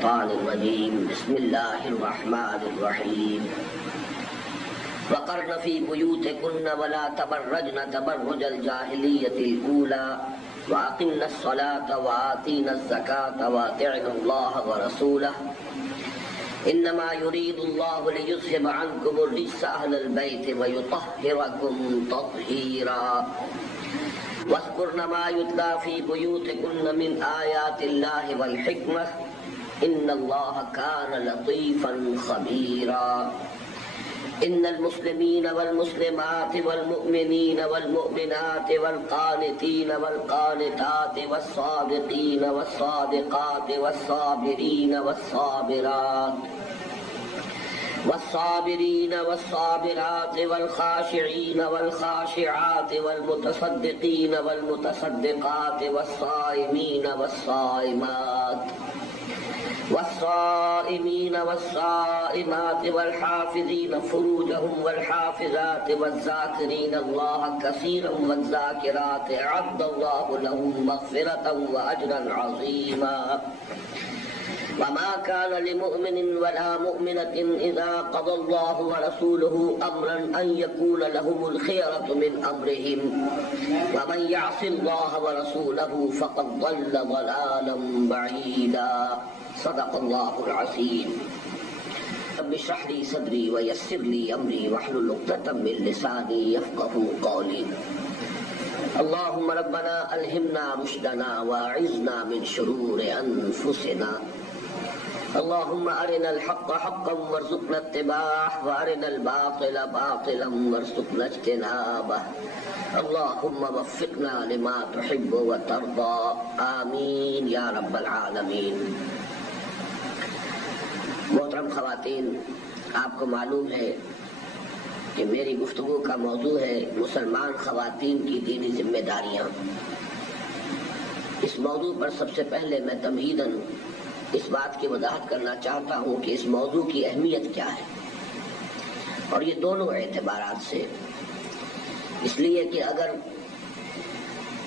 الشيطان الرجيم بسم الله الرحمن الرحيم وقرن في بيوتكن ولا تبرجن تبرج الجاهلية الأولى وأقمنا الصلاة وآتينا الزكاة وأطعنا الله ورسوله إنما يريد الله ليذهب عنكم الرجس أهل البيت ويطهركم تطهيرا واذكرن ما يتلى في بيوتكن من آيات الله والحكمة إن الله كان لطيفا خبيرا إن المسلمين والمسلمات والمؤمنين والمؤمنات والقانتين والقانتات والصادقين والصادقات والصابرين والصابرات والصابرين والصابرات والخاشعين والخاشعات والمتصدقين والمتصدقات والصائمين والصائمات والصائمين والصائمات والحافظين فروجهم والحافظات والذاكرين الله كثيرا والذاكرات أعد الله لهم مغفرة وأجرا عظيما وما كان لمؤمن ولا مؤمنة إذا قضى الله ورسوله أمرا أن يكون لهم الخيرة من أمرهم ومن يعص الله ورسوله فقد ضل ضلالا بعيدا صدق الله العظيم رب اشرح لي صدري ويسر لي أمري واحلل عقدة من لساني يفقهوا قولي اللهم ربنا ألهمنا رشدنا وأعذنا من شرور أنفسنا اللهم أرنا الحق حقا وارزقنا اتباعه وأرنا الباطل باطلا وارزقنا اجتنابه اللهم وفقنا لما تحب وترضى آمین یا رب العالمین۔ محترم خواتین، آپ کو معلوم ہے کہ میری گفتگو کا موضوع ہے مسلمان خواتین کی دینی ذمہ داریاں۔ اس موضوع پر سب سے پہلے میں تمہیداً اس بات کی وضاحت کرنا چاہتا ہوں کہ اس موضوع کی اہمیت کیا ہے، اور یہ دونوں اعتبارات سے۔ اس لیے کہ اگر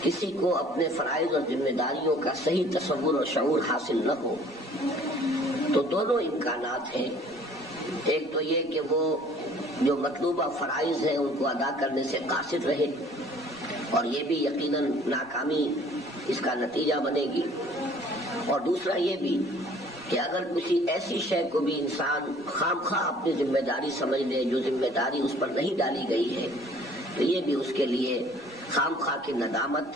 کسی کو اپنے فرائض اور ذمہ داریوں کا صحیح تصور اور شعور حاصل نہ ہو تو دونوں امکانات ہیں۔ ایک تو یہ کہ وہ جو مطلوبہ فرائض ہیں ان کو ادا کرنے سے قاصر رہے، اور یہ بھی یقیناً ناکامی اس کا نتیجہ بنے گی، اور دوسرا یہ بھی کہ اگر کسی ایسی شے کو بھی انسان خام خواہ اپنی ذمہ داری سمجھ لے جو ذمہ داری اس پر نہیں ڈالی گئی ہے تو یہ بھی اس کے لیے خام خواہ کی ندامت،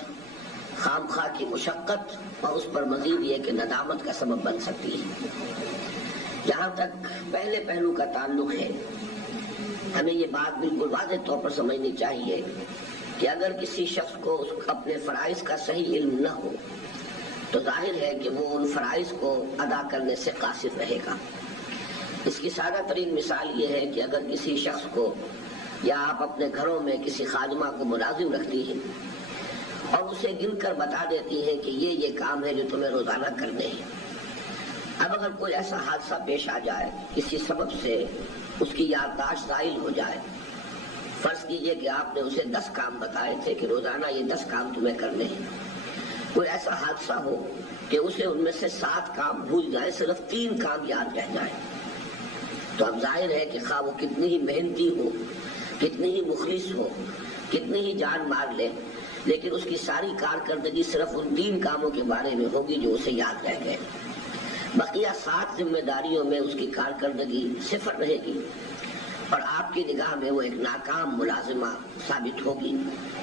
خام خواہ کی مشقت، اور اس پر مزید یہ کہ ندامت کا سبب بن سکتی ہے۔ جہاں تک پہلے پہلو کا تعلق ہے، ہمیں یہ بات بالکل واضح طور پر سمجھنی چاہیے کہ اگر کسی شخص کو اپنے فرائض کا صحیح علم نہ ہو تو ظاہر ہے کہ وہ ان فرائض کو ادا کرنے سے قاصر رہے گا۔ اس کی سادہ ترین مثال یہ ہے کہ اگر کسی شخص کو یا آپ اپنے گھروں میں کسی خادمہ کو ملازم رکھتی ہیں اور اسے گن کر بتا دیتی ہیں کہ یہ کام ہے جو تمہیں روزانہ کرنے ہیں، اب اگر کوئی ایسا حادثہ پیش آ جائے، کسی سبب سے اس کی یادداشت زائل ہو جائے، فرض کیجئے کہ آپ نے اسے 10 کام بتائے تھے کہ روزانہ یہ 10 کام تمہیں کرنے ہیں، کوئی ایسا حادثہ ہو کہ اسے ان میں سے 7 کام بھول جائے، صرف 3 کام یاد رہ جائے، تو اب ظاہر ہے کہ خواہ وہ کتنی ہی محنتی ہو، کتنی ہی مخلص ہو، کتنی ہی جان مار لے، لیکن اس کی ساری کارکردگی صرف ان 3 کاموں کے بارے میں ہوگی جو اسے یاد رہ گئے۔ بقیہ 7 ذمہ داریوں میں اس کی کارکردگی صفر رہے گی، اور آپ کی نگاہ میں وہ ایک ناکام ملازمہ ثابت ہوگی،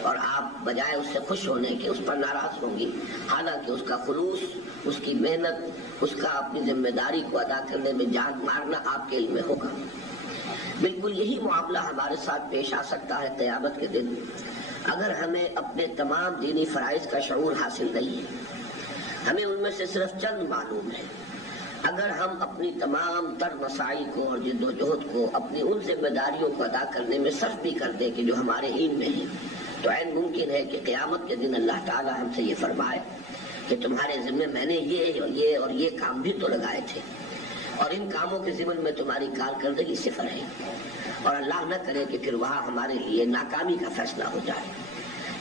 اور آپ بجائے اس سے خوش ہونے کے اس پر ناراض ہوں گی، حالانکہ اس کا خلوص، اس کی محنت، اس کا اپنی ذمہ داری کو ادا کرنے میں جان مارنا آپ کے علم میں ہوگا۔ بالکل یہی معاملہ ہمارے ساتھ پیش آ سکتا ہے قیامت کے دن، اگر ہمیں اپنے تمام دینی فرائض کا شعور حاصل نہیں ہے، ہمیں ان میں سے صرف چند معلوم ہے۔ اگر ہم اپنی تمام تر مساعی کو اور جد و جہد کو اپنی ان ذمہ داریوں کو ادا کرنے میں صرف بھی کر دیں کہ جو ہمارے علم میں ہیں، تو عین ممکن ہے کہ قیامت کے دن اللہ تعالی ہم سے یہ فرمائے کہ تمہارے ذمہ میں نے یہ اور یہ کام بھی تو لگائے تھے، اور ان کاموں کے ذمن میں تمہاری کارکردگی صفر ہے، اور اللہ نہ کرے کہ پھر وہاں ہمارے لیے ناکامی کا فیصلہ ہو جائے۔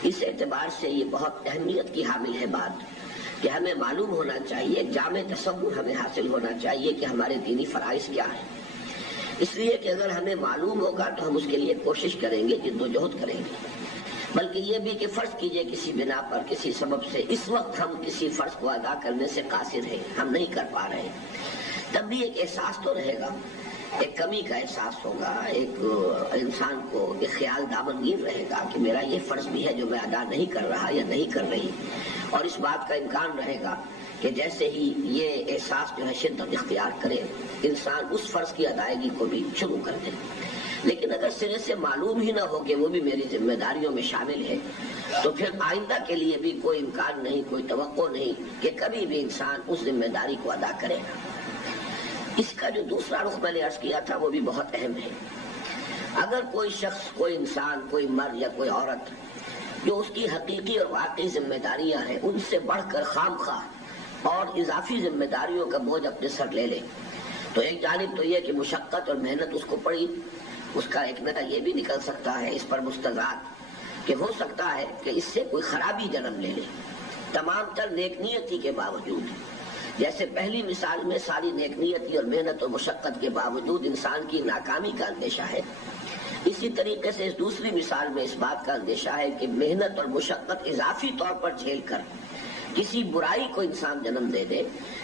اس اعتبار سے یہ بہت اہمیت کی حامل ہے بات کہ ہمیں معلوم ہونا چاہیے، جامع تصور ہمیں حاصل ہونا چاہیے کہ ہمارے دینی فرائض کیا ہیں۔ اس لیے کہ اگر ہمیں معلوم ہوگا تو ہم اس کے لیے کوشش کریں گے، جد و جہد کریں گے۔ بلکہ یہ بھی کہ فرض کیجئے کسی بنا پر، کسی سبب سے اس وقت ہم کسی فرض کو ادا کرنے سے قاصر ہیں، ہم نہیں کر پا رہے ہیں، تب بھی ایک احساس تو رہے گا، ایک کمی کا احساس ہوگا، ایک انسان کو ایک خیال دامنگیر رہے گا کہ میرا یہ فرض بھی ہے جو میں ادا نہیں کر رہا یا نہیں کر رہی، اور اس بات کا امکان رہے گا کہ جیسے ہی یہ احساس جو ہے شدت اختیار کرے، انسان اس فرض کی ادائیگی کو بھی شروع کر دے۔ لیکن اگر سرے سے معلوم ہی نہ ہو کہ وہ بھی میری ذمہ داریوں میں شامل ہے، تو پھر آئندہ کے لیے بھی کوئی امکان نہیں، کوئی توقع نہیں کہ کبھی بھی انسان اس ذمہ داری کو ادا کرے گا۔ اس کا جو دوسرا رخ میں نے عرض کیا تھا وہ بھی بہت اہم ہے۔ اگر کوئی شخص، کوئی انسان، کوئی مرد یا کوئی عورت جو اس کی حقیقی اور واقعی ذمہ داریاں ہیں ان سے بڑھ کر خام خواہ اور اضافی ذمہ داریوں کا بوجھ اپنے سر لے لے، تو ایک جانب تو یہ کہ مشقت اور محنت اس کو پڑی، اس کا ایک نتیجہ یہ بھی نکل سکتا ہے اس پر مستضاد کہ ہو سکتا ہے کہ اس سے کوئی خرابی جنم لے لے، تمام تر نیک نیتی کے باوجود۔ جیسے پہلی مثال میں ساری نیک نیتی اور محنت و مشقت کے باوجود انسان کی ناکامی کا اندیشہ ہے، اسی طریقے سے اس دوسری مثال میں اس بات کا اندیشہ ہے کہ محنت اور مشقت اضافی طور پر جھیل کر کسی برائی کو انسان جنم دے دے،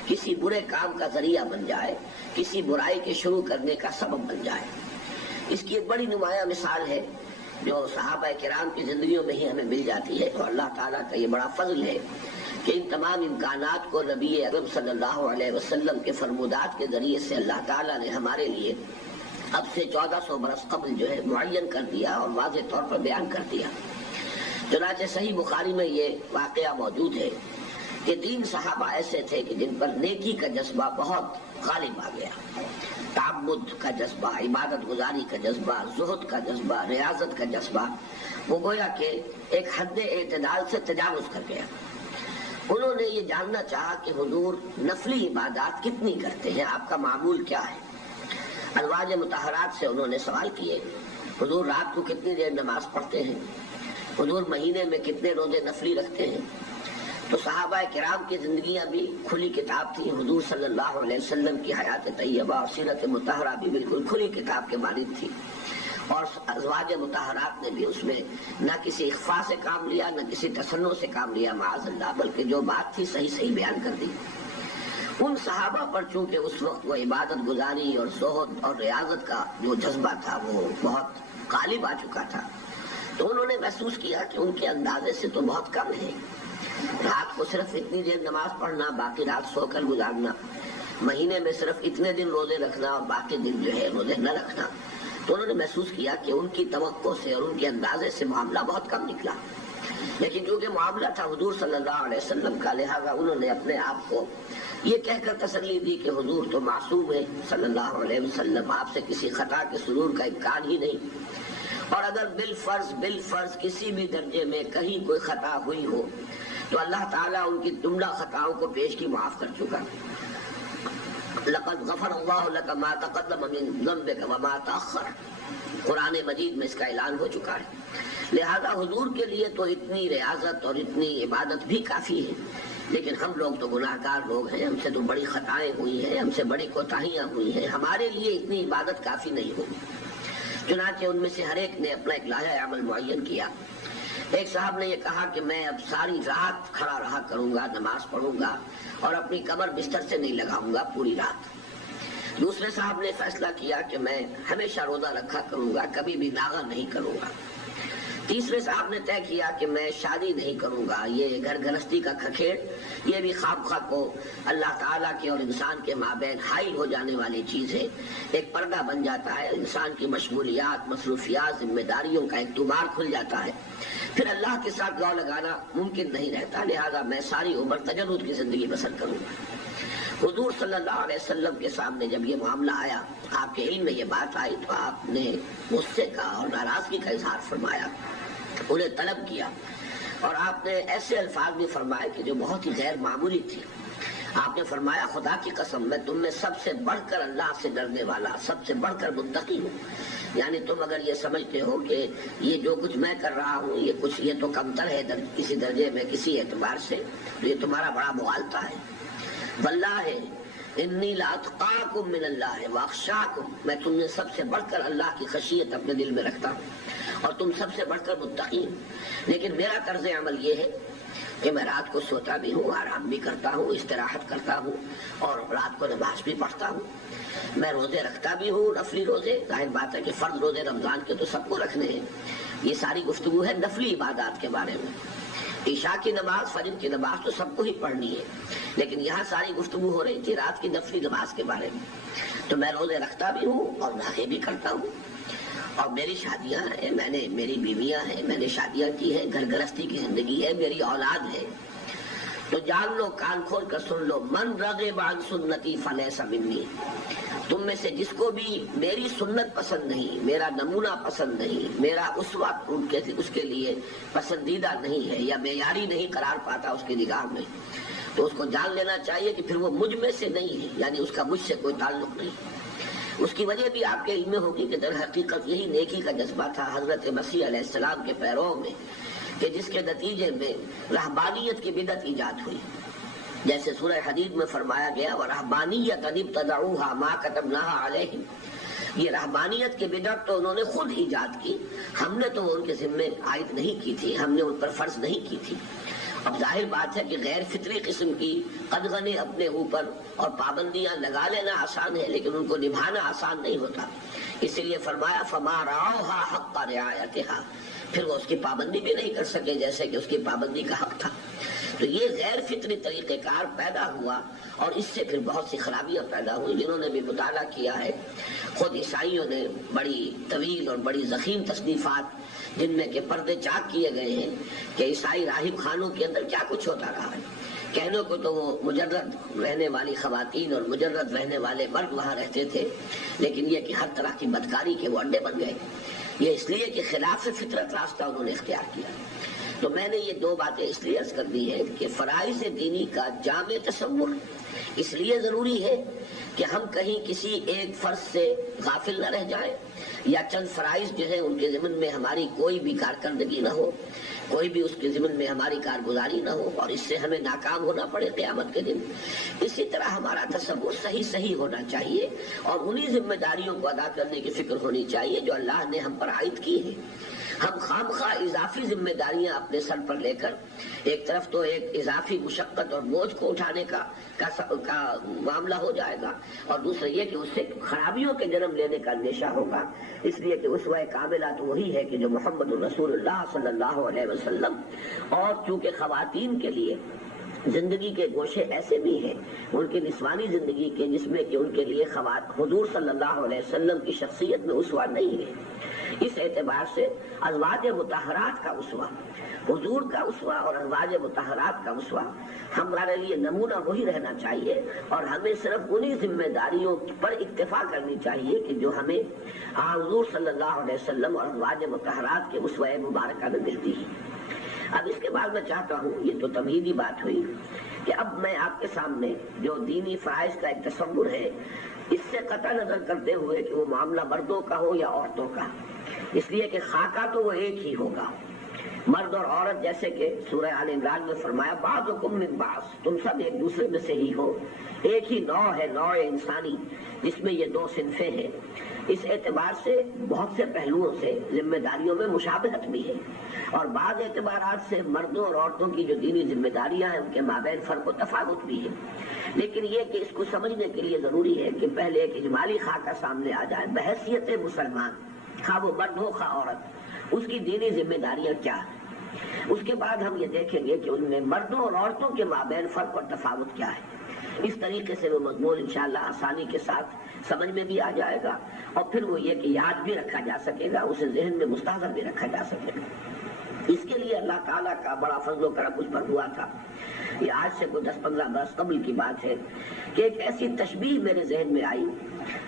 کسی برے کام کا ذریعہ بن جائے، کسی برائی کے شروع کرنے کا سبب بن جائے۔ اس کی ایک بڑی نمایاں مثال ہے جو صحابہ کرام کی زندگیوں میں ہی ہمیں مل جاتی ہے، اور اللہ تعالیٰ کا یہ بڑا فضل ہے کہ ان تمام امکانات کو نبی اکرم صلی اللہ علیہ وسلم کے فرمودات کے ذریعے سے اللہ تعالیٰ نے ہمارے لیے اب سے 1400 برس قبل جو ہے معین کر دیا اور واضح طور پر بیان کر دیا۔ چنانچہ صحیح بخاری میں یہ واقعہ موجود ہے کہ 3 صحابہ ایسے تھے کہ جن پر نیکی کا جذبہ بہت غالب آ گیا، تعبد کا جذبہ، عبادت گزاری کا جذبہ، زہد کا جذبہ، ریاضت کا جذبہ، وہ گویا کہ ایک حد اعتدال سے تجاوز کر گیا۔ انہوں نے یہ جاننا چاہا کہ حضور نفلی عبادات کتنی کرتے ہیں، آپ کا معمول کیا ہے۔ ازواج مطہرات سے انہوں نے سوال کیے، حضور رات کو کتنی دیر نماز پڑھتے ہیں، حضور مہینے میں کتنے روزے نفلی رکھتے ہیں۔ تو صحابہ کرام کی زندگیاں بھی کھلی کتاب تھی، حضور صلی اللہ علیہ وسلم کی حیات طیبہ اور سیرت مطہرہ بھی بالکل کھلی کتاب کے مانند تھی، اور ازواج مطہرات نے بھی اس میں نہ کسی اخفاء سے کام لیا، نہ کسی تصنع سے کام لیا معاذ اللہ، بلکہ جو بات تھی صحیح صحیح بیان کر دی۔ ان صحابہ پر چونکہ اس وقت وہ عبادت گزاری اور زہد اور ریاضت کا جو جذبہ تھا وہ بہت غالب آ چکا تھا، تو انہوں نے محسوس کیا کہ ان کے اندازے سے تو بہت کم ہے، رات کو صرف اتنی دیر نماز پڑھنا، باقی رات سو کر گزارنا، مہینے میں صرف اتنے دن روزے رکھنا اور باقی دن جو ہے روزے نہ رکھنا۔ تو انہوں نے محسوس کیا کہ ان کی توقع سے اور ان کے اندازے سے معاملہ بہت کم نکلا، لیکن جو کہ معاملہ تھا حضور صلی اللہ علیہ وسلم کا، لہذا انہوں نے اپنے آپ کو یہ کہہ کر تسلی دی کہ حضور تو معصوم ہے صلی اللہ علیہ وسلم، آپ سے کسی خطا کے صدور کا امکان ہی نہیں، اور اگر بالفرض کسی بھی درجے میں کہیں کوئی خطا ہوئی ہو تو اللہ تعالیٰ ان کی جملہ خطاؤں کو پیش کی معاف کر چکا۔ لقد غفر اللہ لک ما تقدم من ذنبک وما تأخر، قرآن مجید میں اس کا اعلان ہو چکا ہے۔ لہذا حضور کے لیے تو اتنی ریاضت اور اتنی عبادت بھی کافی ہے، لیکن ہم لوگ تو گناہ گار لوگ ہیں، ہم سے تو بڑی خطائیں ہوئی ہیں، ہم سے بڑی کوتاہیاں ہوئی ہیں، ہمارے لیے اتنی عبادت کافی نہیں ہوگی۔ چنانچہ ان میں سے ہر ایک نے اپنا ایک لائحہ عمل معین کیا۔ ایک صاحب نے یہ کہا کہ میں اب ساری رات کھڑا رہا کروں گا، نماز پڑھوں گا اور اپنی کمر بستر سے نہیں لگاؤں گا پوری رات۔ دوسرے صاحب نے فیصلہ کیا کہ میں ہمیشہ روزہ رکھا کروں گا، کبھی بھی ناغہ نہیں کروں گا۔ تیسرے صاحب نے طے کیا کہ میں شادی نہیں کروں گا، یہ گھر گرہستی کا کھکھیڑ یہ بھی خواہ خواہ کو اللہ تعالیٰ کے اور انسان کے مابین حائل ہو جانے والی چیز ہے، ایک پردہ بن جاتا ہے، انسان کی مشغولیات، مصروفیات، ذمہ داریوں کا ایک دوبار کھل جاتا ہے، پھر اللہ کے ساتھ لو لگانا ممکن نہیں رہتا، لہذا میں ساری عمر تجرد کی زندگی بسر کروں گا۔ حضور صلی اللہ علیہ وسلم کے سامنے جب یہ معاملہ آیا، آپ کے علم میں یہ بات آئی، تو آپ نے غصے کا اور ناراضگی کا اظہار فرمایا، انہیں طلب کیا، اور آپ نے ایسے الفاظ بھی فرمائے کہ جو بہت ہی غیر معمولی تھی۔ آپ نے فرمایا خدا کی قسم میں تم میں سب سے بڑھ کر اللہ سے ڈرنے والا، سب سے بڑھ کر متقی ہوں. یعنی تم اگر یہ سمجھتے ہو کہ یہ جو کچھ میں کر رہا ہوں یہ تو کمتر ہے کسی درجے میں کسی اعتبار سے، تو یہ تمہارا بڑا مغالطہ ہے. واللہ انی لاتقاکم من اللہ واخشاکم، میں تم نے سب سے بڑھ کر اللہ کی خشیت اپنے دل میں رکھتا ہوں اور تم سب سے بڑھ کر متقی ہوں. لیکن میرا طرز عمل یہ ہے کہ میں رات کو سوتا بھی ہوں، آرام بھی کرتا ہوں، استراحت کرتا ہوں اور رات کو نماز بھی پڑھتا ہوں. میں روزے رکھتا بھی ہوں، نفلی روزے. ظاہر بات ہے کہ فرض روزے رمضان کے تو سب کو رکھنے ہیں. یہ ساری گفتگو ہے نفلی عبادات کے بارے میں. عشاء کی نماز، فجر کی نماز تو سب کو ہی پڑھنی ہے، لیکن یہاں ساری گفتگو ہو رہی تھی رات کی نفلی نماز کے بارے میں. تو میں روزے رکھتا بھی ہوں اور نافلے بھی کرتا ہوں. اور میری شادیاں ہیں، میری بیویاں ہیں، میں نے شادیاں کی ہیں، گھر گرہستی کی زندگی ہے، میری اولاد ہے. تو جان لو، کان کھول کر سن لو، من رغب عن سنتی فلیس منی، تم میں سے جس کو بھی میری سنت پسند نہیں، میرا نمونہ پسند نہیں، میرا اسوہ اس کے لیے پسندیدہ نہیں ہے یا معیاری نہیں قرار پاتا اس کی نگاہ میں، تو اس کو جان لینا چاہیے کہ پھر وہ مجھ میں سے نہیں ہے، یعنی اس کا مجھ سے کوئی تعلق نہیں. اس کی وجہ بھی آپ کے علم میں ہوگی کہ در حقیقت یہی نیکی کا جذبہ تھا حضرت مسیح علیہ السلام کے پیروں میں، کہ جس کے نتیجے میں رہبانیت کی بدعت ایجاد ہوئی. جیسے سورہ حدید میں فرمایا گیا وَرَهْبَانِيَّةً ابْتَدَعُوهَا مَا كَتَبْنَاهَا عَلَيْهِمْ، یہ رہبانیت کی بدعت تو انہوں نے خود ایجاد کی، ہم نے تو ان کے ذمے عائد نہیں کی تھی، ہم نے ان پر فرض نہیں کی تھی. اب ظاہر بات ہے کہ غیر فطری قسم کی قدغنیں اپنے اوپر اور پابندیاں لگا لینا آسان ہے، لیکن ان کو نبھانا آسان نہیں ہوتا. اسی لیے فرمایا فَمَا رَعَوْهَا حَقَّ رِعَایَتِهَا، پھر وہ اس کی پابندی بھی نہیں کر سکے جیسے کہ اس کی پابندی کا حق تھا. تو یہ غیر فطری طریقہ کار پیدا ہوا اور اس سے پھر بہت سی خرابیاں پیدا ہوئی. جنہوں نے بھی مطالعہ کیا ہے، خود عیسائیوں نے بڑی طویل اور بڑی ضخیم تصنیفات جن میں کہ پردے چاک کیے گئے ہیں کہ عیسائی راہب خانوں کے اندر کیا کچھ ہوتا رہا ہے. کہنے کو تو وہ مجرد رہنے والی خواتین اور مجرد رہنے والے مرد وہاں رہتے تھے، لیکن یہ کہ ہر طرح کی بدکاری کے وہ اڈے بن گئے. یہ اس لیے کہ خلاف فطرت راستہ انہوں نے اختیار کیا. تو میں نے یہ دو باتیں اس لیے عرض کر دی ہے کہ فرائض دینی کا جامع تصور اس لیے ضروری ہے کہ ہم کہیں کسی ایک فرض سے غافل نہ رہ جائیں، یا چند فرائض جو ہیں ان کے ضمن میں ہماری کوئی بھی کارکردگی نہ ہو، کوئی بھی اس کے ضمن میں ہماری کارگزاری نہ ہو اور اس سے ہمیں ناکام ہونا پڑے قیامت کے دن. اسی طرح ہمارا تصور صحیح ہونا چاہیے اور انہی ذمہ داریوں کو ادا کرنے کی فکر ہونی چاہیے جو اللہ نے ہم پر عائد کی ہے. ہم خامخواہ اضافی ذمہ داریاں اپنے سر پر لے کر ایک طرف تو ایک اضافی مشقت اور بوجھ کو اٹھانے کا معاملہ ہو جائے گا، اور دوسرا یہ کہ اس سے خرابیوں کے جنم لینے کا اندیشہ ہوگا. اس لیے کہ اسوہ کاملہ تو وہی ہے کہ جو محمد رسول اللہ صلی اللہ علیہ وسلم، اور چونکہ خواتین کے لیے زندگی کے گوشے ایسے بھی ہیں ان کی نسوانی زندگی کے جس میں کہ ان کے لیے حضور صلی اللہ علیہ وسلم کی شخصیت میں اسوہ نہیں ہے. اس اعتبار سے ازواج مطہرات کا اسوہ، حضور کا اسوہ اور ازواج مطہرات کا اسوہ ہمارے لیے نمونہ وہی رہنا چاہیے، اور ہمیں صرف انہی ذمہ داریوں پر اکتفا کرنی چاہیے کہ جو ہمیں حضور صلی اللہ علیہ وسلم اور ازواج مطہرات کے اسوہ مبارکہ میں ملتی ہے. اب اس کے بعد میں چاہتا ہوں، یہ تو تمہیدی بات ہوئی، کہ اب میں آپ کے سامنے جو دینی فرائض کا ایک تصور ہے اس سے قطع نظر کرتے ہوئے کہ وہ معاملہ مردوں کا ہو یا عورتوں کا، اس لیے کہ خاکہ تو وہ ایک ہی ہوگا، مرد اور عورت، جیسے کہ سورہ آل عمران میں فرمایا بعضکم من بعض، تم سب ایک دوسرے میں سے ہی ہو، ایک ہی نوع ہے، نوع انسانی، جس میں یہ دو صنفیں ہیں. اس اعتبار سے بہت سے پہلوؤں سے ذمہ داریوں میں مشابہت بھی ہے، اور بعض اعتبارات سے مردوں اور عورتوں کی جو دینی ذمہ داریاں ہیں ان کے مابین فرق و تفاوت بھی ہے. لیکن یہ کہ اس کو سمجھنے کے لیے ضروری ہے کہ پہلے ایک اجمالی خاکہ سامنے آ جائے بحیثیت مسلمان، خواہ وہ مرد ہو خواہ عورت، اس کی دینی ذمہ داریاں کیا ہیں. اس کے بعد ہم یہ دیکھیں گے کہ ان میں مردوں اور عورتوں کے مابین فرق اور تفاوت کیا ہے. اس طریقے سے وہ مضمون انشاءاللہ آسانی کے ساتھ سمجھ میں بھی آ جائے گا، اور پھر وہ یہ کہ یاد بھی رکھا جا سکے گا، اسے ذہن میں مستحضر بھی رکھا جا سکے گا. اس کے لیے اللہ تعالیٰ کا بڑا فضل و کرم اس پر ہوا تھا. یہ آج سے کوئی 10-15 برس قبل کی بات ہے کہ ایک ایسی تشبیہ میرے ذہن میں آئی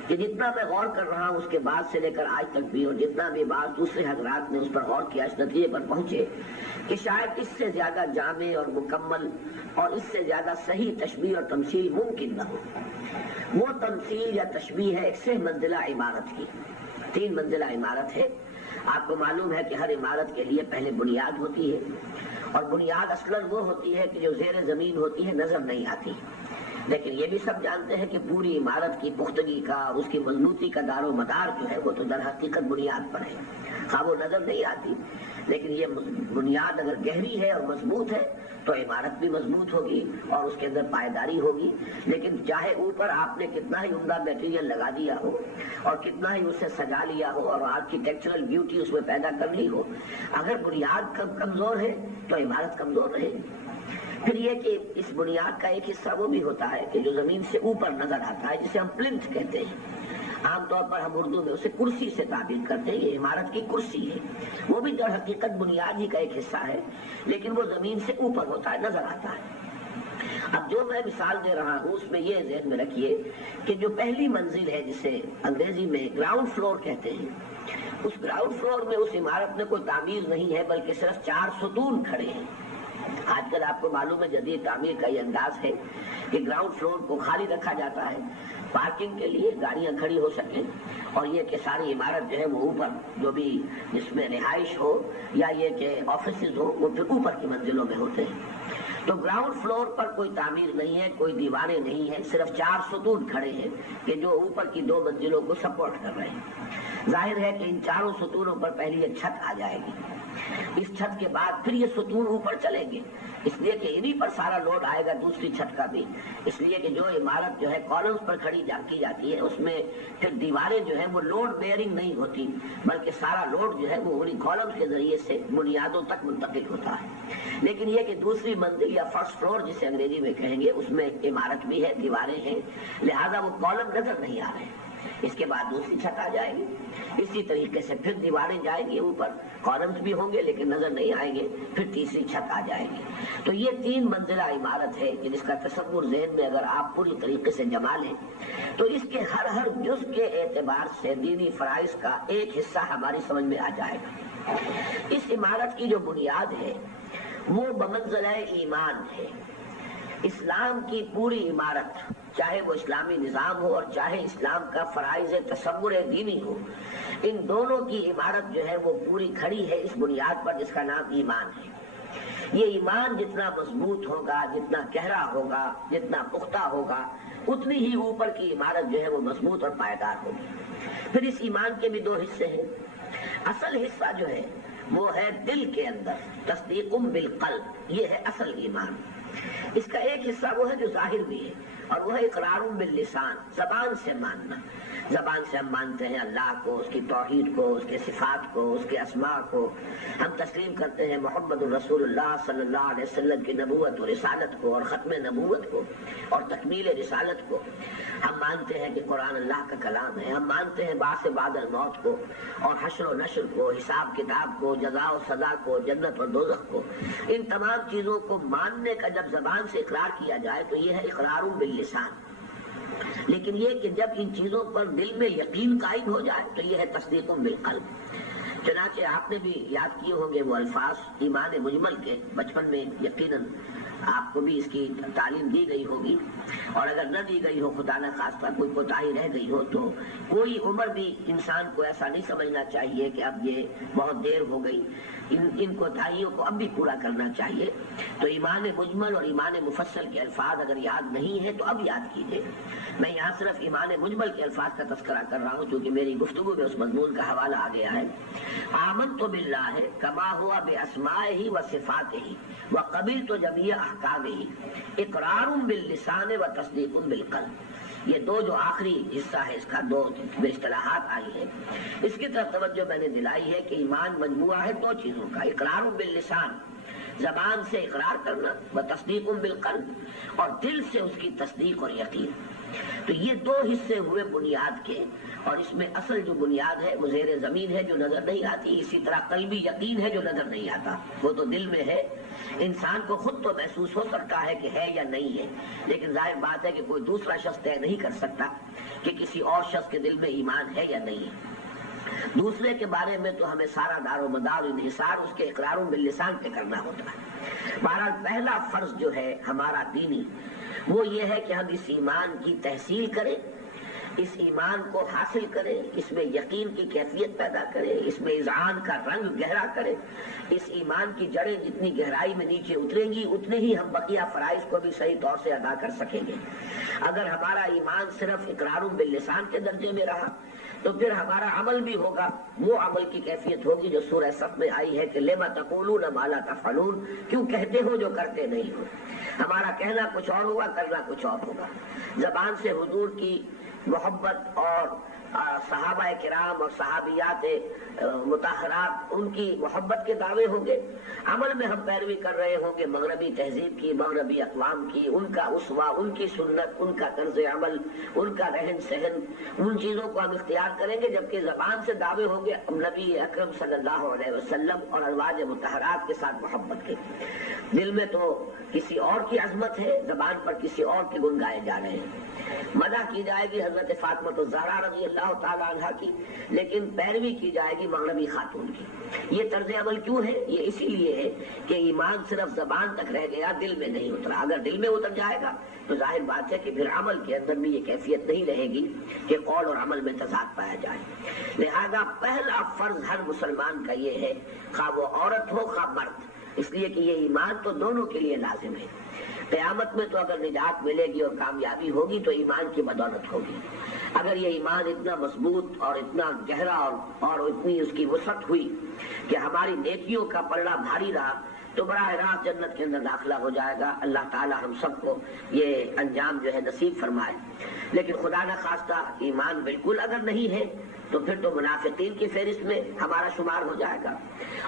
کہ جتنا میں غور کر رہا ہوں اس کے بعد سے لے کر آج تک بھی، اور جتنا بھی بعض دوسرے حضرات نے اس پر غور کیا، اس نتیجے پر پہنچے کہ شاید اس سے زیادہ جامع اور مکمل اور اس سے زیادہ صحیح تشبیہ اور تمثیل ممکن نہ ہو۔ وہ تمثیل یا تشبیہ ہے ایک 6 منزلہ عمارت کی۔ 3 منزلہ عمارت ہے۔ آپ کو معلوم ہے کہ ہر عمارت کے لیے پہلے بنیاد ہوتی ہے، اور بنیاد اصلاً وہ ہوتی ہے کہ جو زیر زمین ہوتی ہے نظر نہیں آتی، لیکن یہ بھی سب جانتے ہیں کہ پوری عمارت کی پختگی کا، اس کی مضبوطی کا دار و مدار جو ہے وہ تو در حقیقت بنیاد پر ہے، خواہ وہ نظر نہیں آتی، لیکن یہ بنیاد اگر گہری ہے اور مضبوط ہے تو عمارت بھی مضبوط ہوگی اور اس کے اندر پائیداری ہوگی۔ لیکن چاہے اوپر آپ نے کتنا ہی عمدہ میٹیریل لگا دیا ہو اور کتنا ہی اسے سجا لیا ہو اور آرکیٹیکچرل بیوٹی اس میں پیدا کر لی ہو، اگر بنیاد کمزور ہے تو عمارت کمزور رہے گی۔ پھر یہ کہ اس بنیاد کا ایک حصہ وہ بھی ہوتا ہے کہ جو زمین سے اوپر نظر آتا ہے، جسے ہم پلنتھ کہتے ہیں۔ عام طور پر ہم اردو میں اسے کرسی سے تعبیر کرتے ہیں، یہ عمارت کی کرسی ہے، وہ بھی در حقیقت بنیاد ہی کا ایک حصہ ہے، لیکن وہ زمین سے اوپر ہوتا ہے، نظر آتا ہے۔ اب جو میں مثال دے رہا ہوں اس میں یہ ذہن میں رکھیے کہ جو پہلی منزل ہے جسے انگریزی میں گراؤنڈ فلور کہتے ہیں، اس گراؤنڈ فلور میں اس عمارت میں کوئی تعمیر نہیں ہے بلکہ صرف 4 ستون کھڑے ہیں۔ آج کل آپ کو معلوم ہے جدید تعمیر کا یہ انداز ہے کہ گراؤنڈ فلور کو خالی رکھا جاتا ہے پارکنگ کے لیے، گاڑیاں کھڑی ہو سکیں، اور یہ کہ ساری عمارت جو ہے وہ اوپر جو بھی جس میں رہائش ہو یا یہ کہ آفیسز ہو وہ پھر اوپر کی منزلوں میں ہوتے ہیں۔ تو گراؤنڈ فلور پر کوئی تعمیر نہیں ہے، کوئی دیواریں نہیں ہیں، صرف 4 ستون کھڑے ہیں کہ جو اوپر کی 2 منزلوں کو سپورٹ کر رہے ہیں۔ ظاہر ہے کہ ان 4 ستونوں پر پہلی ایک چھت آ جائے گی، اس چھت کے بعد پھر یہ ستون اوپر چلیں گے، اس لیے کہ انہی پر سارا لوڈ آئے گا دوسری چھت کا بھی، اس لیے کہ جو عمارت جو ہے کالمز پر کھڑی کی جاتی ہے اس میں پھر دیواریں جو ہیں وہ لوڈ بیئرنگ نہیں ہوتی، بلکہ سارا لوڈ جو ہے وہ انہی کالمز کے ذریعے سے بنیادوں تک منتقل ہوتا ہے۔ لیکن یہ کہ دوسری منزل یا فرسٹ فلور جسے انگریزی میں کہیں گے اس میں عمارت بھی ہے، دیواریں ہیں، لہذا وہ کالم نظر نہیں آ رہے ہیں۔ اس کے بعد دوسری چھت آ جائے گی، اسی طریقے سے پھر دیواریں جائیں گی اوپر، کالمز بھی ہوں گے لیکن نظر نہیں آئیں گے، پھر تیسری چھت آ جائے گی۔ تو یہ 3 منزلہ عمارت ہے کہ جس کا تصور ذہن میں اگر آپ پوری طریقے سے جما لیں تو اس کے ہر جز کے اعتبار سے دینی فرائض کا ایک حصہ ہماری سمجھ میں آ جائے گا۔ اس عمارت کی جو بنیاد ہے وہ بمنزلہ ایمان ہے۔ اسلام کی پوری عمارت، چاہے وہ اسلامی نظام ہو اور چاہے اسلام کا فرائض تصور دینی ہو، ان دونوں کی عمارت جو ہے وہ پوری کھڑی ہے اس بنیاد پر جس کا نام ایمان ہے۔ یہ ایمان جتنا مضبوط ہوگا، جتنا گہرا ہوگا، جتنا پختہ ہوگا، اتنی ہی اوپر کی عمارت جو ہے وہ مضبوط اور پائیدار ہوگی۔ پھر اس ایمان کے بھی 2 حصے ہیں۔ اصل حصہ جو ہے وہ ہے دل کے اندر، تصدیق بالقلب، یہ ہے اصل ایمان۔ اس کا ایک حصہ وہ ہے جو ظاہر بھی ہے، اور وہ ہے اقرار باللسان، زبان سے ماننا۔ زبان سے ہم مانتے ہیں اللہ کو، اس کی توحید کو، اس کے صفات کو، اس کے اسماء کو، ہم تسلیم کرتے ہیں محمد الرسول اللہ صلی اللہ علیہ وسلم کی نبوت و رسالت کو اور ختم نبوت کو اور تکمیل رسالت کو، ہم مانتے ہیں کہ قرآن اللہ کا کلام ہے، ہم مانتے ہیں بعث بعد الموت کو اور حشر و نشر کو، حساب کتاب کو، جزا و سزا کو، جنت اور دوزخ کو۔ ان تمام چیزوں کو ماننے کا جب زبان سے اقرار کیا جائے تو یہ ہے اقرار باللسان، لیکن یہ کہ جب ان چیزوں پر دل میں یقین قائم ہو جائے تو یہ ہے تصدیق بالقلب۔ چنانچہ آپ نے بھی یاد کیے ہوں گے وہ الفاظ ایمان مجمل کے، بچپن میں یقیناً آپ کو بھی اس کی تعلیم دی گئی ہوگی، اور اگر نہ دی گئی ہو خدا نہ خواستہ کوئی کوتاہی رہ گئی ہو تو کوئی عمر بھی انسان کو ایسا نہیں سمجھنا چاہیے کہ اب یہ بہت دیر ہو گئی، ان کوتاہیوں کو اب بھی پورا کرنا چاہیے۔ تو ایمان مجمل اور ایمان مفصل کے الفاظ اگر یاد نہیں ہیں تو اب یاد کیجیے۔ میں یہاں صرف ایمان مجمل کے الفاظ کا تذکرہ کر رہا ہوں کیونکہ میری گفتگو میں اس مضمون کا حوالہ آ گیا ہے۔ آمنت باللہ کما ہوا باسمائہ و صفاتہ وقبلت جمیع احکامہ اقرار باللسان و تصدیق بالقلب۔ یہ 2 جو آخری حصہ ہے اس کا 2 اصطلاحات آئی ہیں، اس کی طرف توجہ میں نے دلائی ہے کہ ایمان مجموعہ ہے 2 چیزوں کا، اقرار باللسان، زبان سے اقرار کرنا، و تصدیق بالقلب، اور دل سے اس کی تصدیق اور یقین۔ تو یہ 2 حصے ہوئے بنیاد کے، اور اس میں اصل جو بنیاد ہے وہ زیر زمین ہے جو نظر نہیں آتی، اسی طرح قلبی یقین ہے جو نظر نہیں آتا، وہ تو دل میں ہے۔ انسان کو خود تو محسوس ہو سکتا ہے کہ ہے یا نہیں ہے، لیکن ظاہر بات ہے کہ کوئی دوسرا شخص طے نہیں کر سکتا کہ کسی اور شخص کے دل میں ایمان ہے یا نہیں ہے۔ دوسرے کے بارے میں تو ہمیں سارا دار و مدار انحصار اس کے اقرار باللسان پہ کرنا ہوتا ہے۔ بہرحال پہلا فرض جو ہے ہمارا دینی وہ یہ ہے کہ ہم اس ایمان کی تحصیل کریں، اس ایمان کو حاصل کریں، اس میں یقین کی کیفیت پیدا کریں، اس میں اذعان کا رنگ گہرا کریں۔ اس ایمان کی جڑیں جتنی گہرائی میں نیچے اتریں گی اتنے ہی ہم بقیہ فرائض کو بھی صحیح طور سے ادا کر سکیں گے۔ اگر ہمارا ایمان صرف اقرار باللسان کے درجے میں رہا تو پھر ہمارا عمل بھی ہوگا، وہ عمل کی کیفیت ہوگی جو سورہ صف میں آئی ہے کہ لما تقولون ما لا تفعلون، کیوں کہتے ہو جو کرتے نہیں ہو۔ ہمارا کہنا کچھ اور ہوگا، کرنا کچھ اور ہوگا۔ زبان سے حضور کی محبت اور صحابہ کرام اور صحابیات مطہرات ان کی محبت کے دعوے ہوں گے، عمل میں ہم پیروی کر رہے ہوں گے مغربی تہذیب کی، مغربی اقوام کی، ان کا اسوہ، ان کی سنت، ان کا طرز عمل، ان کا رہن سہن، ان چیزوں کو ہم اختیار کریں گے، جبکہ زبان سے دعوے ہوں گے نبی اکرم صلی اللہ علیہ وسلم اور ازواج مطہرات کے ساتھ محبت کے۔ دل میں تو کسی اور کی عظمت ہے، زبان پر کسی اور کے گن گائے جا رہے ہیں۔ مدح کی جائے گی حضرت فاطمہ الزہرا رضی اللہ تعالی عنہ کی، لیکن پیروی کی جائے گی مغربی خاتون کی۔ یہ طرز عمل کیوں ہے؟ یہ اسی لیے ہے کہ ایمان صرف زبان تک رہ گیا، دل میں نہیں اترا۔ اگر دل میں اتر جائے گا تو ظاہر بات ہے کہ پھر عمل کے اندر بھی یہ کیفیت نہیں رہے گی کہ قول اور عمل میں تضاد پایا جائے۔ لہذا پہلا فرض ہر مسلمان کا یہ ہے، خواہ وہ عورت ہو خواہ مرد، اس لیے کہ یہ ایمان تو دونوں کے لیے لازم ہے۔ قیامت میں تو اگر نجات ملے گی اور کامیابی ہوگی تو ایمان کی بدولت ہوگی۔ اگر یہ ایمان اتنا مضبوط اور اتنا گہرا اور اتنی اس کی وسعت ہوئی کہ ہماری نیکیوں کا پلڑا بھاری رہا تو براہ راست جنت کے اندر داخلہ ہو جائے گا۔ اللہ تعالی ہم سب کو یہ انجام جو ہے نصیب فرمائے۔ لیکن خدا نہ خواستہ ایمان بالکل اگر نہیں ہے تو پھر تو منافقین کی فہرست میں ہمارا شمار ہو جائے گا۔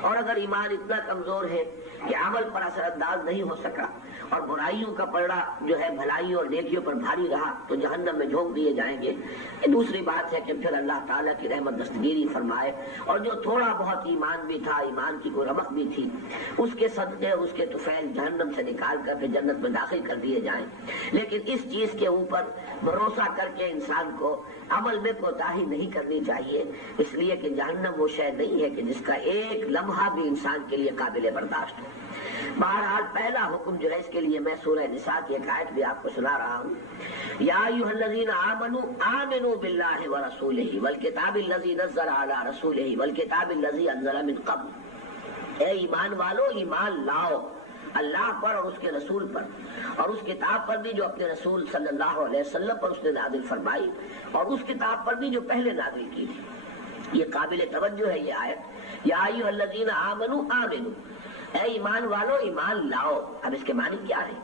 اور اگر ایمان اتنا کمزور ہے کہ عمل پر اثر انداز نہیں ہو سکا اور برائیوں کا پلڑا جو ہے بھلائیوں اور نیکیوں پر بھاری رہا تو جہنم میں جھونک دیے جائیں گے۔ یہ دوسری بات ہے کہ پھر اللہ تعالیٰ کی رحمت دستگیری فرمائے، اور جو تھوڑا بہت ایمان بھی تھا، ایمان کی کوئی رمق بھی تھی، اس کے صدقے اس کے طفیل جہنم سے نکال کر پھر جنت میں داخل کر دیے جائیں۔ لیکن اس چیز کے اوپر بھروسہ کر کے انسان کو عمل میں کوتاہی نہیں کرنی چاہیے، اس لیے کہ جہنم وہ شے نہیں ہے کہ جس کا ایک لمحہ بھی انسان کے لیے قابل برداشت ہو۔ بہرحال پہلا حکم جو ہے اس کے لیے میں سورہ نساء کی ایک آیت بھی آپ کو سنا رہا ہوں۔ یا ایھا الذین آمنوا آمنوا باللہ ورسولہ والکتاب الذی نزل علی رسولہ والکتاب الذی انزل من قبل۔ اے ایمان والو، ایمان لاؤ اللہ پر اور اس کے رسول پر، اور اس کتاب پر بھی جو اپنے رسول صلی اللہ علیہ وسلم پر اس نے نازل فرمائی، اور اس کتاب پر بھی جو پہلے نازل کی تھی۔ یہ قابل توجہ ہے یہ آیت، یا ایھا الذین آمنوا آمنوا، اے ایمان والو ایمان لاؤ۔ اب اس کے معنی کیا ہے؟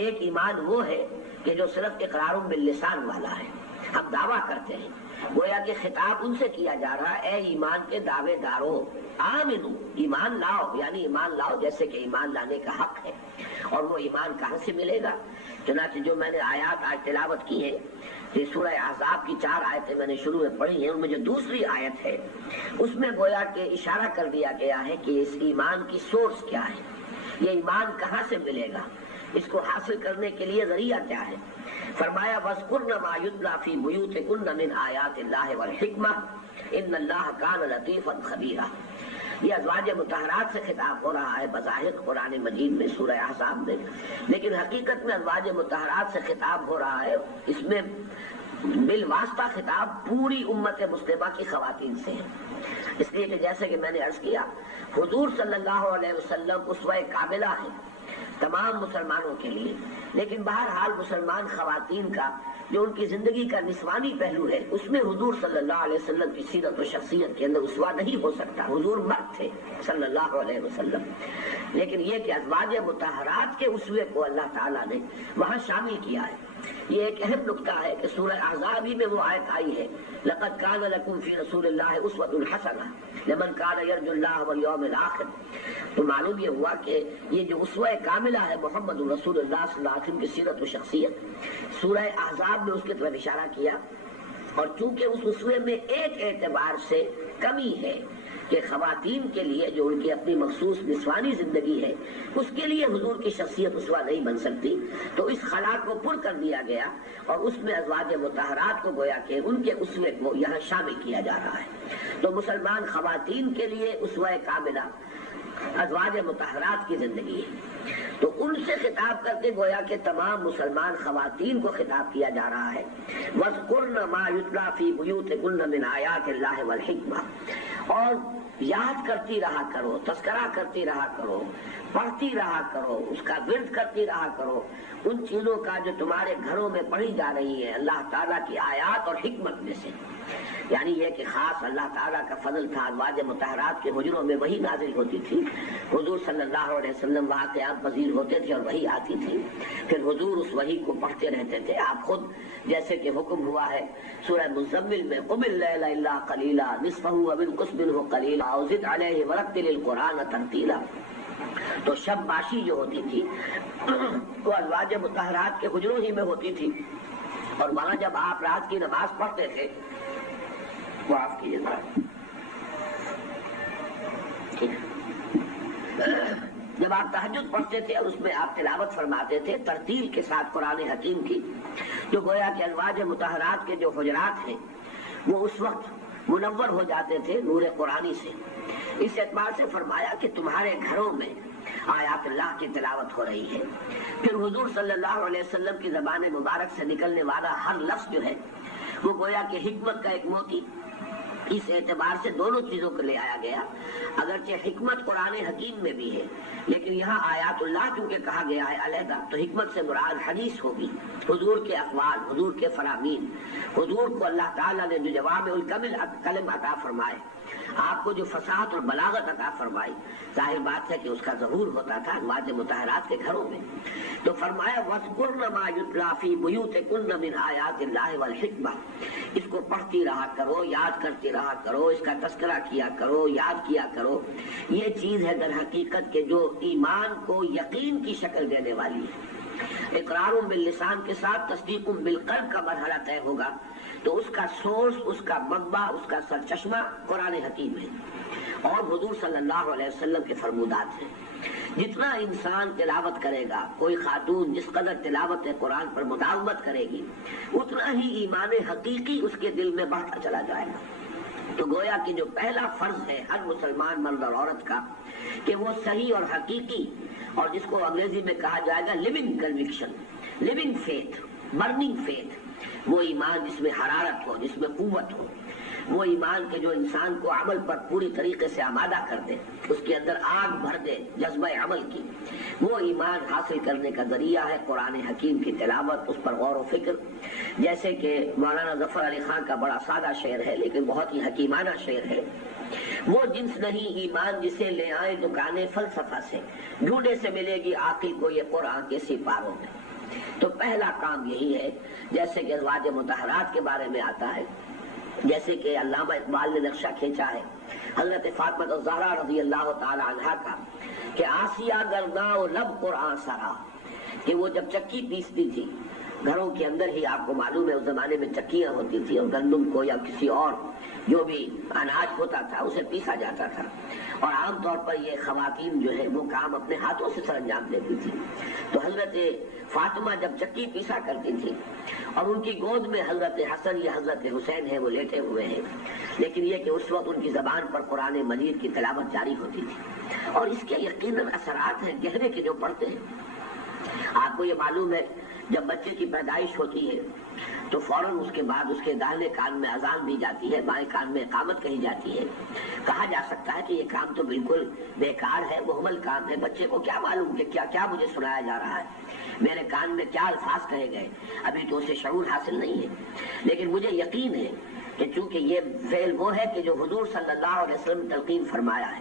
ایک ایمان وہ ہے کہ جو صرف اقرار باللسان والا ہے، ہم دعویٰ کرتے ہیں، گویا کہ خطاب ان سے کیا جا رہا ہے، اے ایمان کے دعوے داروں آمنو، ایمان لاؤ، یعنی ایمان لاؤ جیسے کہ ایمان لانے کا حق ہے۔ اور وہ ایمان کہاں سے ملے گا؟ چنانچہ جو میں نے آیات آج تلاوت کی ہے، یہ سورہ احزاب کی 4 آیتیں میں نے شروع میں پڑھی ہیں، ان میں جو دوسری آیت ہے اس میں گویا کہ اشارہ کر دیا گیا ہے کہ اس ایمان کی سورس کیا ہے، یہ ایمان کہاں سے ملے گا، اس کو حاصل کرنے کے لیے ذریعہ کیا ہے۔ فرمایا وَاذْكُرْنَ مَا يُتْلَىٰ فِي بُيُوتِكُنَّ مِنْ آيَاتِ اللَّهِ وَالْحِكْمَةِ إِنَّ اللَّهَ كَانَ لَطِيفًا خَبِيرًا۔ یہ ازواج مطہرات سے خطاب ہو رہا ہے بظاہر قرآن مجید میں سورہ احزاب میں، لیکن حقیقت میں ازواج مطہرات سے خطاب ہو رہا ہے، اس میں بالواسطہ خطاب پوری امت مسلمہ کی خواتین سے ہے۔ اس لیے کہ جیسے کہ میں نے عرض کیا، حضور صلی اللہ علیہ وسلم اسوہ کاملہ ہے تمام مسلمانوں کے لیے، لیکن بہرحال مسلمان خواتین کا جو ان کی زندگی کا نسوانی پہلو ہے، اس میں حضور صلی اللہ علیہ وسلم کی سیرت و شخصیت کے اندر اسوہ نہیں ہو سکتا۔ حضور مرد تھے صلی اللہ علیہ وسلم، لیکن یہ کہ ازواج مطہرات کے اسوے کو اللہ تعالیٰ نے وہاں شامل کیا ہے۔ یہ ایک اہم نکتہ ہے کہ سورہ احزاب ہی میں وہ آیت آئی ہے، لقد کان لکم فی رسول اللہ اسوۃ حسنہ لمن کان یرجو اللہ والیوم الآخر۔ تو معلوم یہ ہوا کہ یہ جو اسوہ کاملہ ہے محمد رسول اللہ صلی اللہ علیہ وسلم کی سیرت و شخصیت، سورہ احزاب میں اس کی طرف اشارہ کیا، اور چونکہ اس اسوے میں ایک اعتبار سے کمی ہے، کہ خواتین کے لیے جو ان کی اپنی مخصوص نسوانی زندگی ہے اس کے لیے حضور کی شخصیت اسوہ نہیں بن سکتی، تو اس خلا کو پر کر دیا گیا اور اس میں ازواج مطہرات کو گویا کہ ان کے اسوے کو یہاں شامل کیا جا رہا ہے۔ تو مسلمان خواتین کے لیے اسوہ کاملہ ازواج مطہرات کی زندگی ہے، تو ان سے خطاب کر کے گویا کہ تمام مسلمان خواتین کو خطاب کیا جا رہا ہے۔ وَاذْكُرْنَ مَا يُتْلَىٰ فِي بُيُوتِكُنَّ مِنْ آيَاتِ اللَّهِ وَالْحِكْمَةِ، اور یاد کرتی رہا کرو، تذکرہ کرتی رہا کرو، پڑھتی رہا کرو، اس کا ورد کرتی رہا کرو ان چیزوں کا جو تمہارے گھروں میں پڑھی جا رہی ہے اللہ تعالیٰ کی آیات اور حکمت میں سے۔ یعنی یہ کہ خاص اللہ تعالیٰ کا فضل تھا، ازواج مطہرات کے حجروں میں وہی نازل ہوتی تھی، حضور صلی اللہ علیہ وسلم وہاں قیام پذیر ہوتے تھے اور وہی آتی تھی، پھر حضور اس وحی کو پڑھتے رہتے تھے۔ آپ خود جیسے کہ حکم ہوا ہے سورہ مزمل میں قم اللیل الا قلیلا نصفہ او انقص منہ قلیلا او زد علیہ ورتل القرآن ترتیلا، تو شب باشی جو ہوتی تھی وہ ازواج مطہرات کے حجروں ہی میں ہوتی تھی، اور وہاں جب آپ رات کی نماز پڑھتے تھے معاف کیجیے گا، جب آپ تہجد پڑھتے تھے اور اس میں آپ تلاوت فرماتے تھے ترتیل کے ساتھ قرآن حکیم کی، جو گویا کہ ازواج مطہرات کے جو حجرات ہیں وہ اس وقت منور ہو جاتے تھے نور قرآنی سے۔ اس اعتبار سے فرمایا کہ تمہارے گھروں میں آیات اللہ کی تلاوت ہو رہی ہے، پھر حضور صلی اللہ علیہ وسلم کی زبان مبارک سے نکلنے والا ہر لفظ جو ہے وہ گویا کہ حکمت کا ایک موتی، اس اعتبار سے دونوں چیزوں کو لے آیا گیا۔ اگرچہ حکمت قرآن حکیم میں بھی ہے لیکن یہاں آیات اللہ چونکہ کہا گیا ہے علیحدہ، تو حکمت سے مراد حدیث ہوگی، حضور کے اقوال، حضور کے فرامین، حضور کو اللہ تعالیٰ نے جو جواب الکلم عطا فرمائے، آپ کو جو فصاحت اور بلاغت عطا فرمائی، ظاہر بات ہے کہ اس کا ظہور ہوتا تھا ازواج مطہرات کے گھروں میں۔ تو فرمایا وَاذْكُرْنَ مَا يُتْلَىٰ فِي بُيُوتِكُنَّ مِنْ آيَاتِ اللَّهِ وَالْحِكْمَةِ، اس کو پڑھتی رہا کرو، یاد کرتی رہا کرو، اس کا تذکرہ کیا کرو، یاد کیا کرو۔ یہ چیز ہے در حقیقت کہ جو ایمان کو یقین کی شکل دینے والی ہے۔ اقرار باللسان کے ساتھ تصدیق بالقلب کا مرحلہ طے ہوگا، تو اس کا سورس، اس کا منبع، اس کا سرچشمہ قرآن حکیم ہے اور حضور صلی اللہ علیہ وسلم کے فرمودات ہیں۔ جتنا انسان تلاوت کرے گا، کوئی خاتون جس قدر تلاوت قرآن پر مداومت کرے گی، اتنا ہی ایمان حقیقی اس کے دل میں بڑھتا چلا جائے گا۔ تو گویا کہ جو پہلا فرض ہے ہر مسلمان مرد اور عورت کا کہ وہ صحیح اور حقیقی، اور جس کو انگریزی میں کہا جائے گا living conviction, living faith, burning faith, وہ ایمان جس میں حرارت ہو، جس میں قوت ہو، وہ ایمان کے جو انسان کو عمل پر پوری طریقے سے آمادہ کر دے، اس کے اندر آگ بھر دے جذبہ عمل کی، وہ ایمان حاصل کرنے کا ذریعہ ہے قرآن حکیم کی تلاوت، اس پر غور و فکر۔ جیسے کہ مولانا ظفر علی خان کا بڑا سادہ شعر ہے لیکن بہت ہی حکیمانہ شعر ہے، وہ جنس نہیں ایمان جسے لے آئے دکانیں فلسفہ سے، ڈھونڈے سے ملے گی عاقل کو یہ قرآن کے سپاروں میں۔ تو پہلا کام یہی ہے، جیسے کہ ازواج مطہرات کے بارے میں آتا ہے، جیسے کہ علامہ اقبال نے نقشہ کھینچا ہے حضرت فاطمہ الزہرا رضی اللہ تعالی عنہا کا کہ آسیہ گرداں و لب قرآن سرا، کہ وہ جب چکی پیستی تھی گھروں کے اندر ہی، آپ کو معلوم ہے اس زمانے میں چکیاں ہوتی تھی اور گندم کو یا کسی اور جو بھی اناج ہوتا تھا اسے پیسا جاتا تھا، اور عام طور پر یہ خواتین جو ہے وہ کام اپنے ہاتھوں سے سر انجام دیتی تھی۔ تو حضرت فاطمہ جب چکی پیسا کرتی تھی اور ان کی گود میں حضرت حسن یا حضرت حسین ہے وہ لیٹے ہوئے ہیں، لیکن یہ کہ اس وقت ان کی زبان پر قرآن مجید کی تلاوت جاری ہوتی تھی، اور اس کے یقیناً اثرات ہیں گہرے کے جو پڑھتے ہیں۔ آپ کو یہ معلوم ہے جب بچے کی پیدائش ہوتی ہے تو فوراً اس کے بعد اس کے داہنے کان میں اذان دی جاتی ہے، بائیں کان میں اقامت کہی جاتی ہے۔ کہا جا سکتا ہے کہ یہ کام تو بالکل بیکار ہے، محمل کام ہے، بچے کو کیا معلوم کہ کیا مجھے سنایا جا رہا ہے، میرے کان میں کیا الفاظ کہے گئے، ابھی تو اسے شعور حاصل نہیں ہے۔ لیکن مجھے یقین ہے کہ چونکہ یہ فعل وہ ہے کہ جو حضور صلی اللہ علیہ وسلم تلقین فرمایا ہے،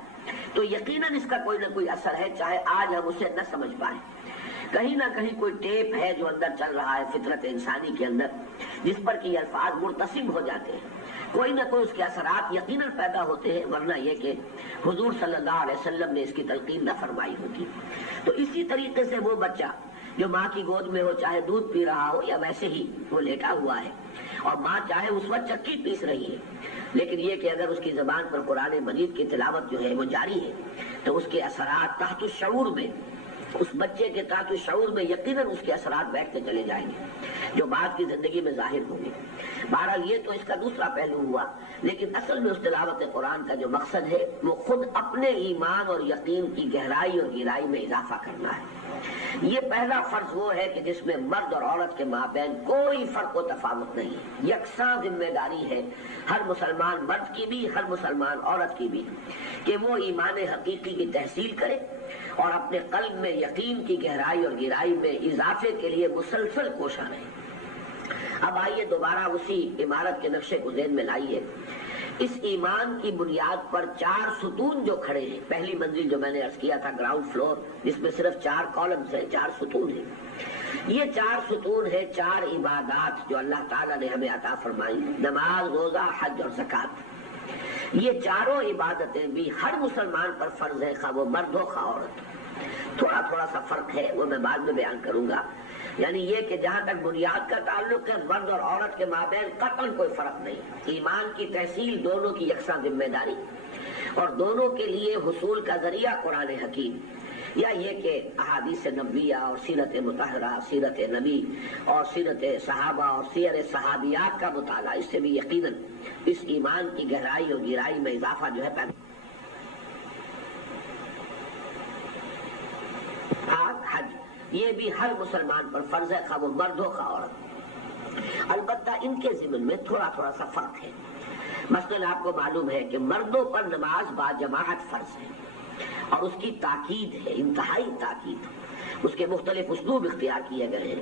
تو یقیناً اس کا کوئی نہ کوئی اثر ہے، چاہے آج ہم اسے نہ سمجھ پائیں۔ کہیں نہ کہیں کوئی ٹیپ ہے جو اندر چل رہا ہے فطرت انسانی کے اندر، جس پر کہ یہ الفاظ مرتسم ہو جاتے ہیں، کوئی نہ کوئی اس کے اثرات یقیناً پیدا ہوتے ہیں، ورنہ یہ کہ حضور صلی اللہ علیہ وسلم نے اس کی تلقین نہ فرمائی ہوتی۔ تو اسی طریقے سے وہ بچہ جو ماں کی گود میں ہو، چاہے دودھ پی رہا ہو یا ویسے ہی وہ لیٹا ہوا ہے، اور ماں چاہے اس وقت چکی پیس رہی ہے، لیکن یہ کہ اگر اس کی زبان پر قرآن مجید کی تلاوت جو ہے وہ جاری ہے تو اس کے اثرات تحت الشعور میں، اس بچے کے تحت الشعور میں یقیناً اس کے اثرات بیٹھتے چلے جائیں گے جو بعد کی زندگی میں ظاہر ہوں گے۔ بہرحال یہ تو اس کا دوسرا پہلو ہوا، لیکن اصل میں اس تلاوت قرآن کا جو مقصد ہے وہ خود اپنے ایمان اور یقین کی گہرائی اور گہرائی میں اضافہ کرنا ہے۔ یہ پہلا فرض وہ ہے کہ جس میں مرد اور عورت کے مابین کوئی فرق و تفاوت نہیں ہے، یکساں ذمہ داری ہے ہر مسلمان مرد کی بھی، ہر مسلمان عورت کی بھی، کہ وہ ایمان حقیقی کی تحصیل کرے اور اپنے قلب میں یقین کی گہرائی اور گہرائی میں اضافے کے لیے مسلسل کوشاں رہے۔ اب آئیے دوبارہ اسی عمارت کے نقشے کو ذہن میں لائیے۔ اس ایمان کی بنیاد پر 4 ستون جو کھڑے ہیں، پہلی منزل جو میں نے عرض کیا تھا گراؤنڈ فلور، جس میں صرف 4 کالمز ہیں، 4 ستون ہیں، یہ 4 ستون ہے 4 عبادات جو اللہ تعالیٰ نے ہمیں عطا فرمائی، نماز، روزہ، حج اور زکوٰۃ۔ یہ چاروں عبادتیں بھی ہر مسلمان پر فرض ہے، خواہ وہ مرد ہو خواہ عورت ہو۔ تھوڑا سا فرق ہے، وہ میں بعد میں بیان کروں گا، یعنی یہ کہ جہاں تک بنیاد کا تعلق ہے مرد اور عورت کے مابین قطعاً کوئی فرق نہیں، ایمان کی تحصیل دونوں کی یکساں ذمہ داری، اور دونوں کے لیے حصول کا ذریعہ قرآن حکیم، یا یہ کہ احادیث نبویہ اور سیرت مطہرہ، سیرت نبی اور سیرت صحابہ اور سیر صحابیات کا مطالعہ، اس سے بھی یقیناً اس ایمان کی گہرائی اور گہرائی میں اضافہ جو ہے پیدا۔ حج یہ بھی ہر مسلمان پر فرض ہے، خواہ وہ مرد ہو خواہ عورت۔ البتہ ان کے ضمن میں تھوڑا سا فرق ہے۔ مثلا آپ کو معلوم ہے کہ مردوں پر نماز با جماعت فرض ہے اور اس کی تاکید ہے، انتہائی تاکید، اس کے مختلف اسلوب اختیار کیے گئے ہیں۔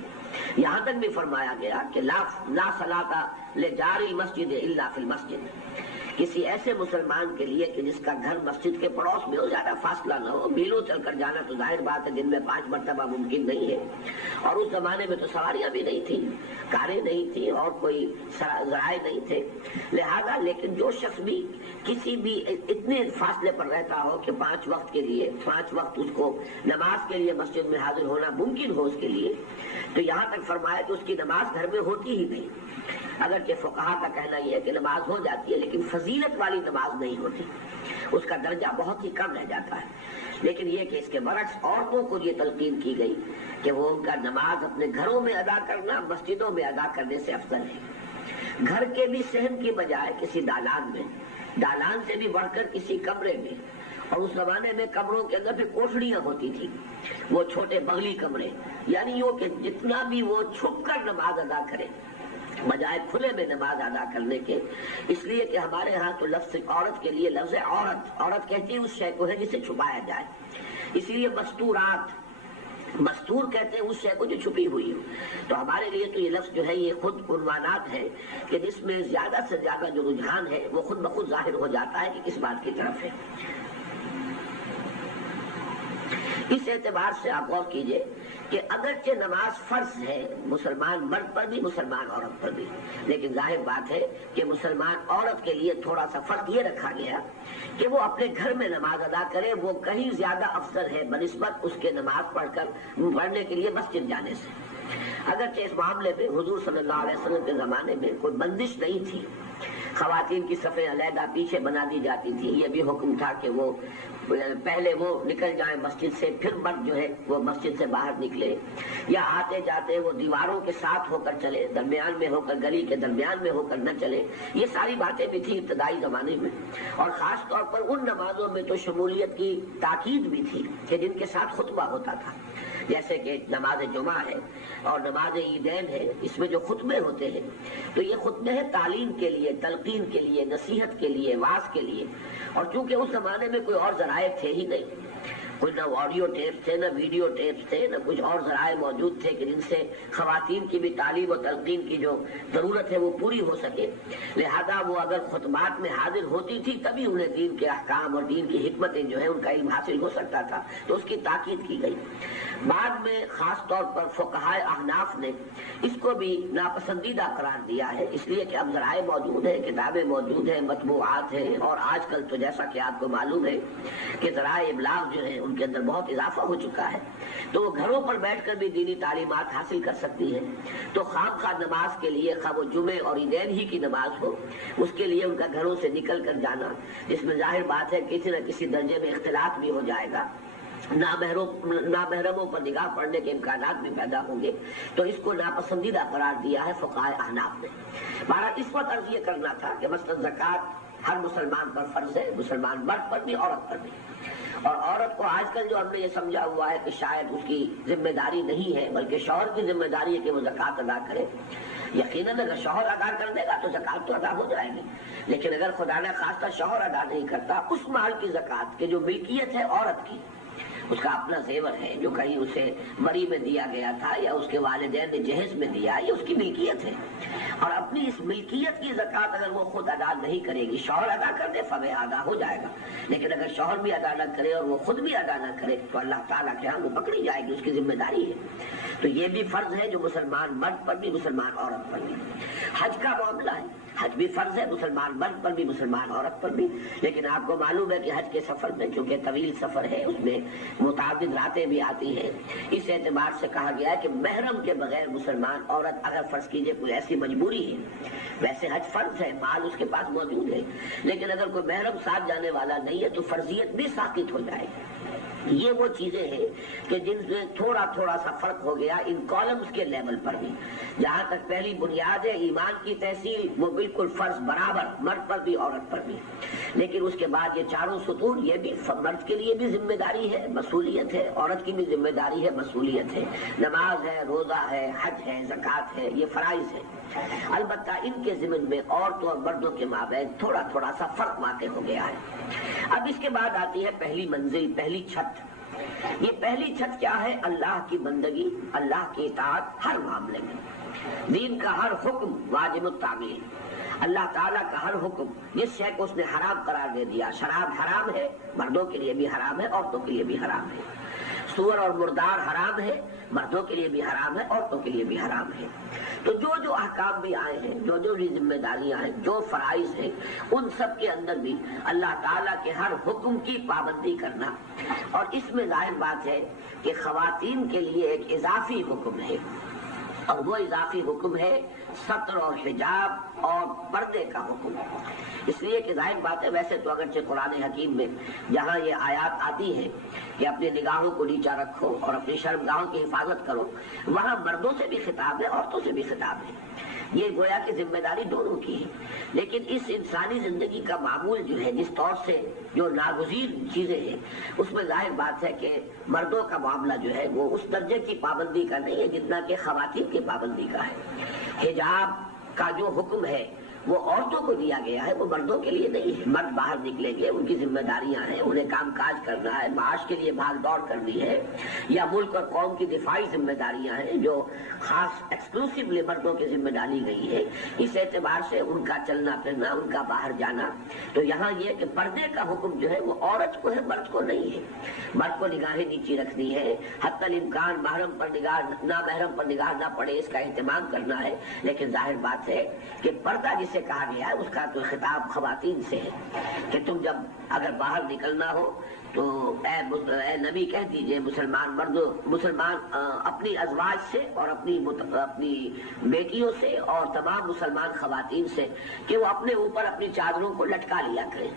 یہاں تک بھی فرمایا گیا کہ لا صلاۃ لجار المسجد الا فی المسجد، کسی ایسے مسلمان کے لیے کہ جس کا گھر مسجد کے پڑوس میں ہو، زیادہ فاصلہ نہ ہو، میلوں چل کر جانا تو ظاہر بات ہے دن میں 5 مرتبہ ممکن نہیں ہے، اور اس زمانے میں تو سواریاں بھی نہیں تھیں، کاریں نہیں تھیں اور کوئی ذرائع نہیں تھے، لہذا لیکن جو شخص بھی کسی بھی اتنے فاصلے پر رہتا ہو کہ 5 وقت کے لیے 5 وقت اس کو نماز کے لیے مسجد میں حاضر ہونا ممکن ہو اس کے لیے، تو یہاں تک فرمایا کہ اس کی نماز گھر میں ہوتی ہی نہیں، اگرچہ فقہا کا کہنا یہ ہے کہ نماز ہو جاتی ہے لیکن فضیلت والی نماز نہیں ہوتی، اس کا درجہ بہت ہی کم رہ جاتا ہے۔ لیکن یہ کہ اس کے برعکس عورتوں کو یہ تلقین کی گئی کہ وہ ان کا نماز اپنے گھروں میں ادا کرنا مسجدوں میں ادا کرنے سے افضل ہے، گھر کے بھی صحن کی بجائے کسی دالان میں، دالان سے بھی بڑھ کر کسی کمرے میں، اور اس زمانے میں کمروں کے اندر پھر کوٹڑیاں ہوتی تھی، وہ چھوٹے بغلی کمرے، یعنی یہ کہ جتنا بھی وہ چھپ کر نماز ادا کرے بجائے کھلے میں نماز ادا کرنے کے، اس لیے کہ ہمارے ہاں تو لفظ عورت کے لیے لفظ عورت کہتی ہے اس شے کو ہے جسے چھپایا جائے، اس لیے مستور کہتے ہیں اس شے کو جو چھپی ہوئی ہو، تو ہمارے لیے تو یہ لفظ جو ہے یہ خود عنوانات ہے کہ جس میں زیادہ سے زیادہ جو رجحان ہے وہ خود بخود ظاہر ہو جاتا ہے کہ کس بات کی طرف ہے۔ اس اعتبار سے آپ غور کیجئے کہ اگرچہ نماز فرض ہے مسلمان مرد پر بھی مسلمان عورت پر بھی، لیکن ظاہر بات ہے کہ مسلمان عورت کے لیے تھوڑا سا فرق یہ رکھا گیا کہ وہ اپنے گھر میں نماز ادا کرے، وہ کہیں زیادہ افضل ہے بنسبت اس کے نماز پڑھنے کے لیے مسجد جانے سے۔ اگرچہ اس معاملے میں حضور صلی اللہ علیہ وسلم کے زمانے میں کوئی بندش نہیں تھی، خواتین کی صفیں علیحدہ پیچھے بنا دی جاتی تھی، یہ بھی حکم تھا کہ وہ پہلے وہ نکل جائیں مسجد سے، پھر مرد جو ہے وہ مسجد سے باہر نکلے، یا آتے جاتے وہ دیواروں کے ساتھ ہو کر چلے، درمیان میں ہو کر، گلی کے درمیان میں ہو کر نہ چلے، یہ ساری باتیں بھی تھی ابتدائی زمانے میں۔ اور خاص طور پر ان نمازوں میں تو شمولیت کی تاکید بھی تھی کہ جن کے ساتھ خطبہ ہوتا تھا، جیسے کہ نماز جمعہ ہے اور نماز عیدین ہے، اس میں جو خطبے ہوتے ہیں تو یہ خطبے ہیں تعلیم کے لیے، تلقین کے لیے، نصیحت کے لیے، واعظ کے لیے، اور چونکہ اس زمانے میں کوئی اور ذرائع تھے ہی نہیں، کوئی نہ آڈیو ٹیپس تھے، نہ ویڈیو ٹیپس تھے، نہ کچھ اور ذرائع موجود تھے کہ جن سے خواتین کی بھی تعلیم و تلقین کی جو ضرورت ہے وہ پوری ہو سکے، لہذا وہ اگر خطبات میں حاضر ہوتی تھی تبھی انہیں دین کے احکام اور دین کی حکمتیں جو ہے ان کا علم حاصل ہو سکتا تھا، تو اس کی تاکید کی گئی۔ بعد میں خاص طور پر فقہائے احناف نے اس کو بھی ناپسندیدہ قرار دیا ہے، اس لیے کہ اب ذرائع موجود ہیں، کتابیں موجود ہیں، مطبوعات ہیں، اور آج کل تو جیسا کہ آپ کو معلوم ہے کہ ذرائع ابلاغ جو ہیں ان ان کے اندر بہت اضافہ ہو چکا ہے، تو وہ گھروں پر بیٹھ کر بھی دینی تعلیمات حاصل کر سکتی ہے۔ تو خواہ نماز کے لیے، خواہ وہ جمعے اور عیدین ہی کی نماز ہو، اس کے لیے ان کا گھروں سے نکل کر جانا، جس میں ظاہر بات ہے کسی نہ کسی درجے میں اختلاط بھی ہو جائے گا، نامحرموں پر نگاہ پڑنے کے امکانات بھی پیدا ہوں گے، تو اس کو ناپسندیدہ قرار دیا ہے فقہائے احناف نے۔ بہرحال اس وقت عرض یہ کرنا تھا کہ مثلا زکوٰۃ ہر مسلمان پر فرض ہے، مسلمان مرد پر بھی، عورت پر بھی۔ اور عورت کو آج کل جو ہم نے یہ سمجھا ہوا ہے کہ شاید اس کی ذمہ داری نہیں ہے، بلکہ شوہر کی ذمہ داری ہے کہ وہ زکوٰۃ ادا کرے۔ یقیناً اگر شوہر ادا کر دے گا تو زکوٰۃ تو ادا ہو جائے گی، لیکن اگر خدا نہ خواستہ شوہر ادا نہیں کرتا، اس مال کی زکوٰۃ کہ جو ملکیت ہے عورت کی، اس کا اپنا زیور ہے جو کہیں اسے مری میں دیا گیا تھا یا اس کے والدین نے جہیز میں دیا، یہ اس کی ملکیت ہے، اور اپنی اس ملکیت کی زکوٰۃ اگر وہ خود ادا نہیں کرے گی، شوہر ادا کر دے فوے ادا ہو جائے گا، لیکن اگر شوہر بھی ادا نہ کرے اور وہ خود بھی ادا نہ کرے تو اللہ تعالیٰ کے ہاں وہ پکڑی جائے گی، اس کی ذمہ داری ہے۔ تو یہ بھی فرض ہے جو مسلمان مرد پر بھی، مسلمان عورت پر بھی۔ حج کا معاملہ ہے، حج بھی فرض ہے مسلمان مرد پر بھی، مسلمان عورت پر بھی، لیکن آپ کو معلوم ہے کہ حج کے سفر میں چونکہ طویل سفر ہے، اس میں متعدد راتیں بھی آتی ہیں، اس اعتبار سے کہا گیا ہے کہ محرم کے بغیر مسلمان عورت اگر فرض کیجئے کوئی ایسی مجبوری ہے، ویسے حج فرض ہے، مال اس کے پاس موجود ہے، لیکن اگر کوئی محرم ساتھ جانے والا نہیں ہے تو فرضیت بھی ساقط ہو جائے گی۔ یہ وہ چیزیں ہیں کہ جن سے تھوڑا تھوڑا سا فرق ہو گیا ان کالمز کے لیول پر بھی۔ جہاں تک پہلی بنیاد ہے ایمان کی تحصیل، وہ بالکل فرض برابر، مرد پر بھی عورت پر بھی، لیکن اس کے بعد یہ چاروں ستون، یہ بھی مرد کے لیے بھی ذمہ داری ہے، مسئولیت ہے، عورت کی بھی ذمہ داری ہے، مسئولیت ہے، نماز ہے، روزہ ہے، حج ہے، زکوٰۃ ہے، یہ فرائض ہے۔ البتہ ان کے ضمن میں عورتوں اور مردوں کے مابین تھوڑا تھوڑا سا فرق واقع ہو گیا ہے۔ اب اس کے بعد آتی ہے پہلی منزل، پہلی چھت۔ یہ پہلی چھت کیا ہے؟ اللہ کی بندگی، اللہ کی اطاعت ہر معاملے میں، دین کا ہر حکم واجب التعمیل، اللہ تعالیٰ کا ہر حکم، جس شے کو اس نے حرام قرار دے دیا، شراب حرام ہے، مردوں کے لیے بھی حرام ہے، عورتوں کے لیے بھی حرام ہے، سور اور مردار حرام ہے، مردوں کے لیے بھی حرام ہے، عورتوں کے لیے بھی حرام ہے۔ تو جو جو احکام بھی آئے ہیں، جو جو بھی ذمہ داریاں ہیں، جو فرائض ہیں، ان سب کے اندر بھی اللہ تعالیٰ کے ہر حکم کی پابندی کرنا، اور اس میں ظاہر بات ہے کہ خواتین کے لیے ایک اضافی حکم ہے، اور وہ اضافی حکم ہے ستر اور حجاب اور پردے کا حکم۔ اس لیے کہ ظاہر بات ہے ویسے تو اگرچہ قرآن حکیم میں جہاں یہ آیات آتی ہے کہ اپنی نگاہوں کو نیچا رکھو اور اپنی شرمگاہوں کی حفاظت کرو، وہاں مردوں سے بھی خطاب ہے، عورتوں سے بھی خطاب ہے، یہ گویا کہ ذمہ داری دونوں کی ہے۔ لیکن اس انسانی زندگی کا معمول جو ہے، جس طور سے جو ناگزیر چیزیں ہیں، اس میں ظاہر بات ہے کہ مردوں کا معاملہ جو ہے وہ اس درجے کی پابندی کا نہیں ہے جتنا کہ خواتین کی پابندی کا ہے۔ حجاب کا جو حکم ہے وہ عورتوں کو دیا گیا ہے، وہ مردوں کے لیے نہیں ہے۔ مرد باہر نکلیں گے، ان کی ذمہ داریاں ہیں، انہیں کام کاج کرنا ہے، معاش کے لیے بھاگ دوڑ کرنی ہے، یا ملک اور قوم کی دفاعی ذمہ داریاں ہیں جو خاص ایکسکلوسیولی مردوں کی ذمہ ڈالی گئی ہے۔ اس اعتبار سے ان کا چلنا پھرنا، ان کا باہر جانا، تو یہاں یہ کہ پردے کا حکم جو ہے وہ عورت کو ہے، مرد کو نہیں ہے۔ مرد کو نگاہیں نیچی رکھنی ہے، حتی الامکان محرم پر نگاہ، نامحرم پر نگاہ نہ پڑے، اس کا اہتمام کرنا ہے، لیکن ظاہر بات ہے کہ پردہ جسے کہا گیا ہے اس کا تو خطاب خواتین سے ہے کہ تم جب اگر باہر نکلنا ہو تو اے نبی کہہ دیجئے مسلمان اپنی ازواج سے اور اپنی بیٹیوں سے اور تمام مسلمان خواتین سے کہ وہ اپنے اوپر اپنی چادروں کو لٹکا لیا کریں۔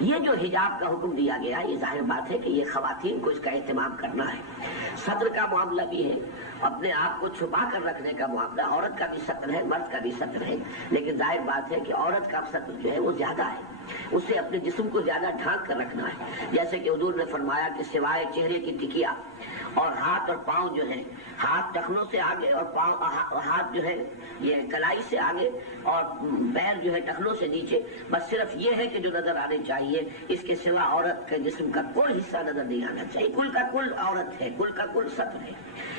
یہ جو حجاب کا حکم دیا گیا، یہ ظاہر بات ہے کہ یہ خواتین کو اس کا اہتمام کرنا ہے۔ صدر کا معاملہ بھی ہے، اپنے آپ کو چھپا کر رکھنے کا معاملہ، عورت کا بھی سطر ہے، مرد کا بھی سطر ہے، لیکن ظاہر بات ہے کہ عورت کا سطر جو ہے وہ زیادہ ہے، اسے اپنے جسم کو زیادہ ڈھانک کر رکھنا ہے، جیسے کہ حضور نے فرمایا کہ سوائے چہرے کی ٹکیا اور ہاتھ اور پاؤں جو ہے، ہاتھ ٹخنوں سے آگے اور ہاتھ جو ہے یہ کلائی سے آگے اور پیر جو ہے ٹخنوں سے نیچے، بس صرف یہ ہے کہ جو نظر آنے چاہیے، اس کے سوا عورت کے جسم کا کوئی حصہ نظر نہیں آنا چاہیے۔ کل کا کل عورت ہے، کل کا کل سطر ہے۔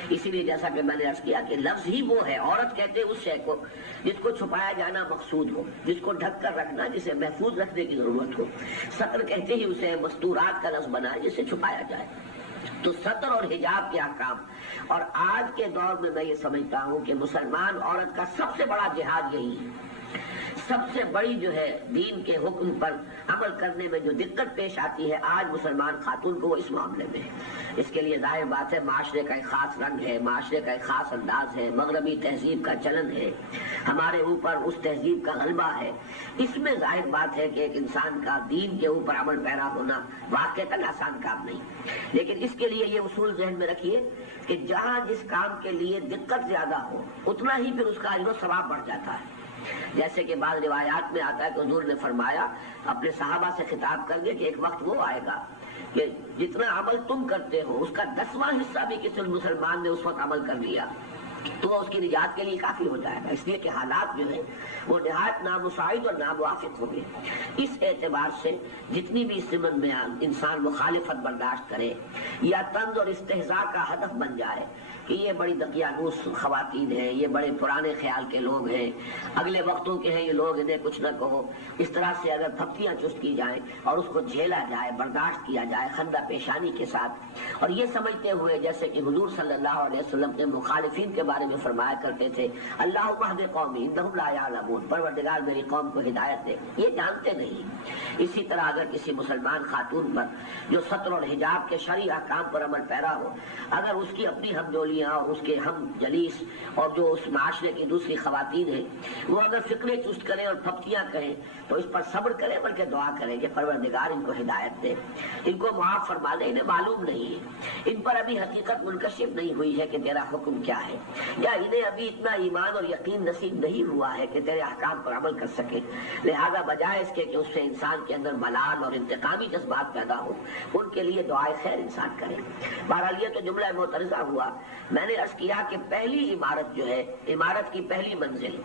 اسی لیے جیسا کہ میں نے عرض کیا کہ لفظ ہی وہ ہے، عورت کہتے اس شے کو جس کو چھپایا جانا مقصود ہو، جس کو ڈھک کر رکھنا، جسے محفوظ رکھنے کی ضرورت ہو۔ سطر کہتے ہی اسے مستورات کا لفظ بنا ہے، جسے چھپایا جائے۔ تو سطر اور حجاب کے احکام، اور آج کے دور میں میں یہ سمجھتا ہوں کہ مسلمان عورت کا سب سے بڑا جہاد یہی ہے، سب سے بڑی جو ہے دین کے حکم پر عمل کرنے میں جو دقت پیش آتی ہے آج مسلمان خاتون کو، وہ اس معاملے میں ہے۔ اس کے لیے ظاہر بات ہے معاشرے کا ایک خاص رنگ ہے، معاشرے کا ایک خاص انداز ہے، مغربی تہذیب کا چلن ہے، ہمارے اوپر اس تہذیب کا غلبہ ہے۔ اس میں ظاہر بات ہے کہ ایک انسان کا دین کے اوپر عمل پیرا ہونا واقعتاً آسان کام نہیں، لیکن اس کے لیے یہ اصول ذہن میں رکھیے کہ جہاں جس کام کے لیے دقت زیادہ ہو اتنا ہی پھر اس کا اجر و ثواب بڑھ جاتا ہے۔ جیسے کہ بعض روایات میں آتا ہے کہ حضور نے فرمایا اپنے صحابہ سے خطاب کر کے کہ ایک وقت وہ آئے گا کہ جتنا عمل تم کرتے ہو اس کا 10واں حصہ بھی کسی مسلمان نے اس وقت عمل کر لیا تو وہ اس کی نجات کے لیے کافی ہو جائے گا، اس لیے کہ حالات جو ہے وہ نہایت نامساعد اور ناموافق ہو گئے۔ اس اعتبار سے جتنی بھی اس زمن میں انسان مخالفت برداشت کرے یا طنز اور استہزاء کا ہدف بن جائے کہ یہ بڑی دقیانوس خواتین ہیں، یہ بڑے پرانے خیال کے لوگ ہیں، اگلے وقتوں کے ہیں یہ لوگ، انہیں کچھ نہ کہو، اس طرح سے اگر تھپتیاں چست کی جائیں اور اس کو جھیلا جائے، برداشت کیا جائے خندہ پیشانی کے ساتھ، اور یہ سمجھتے ہوئے جیسے کہ حضور صلی اللہ علیہ وسلم نے مخالفین کے بارے میں فرمایا کرتے تھے اللہم اہد قومی انہم لا یعلمون، پروردگار میری قوم کو ہدایت دے، یہ جانتے نہیں۔ اسی طرح اگر کسی مسلمان خاتون پر جو ستر اور حجاب کے شرعی احکام پر عمل پیرا ہو، اگر اس کی اپنی ہمجولیاں اور اس کے ہم جلیس اور جو اس معاشرے کی دوسری خواتین ہیں وہ اگر فکرے چست کریں اور پھپتیاں کہیں تو اس پر صبر کریں، بلکہ دعا کریں کہ پروردگار ان کو ہدایت دے، ان کو معاف فرما دے، انہیں معلوم نہیں ہے، ان پر ابھی حقیقت منکشف نہیں ہوئی ہے کہ تیرا حکم کیا ہے، یا انہیں ابھی اتنا ایمان اور یقین نصیب نہیں ہوا ہے کہ تیرے احکام پر عمل کر سکے، لہذا بجائے اس کے کہ اس سے انسان کے اندر ملال اور انتقامی جذبات پیدا ہو، ان کے لیے دعائے خیر انسان کرے۔ بہرحال یہ تو جملہ معترضہ ہوا۔ میں نے عرض کیا کہ پہلی عمارت جو ہے، عمارت کی پہلی منزل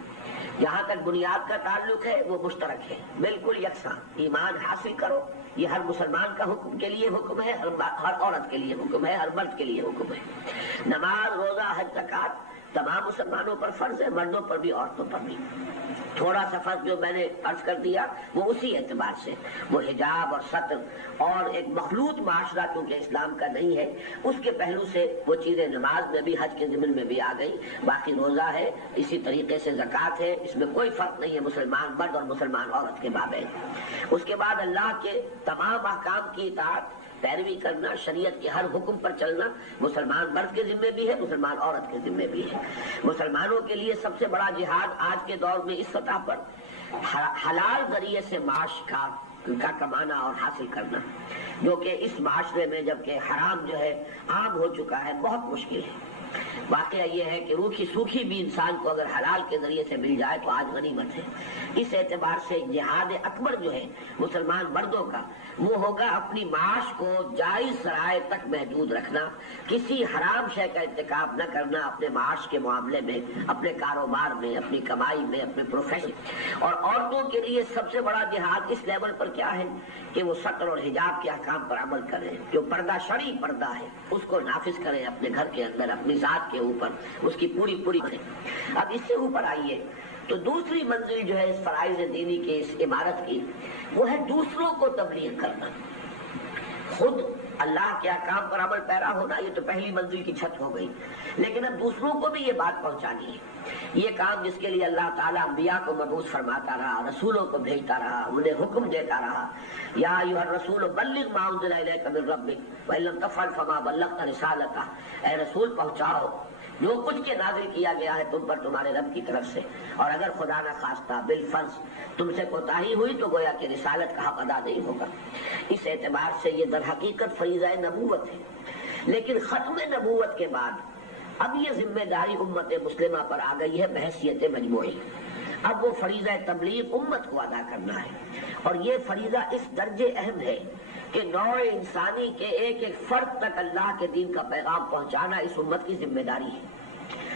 جہاں تک بنیاد کا تعلق ہے وہ مشترک ہے، بالکل یکساں، ایمان حاصل کرو، یہ ہر مسلمان کا حکم کے لیے حکم ہے، ہر عورت کے لیے حکم ہے، ہر مرد کے لیے حکم ہے۔ نماز، روزہ، حج، زکوٰۃ تمام مسلمانوں پر فرض ہے، مردوں پر بھی عورتوں پر بھی۔ تھوڑا سا فرق جو میں نے عرض کر دیا وہ اسی اعتبار سے، وہ حجاب اور ستر اور ایک مخلوط معاشرہ کیونکہ اسلام کا نہیں ہے، اس کے پہلو سے وہ چیزیں نماز میں بھی، حج کے ضمن میں بھی آ گئی، باقی روزہ ہے، اسی طریقے سے زکوٰۃ ہے، اس میں کوئی فرق نہیں ہے مسلمان مرد اور مسلمان عورت کے بابت۔ اس کے بعد اللہ کے تمام احکام کی اطاعت، پیروی کرنا، شریعت کے ہر حکم پر چلنا مسلمان مرد کے ذمے بھی ہے، مسلمان عورت کے ذمے بھی ہے۔ مسلمانوں کے لیے سب سے بڑا جہاد آج کے دور میں اس سطح پر حلال ذریعے سے معاش کا کمانا اور حاصل کرنا، جو کہ اس معاشرے میں جبکہ حرام جو ہے عام ہو چکا ہے، بہت مشکل ہے۔ واقعہ یہ ہے کہ روکھی سوکھی بھی انسان کو اگر حلال کے ذریعے سے مل جائے تو آج غنیمت ہے۔ اس اعتبار سے جہاد اکبر جو ہے مسلمان مردوں کا وہ ہوگا اپنی معاش کو جائز ذرائع تک محدود رکھنا، کسی حرام شے کا ارتکاب نہ کرنا اپنے معاش کے معاملے میں، اپنے کاروبار میں، اپنی کمائی میں، اپنے پروفیشن۔ اور عورتوں کے لیے سب سے بڑا جہاد اس لیول پر کیا ہے کہ وہ ستر اور حجاب کے احکام پر عمل کریں، جو پردہ شرعی پردہ ہے اس کو نافذ کریں اپنے گھر کے اندر، اپنی ذات کے اوپر، اس کی پوری کریں۔ اب اس سے اوپر آئیے تو دوسری منزل جو ہے اس فرائض دینی کے اس عمارت کی، وہ ہے دوسروں کو تبلیغ کرنا۔ خود اللہ کے احکام پر عمل پیرا ہونا یہ تو پہلی منزل کی چھت ہو گئی، لیکن اب دوسروں کو بھی یہ بات پہنچانی ہے۔ یہ کام جس کے لیے اللہ تعالیٰ انبیاء کو مبعوث فرماتا رہا، رسولوں کو بھیجتا رہا، انہیں حکم دیتا رہا، یا ایھا الرسول بلغ ما انزل الیک من ربک وان لم تفعل فما بلغت رسالتہ، اے رسول پہنچاؤ جو کچھ کے نازل کیا گیا ہے تم پر تمہارے رب کی طرف سے، اور اگر خدا نہ خواستہ بالفرض تم سے کوتاہی ہوئی تو گویا کہ رسالت کا حق ادا نہیں ہوگا۔ اس اعتبار سے یہ در حقیقت فریضہ نبوت ہے، لیکن ختم نبوت کے بعد اب یہ ذمہ داری امت مسلمہ پر آ گئی ہے بحیثیت مجموعی۔ اب وہ فریضہ تبلیغ امت کو ادا کرنا ہے، اور یہ فریضہ اس درجے اہم ہے کہ نوع انسانی کے ایک ایک فرد تک اللہ کے دین کا پیغام پہنچانا اس امت کی ذمہ داری ہے۔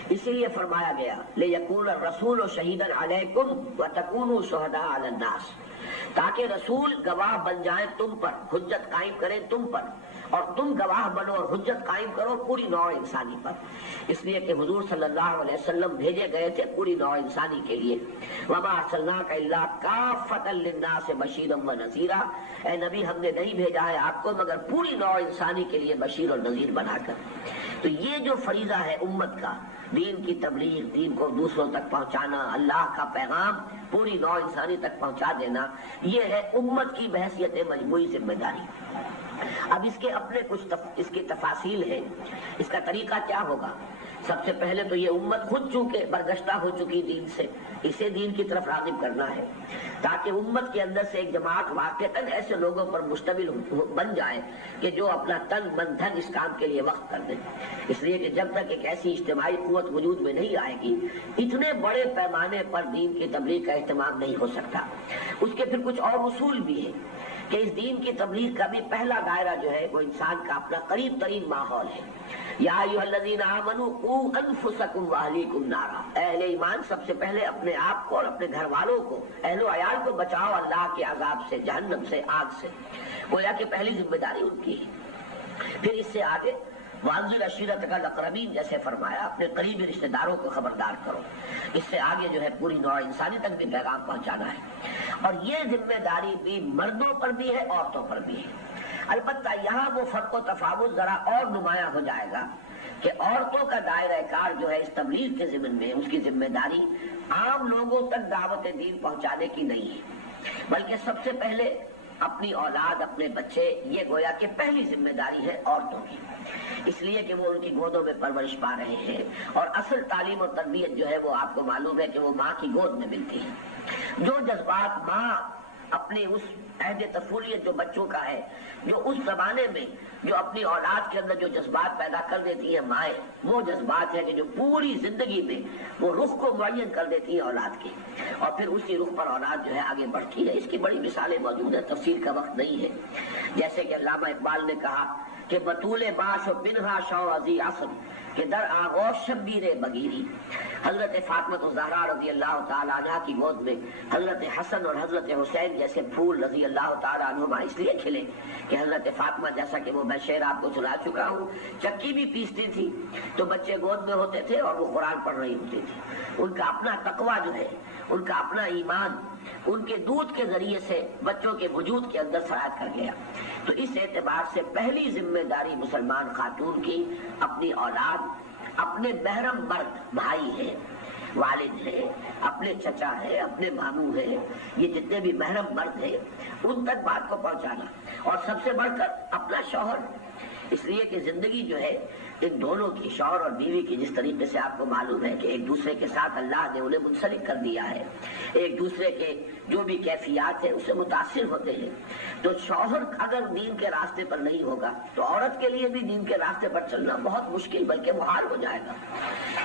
اسی لیے فرمایا گیا لِيَكُونَ الرَّسُولُ شَهِيدًا عَلَيْكُمْ وَتَكُونُوا شُهَدَاءَ عَلَى النَّاسِ، تاکہ رسول گواہ بن جائیں تم پر، حجت قائم کریں تم پر، اور تم گواہ بنو اور حجت قائم کرو پوری نوع انسانی پر۔ اس لیے کہ حضور صلی اللہ علیہ وسلم بھیجے گئے تھے پوری نوع انسانی کے لیے۔ وَمَا أَرْسَلْنَاكَ إِلَّا كَافَّةً لِلنَّاسِ بَشِيرًا وَنَذِيرًا، اے نبی ہم نے نہیں بھیجا ہے آپ کو مگر پوری نوع انسانی کے لیے بشیر اور نذیر بنا کر۔ تو یہ جو فریضہ ہے امت کا، دین کی تبلیغ، دین کو دوسروں تک پہنچانا، اللہ کا پیغام پوری نوع انسانی تک پہنچا دینا، یہ ہے امت کی بحیثیت مجموعی ذمہ داری۔ اب اس کے اپنے کچھ اس کی تفاصیل ہیں، اس کا طریقہ کیا ہوگا۔ سب سے پہلے تو یہ امت خود چونکہ برگشتہ ہو چکی دین سے، اسے دین کی طرف راغب کرنا ہے تاکہ امت کے اندر سے ایک جماعت واقعتاً ایسے لوگوں پر مشتمل بن جائے کہ جو اپنا تن من دھن اس کام کے لیے وقف کر دیں۔ اس لیے کہ جب تک ایک ایسی اجتماعی قوت وجود میں نہیں آئے گی، اتنے بڑے پیمانے پر دین کی تبلیغ کا اہتمام نہیں ہو سکتا۔ اس کے پھر کچھ اور اصول بھی ہیں کہ اس دین کی تبلیغ کا بھی پہلا دائرہ جو ہے وہ انسان کا اپنا قریب ترین ماحول ہے۔ یا ایھا الذین آمنوا قوا انفسکم واہلیکم نارا، اہل ایمان سب سے پہلے اپنے آپ کو اور اپنے گھر والوں کو، اہل و عیال کو بچاؤ اللہ کے عذاب سے، جہنم سے، آگ سے۔ گویا کہ پہلی ذمہ داری ان کی ہے۔ پھر اس سے آگے وانذر عشیرتک الاقربین جیسے فرمایا، اپنے قریبی رشتہ داروں کو خبردار کرو۔ اس سے آگے جو ہے پوری نوع انسانی تک بھی پیغام پہنچانا ہے، اور یہ ذمہ داری بھی مردوں پر بھی ہے، عورتوں پر بھی ہے۔ البتہ یہاں وہ فرق و تفاوت ذرا اور نمایاں ہو جائے گا کہ عورتوں کا دائرہ کار جو ہے اس تبلیغ کے ضمن میں، اس کی ذمہ داری عام لوگوں تک دعوت دین پہنچانے کی نہیں ہے، بلکہ سب سے پہلے اپنی اولاد، اپنے بچے، یہ گویا کہ پہلی ذمہ داری ہے عورتوں کی، اس لیے کہ وہ ان کی گودوں میں پرورش پا رہے ہیں، اور اصل تعلیم اور تربیت جو ہے وہ آپ کو معلوم ہے کہ وہ ماں کی گود میں ملتی ہے۔ جو جذبات ماں اپنی اس عہد طفولیت جو بچوں کا ہے، جو اس زمانے میں جو اپنی اولاد کے اندر جو جذبات پیدا کر دیتی ہیں مائیں، وہ جذبات ہے کہ جو پوری زندگی میں وہ رخ کو معین کر دیتی ہیں اولاد کے، اور پھر اسی رخ پر اولاد جو ہے آگے بڑھتی ہے۔ اس کی بڑی مثالیں موجود ہیں، تفصیل کا وقت نہیں ہے۔ جیسے کہ علامہ اقبال نے کہا کہ بطول باش و بنہا شو ازی عصر کہ در آغوش شبیر بگیری، حضرت فاطمہ الزہرا رضی اللہ تعالی عنہ کی گود میں حضرت حسن اور حضرت حسین جیسے پھول رضی اللہ تعالی عنہما اس لیے کھلے کہ حضرت فاطمہ، جیسا کہ وہ میں شعر آپ کو سنا چکا ہوں، چکی بھی پیستی تھی تو بچے گود میں ہوتے تھے اور وہ قرآن پڑھ رہی ہوتی تھی۔ ان کا اپنا تقویٰ جو ہے، ان کا اپنا ایمان ان کے دودھ کے ذریعے سے بچوں کے وجود کے اندر سرایت کر گیا۔ تو اس اعتبار سے پہلی ذمہ داری مسلمان خاتون کی اپنی اولاد، اپنے محرم مرد، بھائی ہے، والد ہے، اپنے چچا ہے، اپنے ماموں ہے، یہ جتنے بھی محرم مرد ہیں ان تک بات کو پہنچانا، اور سب سے بڑھ کر اپنا شوہر، اس لیے کہ زندگی جو ہے ان دونوں کی، شوہر اور بیوی کی، جس طریقے سے آپ کو معلوم ہے کہ ایک دوسرے کے ساتھ اللہ نے انہیں منسلک کر دیا ہے، ایک دوسرے کے جو بھی کیفیات ہیں اس سے متاثر ہوتے ہیں، تو شوہر اگر دین کے راستے پر نہیں ہوگا تو عورت کے لیے بھی دین کے راستے پر چلنا بہت مشکل بلکہ محال ہو جائے گا۔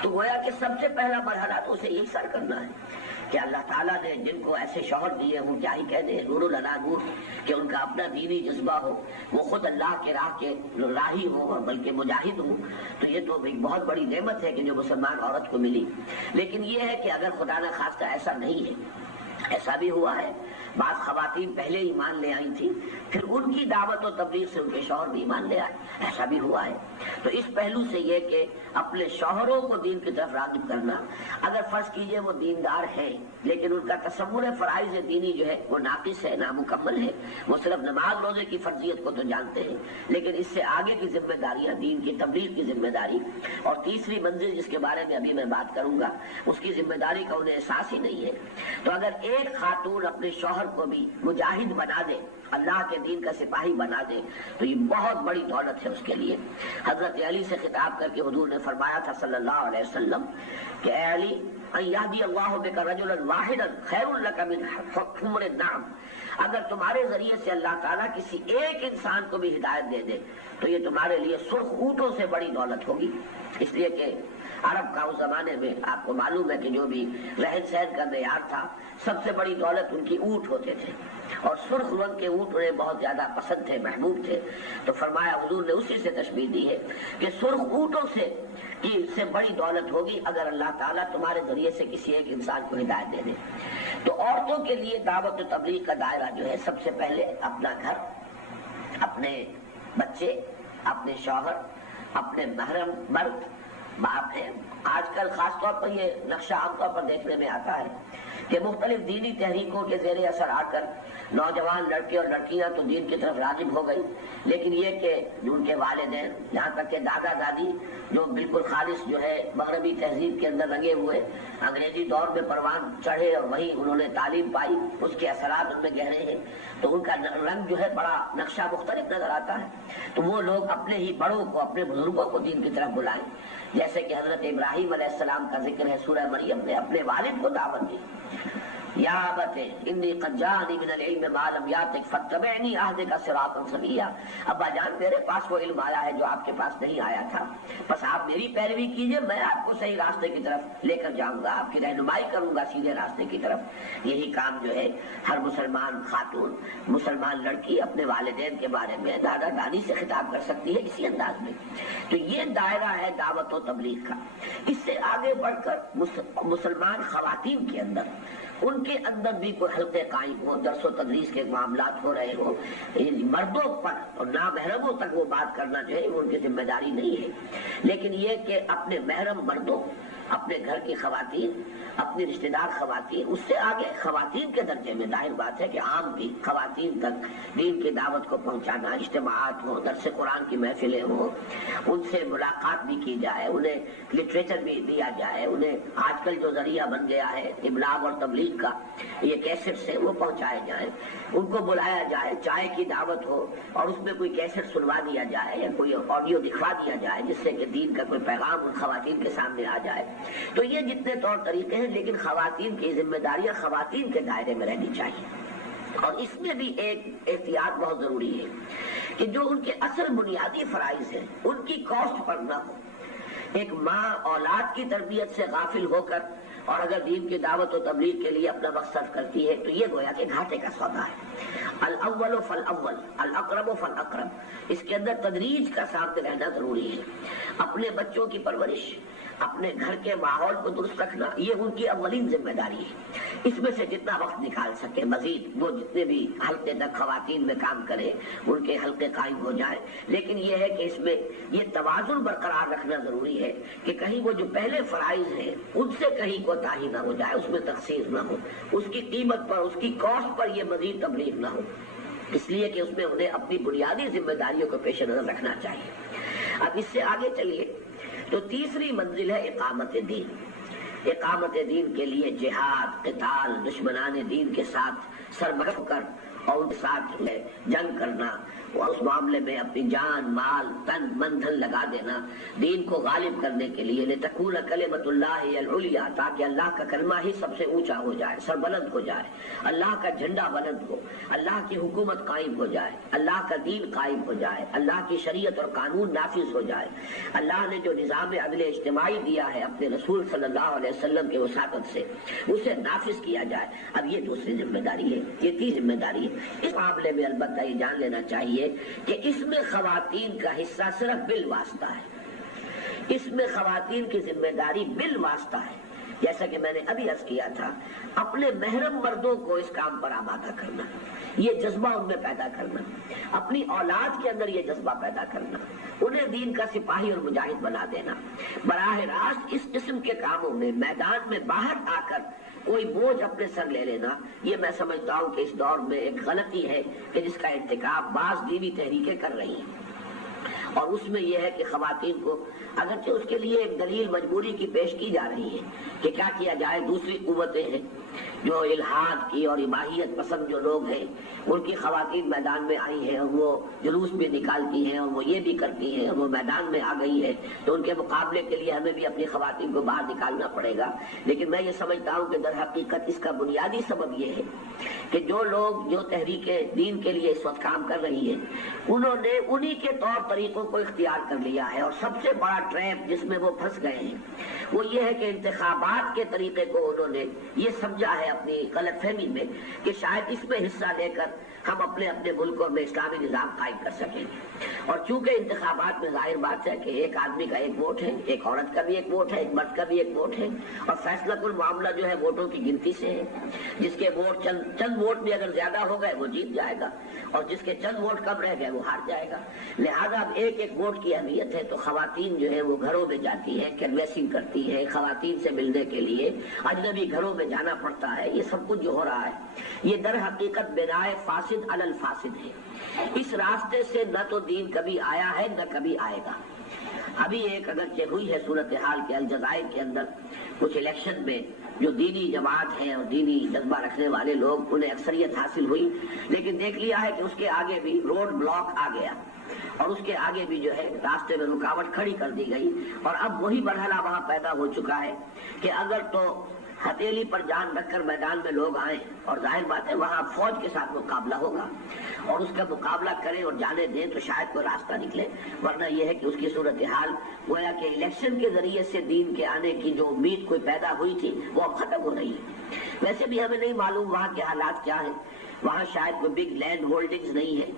تو گویا کہ سب سے پہلا مرحلہ تو اسے یہی سر کرنا ہے کہ اللہ تعالیٰ نے جن کو ایسے شوہر دیے ہوں، کیا ہی کہہ دیں، نور علی نور، کہ ان کا اپنا دینی جذبہ ہو، وہ خود اللہ کے راہ کے راہی ہوں اور بلکہ مجاہد ہوں، تو یہ تو ایک بہت بڑی نعمت ہے کہ جو مسلمان عورت کو ملی۔ لیکن یہ ہے کہ اگر خدا نہ خواستہ ایسا نہیں ہے، ایسا بھی ہوا ہے، بعض خواتین پہلے ایمان لے آئی تھی، پھر ان کی دعوت و تبلیغ سے ان کے شوہر بھی ایمان لے آئے، ایسا بھی ہوا ہے۔ تو اس پہلو سے یہ کہ اپنے شوہروں کو دین کی طرف راغب کرنا، اگر فرض کیجئے وہ دیندار ہیں لیکن ان کا تصور فرائض دینی جو ہے وہ ناقص ہے، نامکمل ہے، وہ صرف نماز روزے کی فرضیت کو تو جانتے ہیں لیکن اس سے آگے کی ذمہ داریاں، دین کی تبلیغ کی ذمہ داری، اور تیسری منزل جس کے بارے میں ابھی میں بات کروں گا، اس کی ذمہ داری کا انہیں احساس ہی نہیں ہے۔ تو اگر ایک خاتون اپنے شوہر کو بھی مجاہد بنا دے، اللہ کے دین کا سپاہی بنا دے، تو یہ بہت بڑی دولت ہے اس کے لیے۔ حضرت علی سے خطاب کر کے حضور نے فرمایا تھا صلی اللہ علیہ وسلم کہ اے علی، ان یہدی اللہ بک رجلا واحدا خیر لک من حمر النعم، اگر تمہارے ذریعے سے اللہ تعالیٰ کسی ایک انسان کو بھی ہدایت دے دے تو یہ تمہارے لیے سرخ اونٹوں سے بڑی دولت ہوگی۔ اس لیے کہ عرب کا اس زمانے میں آپ کو معلوم ہے کہ جو بھی رہن سہن کا معیار تھا، سب سے بڑی دولت ان کی اونٹ ہوتے تھے، اور سرخ رنگ کے اونٹ انہیں بہت زیادہ پسند تھے، محبوب تھے۔ تو فرمایا حضور نے اسی سے تشبیہ دی ہے کہ سرخ اونٹوں سے بڑی دولت ہوگی اگر اللہ تعالیٰ تمہارے ذریعے سے کسی ایک انسان کو ہدایت دے دے۔ تو عورتوں کے لیے دعوت و تبلیغ کا دائرہ جو ہے سب سے پہلے اپنا گھر، اپنے بچے، اپنے شوہر، اپنے محرم مرد، باپ ہے، آج کل خاص طور پر یہ نقشہ عام طور پر دیکھنے میں آتا ہے کہ مختلف دینی تحریکوں کے زیر اثر آ کر نوجوان لڑکے اور لڑکیاں تو دین کی طرف راغب ہو گئی، لیکن یہ کہ ان کے والدین یہاں تک کہ دادا دادی جو بالکل خالص جو ہے مغربی تہذیب کے اندر رنگے ہوئے انگریزی دور میں پروان چڑھے اور وہیں انہوں نے تعلیم پائی، اس کے اثرات ان میں گہرے ہیں، تو ان کا رنگ جو ہے بڑا نقشہ مختلف نظر آتا ہے۔ تو وہ لوگ اپنے ہی بڑوں کو، اپنے بزرگوں کو دین کی طرف بلائیں، جیسے کہ حضرت ابراہیم علیہ السلام کا ذکر ہے سورہ مریم نے اپنے والد کو دعوت دی، یا ابت انی قد جاءنی من العلم ما لم یاتک فاتبعنی اہدک صراطا سویا، ابا جان میرے پاس وہ علم آیا ہے جو آپ کے پاس نہیں آیا تھا، بس آپ میری پیروی کیجئے، میں آپ کو صحیح راستے کی طرف لے کر جاؤں گا، آپ کی رہنمائی کروں گا سیدھے راستے کی طرف۔ یہی کام جو ہے ہر مسلمان خاتون، مسلمان لڑکی اپنے والدین کے بارے میں دادا دادی سے خطاب کر سکتی ہے اسی انداز میں۔ تو یہ دائرہ ہے دعوت و تبلیغ کا۔ اس سے آگے بڑھ کر مسلمان خواتین کے اندر، ان کے اندر بھی کوئی حلقے قائم ہو، درس و تدریس کے معاملات ہو رہے ہو، مردوں پر اور نامحرموں تک وہ بات کرنا جو ہے ان کی ذمہ داری نہیں ہے، لیکن یہ کہ اپنے محرم مردوں، اپنے گھر کی خواتین، اپنی رشتہ دار خواتین، اس سے آگے خواتین کے درجے میں ظاہر بات ہے کہ عام بھی خواتین تک دین کی دعوت کو پہنچانا، اجتماعات ہوں، درس قرآن کی محفلیں ہوں، ان سے ملاقات بھی کی جائے، انہیں لٹریچر بھی دیا جائے، انہیں آج کل جو ذریعہ بن گیا ہے ابلاغ اور تبلیغ کا، یہ کیسٹ سے وہ پہنچائے جائیں، ان کو بلایا جائے، چائے کی دعوت ہو اور اس میں کوئی کیسٹ سنوا دیا جائے یا کوئی آڈیو دکھوا دیا جائے جس سے کہ دین کا کوئی پیغام ان خواتین کے سامنے آ جائے۔ تو یہ جتنے طور طریقے ہیں، لیکن خواتین کی ذمہ داریاں خواتین کے دائرے میں رہنی چاہیے، اور اس میں بھی ایک احتیاط بہت ضروری ہے کہ جو ان کے اصل بنیادی فرائض ہیں ان کی کاسٹ پر نہ ہو۔ ایک ماں اولاد کی تربیت سے غافل ہو کر اور اگر دین کی دعوت و تبلیغ کے لیے اپنا وقت صرف کرتی ہے تو یہ گویا کہ گھاٹے کا سودا ہے۔ الاول فالاول، الاقرب فالاقرب، اس کے اندر تدریج کا ساتھ رہنا ضروری ہے۔ اپنے بچوں کی پرورش، اپنے گھر کے ماحول کو درست رکھنا، یہ ان کی اولین ذمہ داری ہے۔ اس میں سے جتنا وقت نکال سکے مزید وہ جتنے بھی حلقے تک خواتین میں کام کرے ان کے حلقے قائم ہو جائیں، لیکن یہ ہے کہ اس میں یہ توازن برقرار رکھنا ضروری ہے کہ کہیں وہ جو پہلے فرائض ہیں ان سے کہیں کوتاہی نہ ہو جائے، اس میں تقصیر نہ ہو، اس کی قیمت پر، اس کی کاسٹ پر یہ مزید تبلیغ نہ ہو، اس لیے کہ اس میں انہیں اپنی بنیادی ذمہ داریوں کو پیش نظر رکھنا چاہیے۔ اب اس سے آگے چلیے تو تیسری منزل ہے اقامت دین۔ اقامت دین کے لیے جہاد، قتال، دشمنان دین کے ساتھ سربراہ کر اور ان کے ساتھ جنگ کرنا اور اس معاملے میں اپنی جان، مال، تن، من، دھن لگا دینا دین کو غالب کرنے کے لیے، لتکون کلمۃ اللہ العلیٰ، تاکہ اللہ کا کلمہ ہی سب سے اونچا ہو جائے، سربلند ہو جائے، اللہ کا جھنڈا بلند ہو، اللہ کی حکومت قائم ہو جائے، اللہ کا دین قائم ہو جائے، اللہ کی شریعت اور قانون نافذ ہو جائے، اللہ نے جو نظام عدل اجتماعی دیا ہے اپنے رسول صلی اللہ علیہ وسلم کے وساطت سے اسے نافذ کیا جائے۔ اب یہ دوسری ذمہ داری ہے، یہ تیسری ذمہ داری ہے۔ اس معاملے میں البتہ یہ جان لینا چاہیے کہ اس میں خواتین کا حصہ صرف بالواسطہ ہے، اس میں خواتین کی ذمہ داری بالواسطہ ہے، جیسا کہ میں نے ابھی عرض کیا تھا، اپنے محرم مردوں کو اس کام پر آمادہ کرنا، یہ جذبہ ان میں پیدا کرنا، اپنی اولاد کے اندر یہ جذبہ پیدا کرنا، انہیں دین کا سپاہی اور مجاہد بنا دینا، براہ راست اس قسم کے کاموں میں میدان میں باہر آ کر کوئی بوجھ اپنے سر لے لینا، یہ میں سمجھتا ہوں کہ اس دور میں ایک غلطی ہے کہ جس کا ارتکاب بعض دینی تحریکیں کر رہی ہیں، اور اس میں یہ ہے کہ خواتین کو اگرچہ اس کے لیے ایک دلیل مجبوری کی پیش کی جا رہی ہے کہ کیا کیا جائے، دوسری قوتیں ہیں جو الحاد کی اور اباحیت پسند جو لوگ ہیں ان کی خواتین میدان میں آئی ہیں، وہ جلوس بھی نکالتی ہیں اور وہ یہ بھی کرتی ہیں، وہ میدان میں آ گئی ہے، تو ان کے مقابلے کے لیے ہمیں بھی اپنی خواتین کو باہر نکالنا پڑے گا۔ لیکن میں یہ سمجھتا ہوں کہ در حقیقت اس کا بنیادی سبب یہ ہے کہ جو لوگ جو تحریکیں دین کے لیے اس وقت کام کر رہی ہیں انہوں نے انہی کے طور طریقوں کو اختیار کر لیا ہے، اور سب سے بڑا ٹریپ جس میں وہ پھنس گئے ہیں وہ یہ ہے کہ انتخابات کے طریقے کو انہوں نے یہ سمجھا سمجھا ہے اپنی غلط فہمی میں کہ شاید اس میں حصہ لے کر ہم اپنے اپنے ملکوں میں اسلامی نظام قائم کر سکیں گے۔ اور چونکہ انتخابات میں ظاہر بات ہے کہ ایک آدمی کا ایک ووٹ ہے، ایک عورت کا بھی ایک ووٹ ہے، ایک مرد کا بھی ایک ووٹ ہے، اور فیصلہ کن معاملہ جو ہے ووٹوں کی گنتی سے ہے۔ جس کے ووٹ چند ووٹ بھی اگر زیادہ ہو گئے وہ جیت جائے گا، اور جس کے چند ووٹ کم رہ گئے وہ ہار جائے گا۔ لہذا اب ایک ایک ووٹ کی اہمیت ہے، تو خواتین جو ہے وہ گھروں میں جاتی ہے، کینویسنگ کرتی ہے، خواتین سے ملنے کے لیے اجنبی گھروں میں جانا پڑتا ہے۔ یہ سب کچھ جو ہو رہا ہے یہ در حقیقت بنائے فاسد علی الفاسد ہے۔ اس راستے سے نہ تو دین کبھی آیا ہے نہ کبھی آئے گا۔ ابھی ایک اگرچہ ہوئی ہے صورتحال کے الجزائر کے اندر کچھ الیکشن میں جو دینی جماعت ہیں اور دینی جذبہ رکھنے والے لوگ انہیں اکثریت حاصل ہوئی، لیکن دیکھ لیا ہے کہ اس کے آگے بھی روڈ بلاک آ گیا، اور اس کے آگے بھی جو ہے راستے میں رکاوٹ کھڑی کر دی گئی، اور اب وہی مرحلہ وہاں پیدا ہو چکا ہے کہ اگر تو ہتھیلی پر جان رکھ کر میدان میں لوگ آئیں، اور ظاہر بات ہے وہاں فوج کے ساتھ مقابلہ ہوگا، اور اس کا مقابلہ کریں اور جانے دیں تو شاید کوئی راستہ نکلے، ورنہ یہ ہے کہ اس کی صورتحال گویا کہ الیکشن کے ذریعے سے دین کے آنے کی جو امید کوئی پیدا ہوئی تھی وہ اب ختم ہو رہی ہے۔ ویسے بھی ہمیں نہیں معلوم وہاں کے حالات کیا ہیں، وہاں شاید کوئی بگ لینڈ ہولڈنگز نہیں ہے،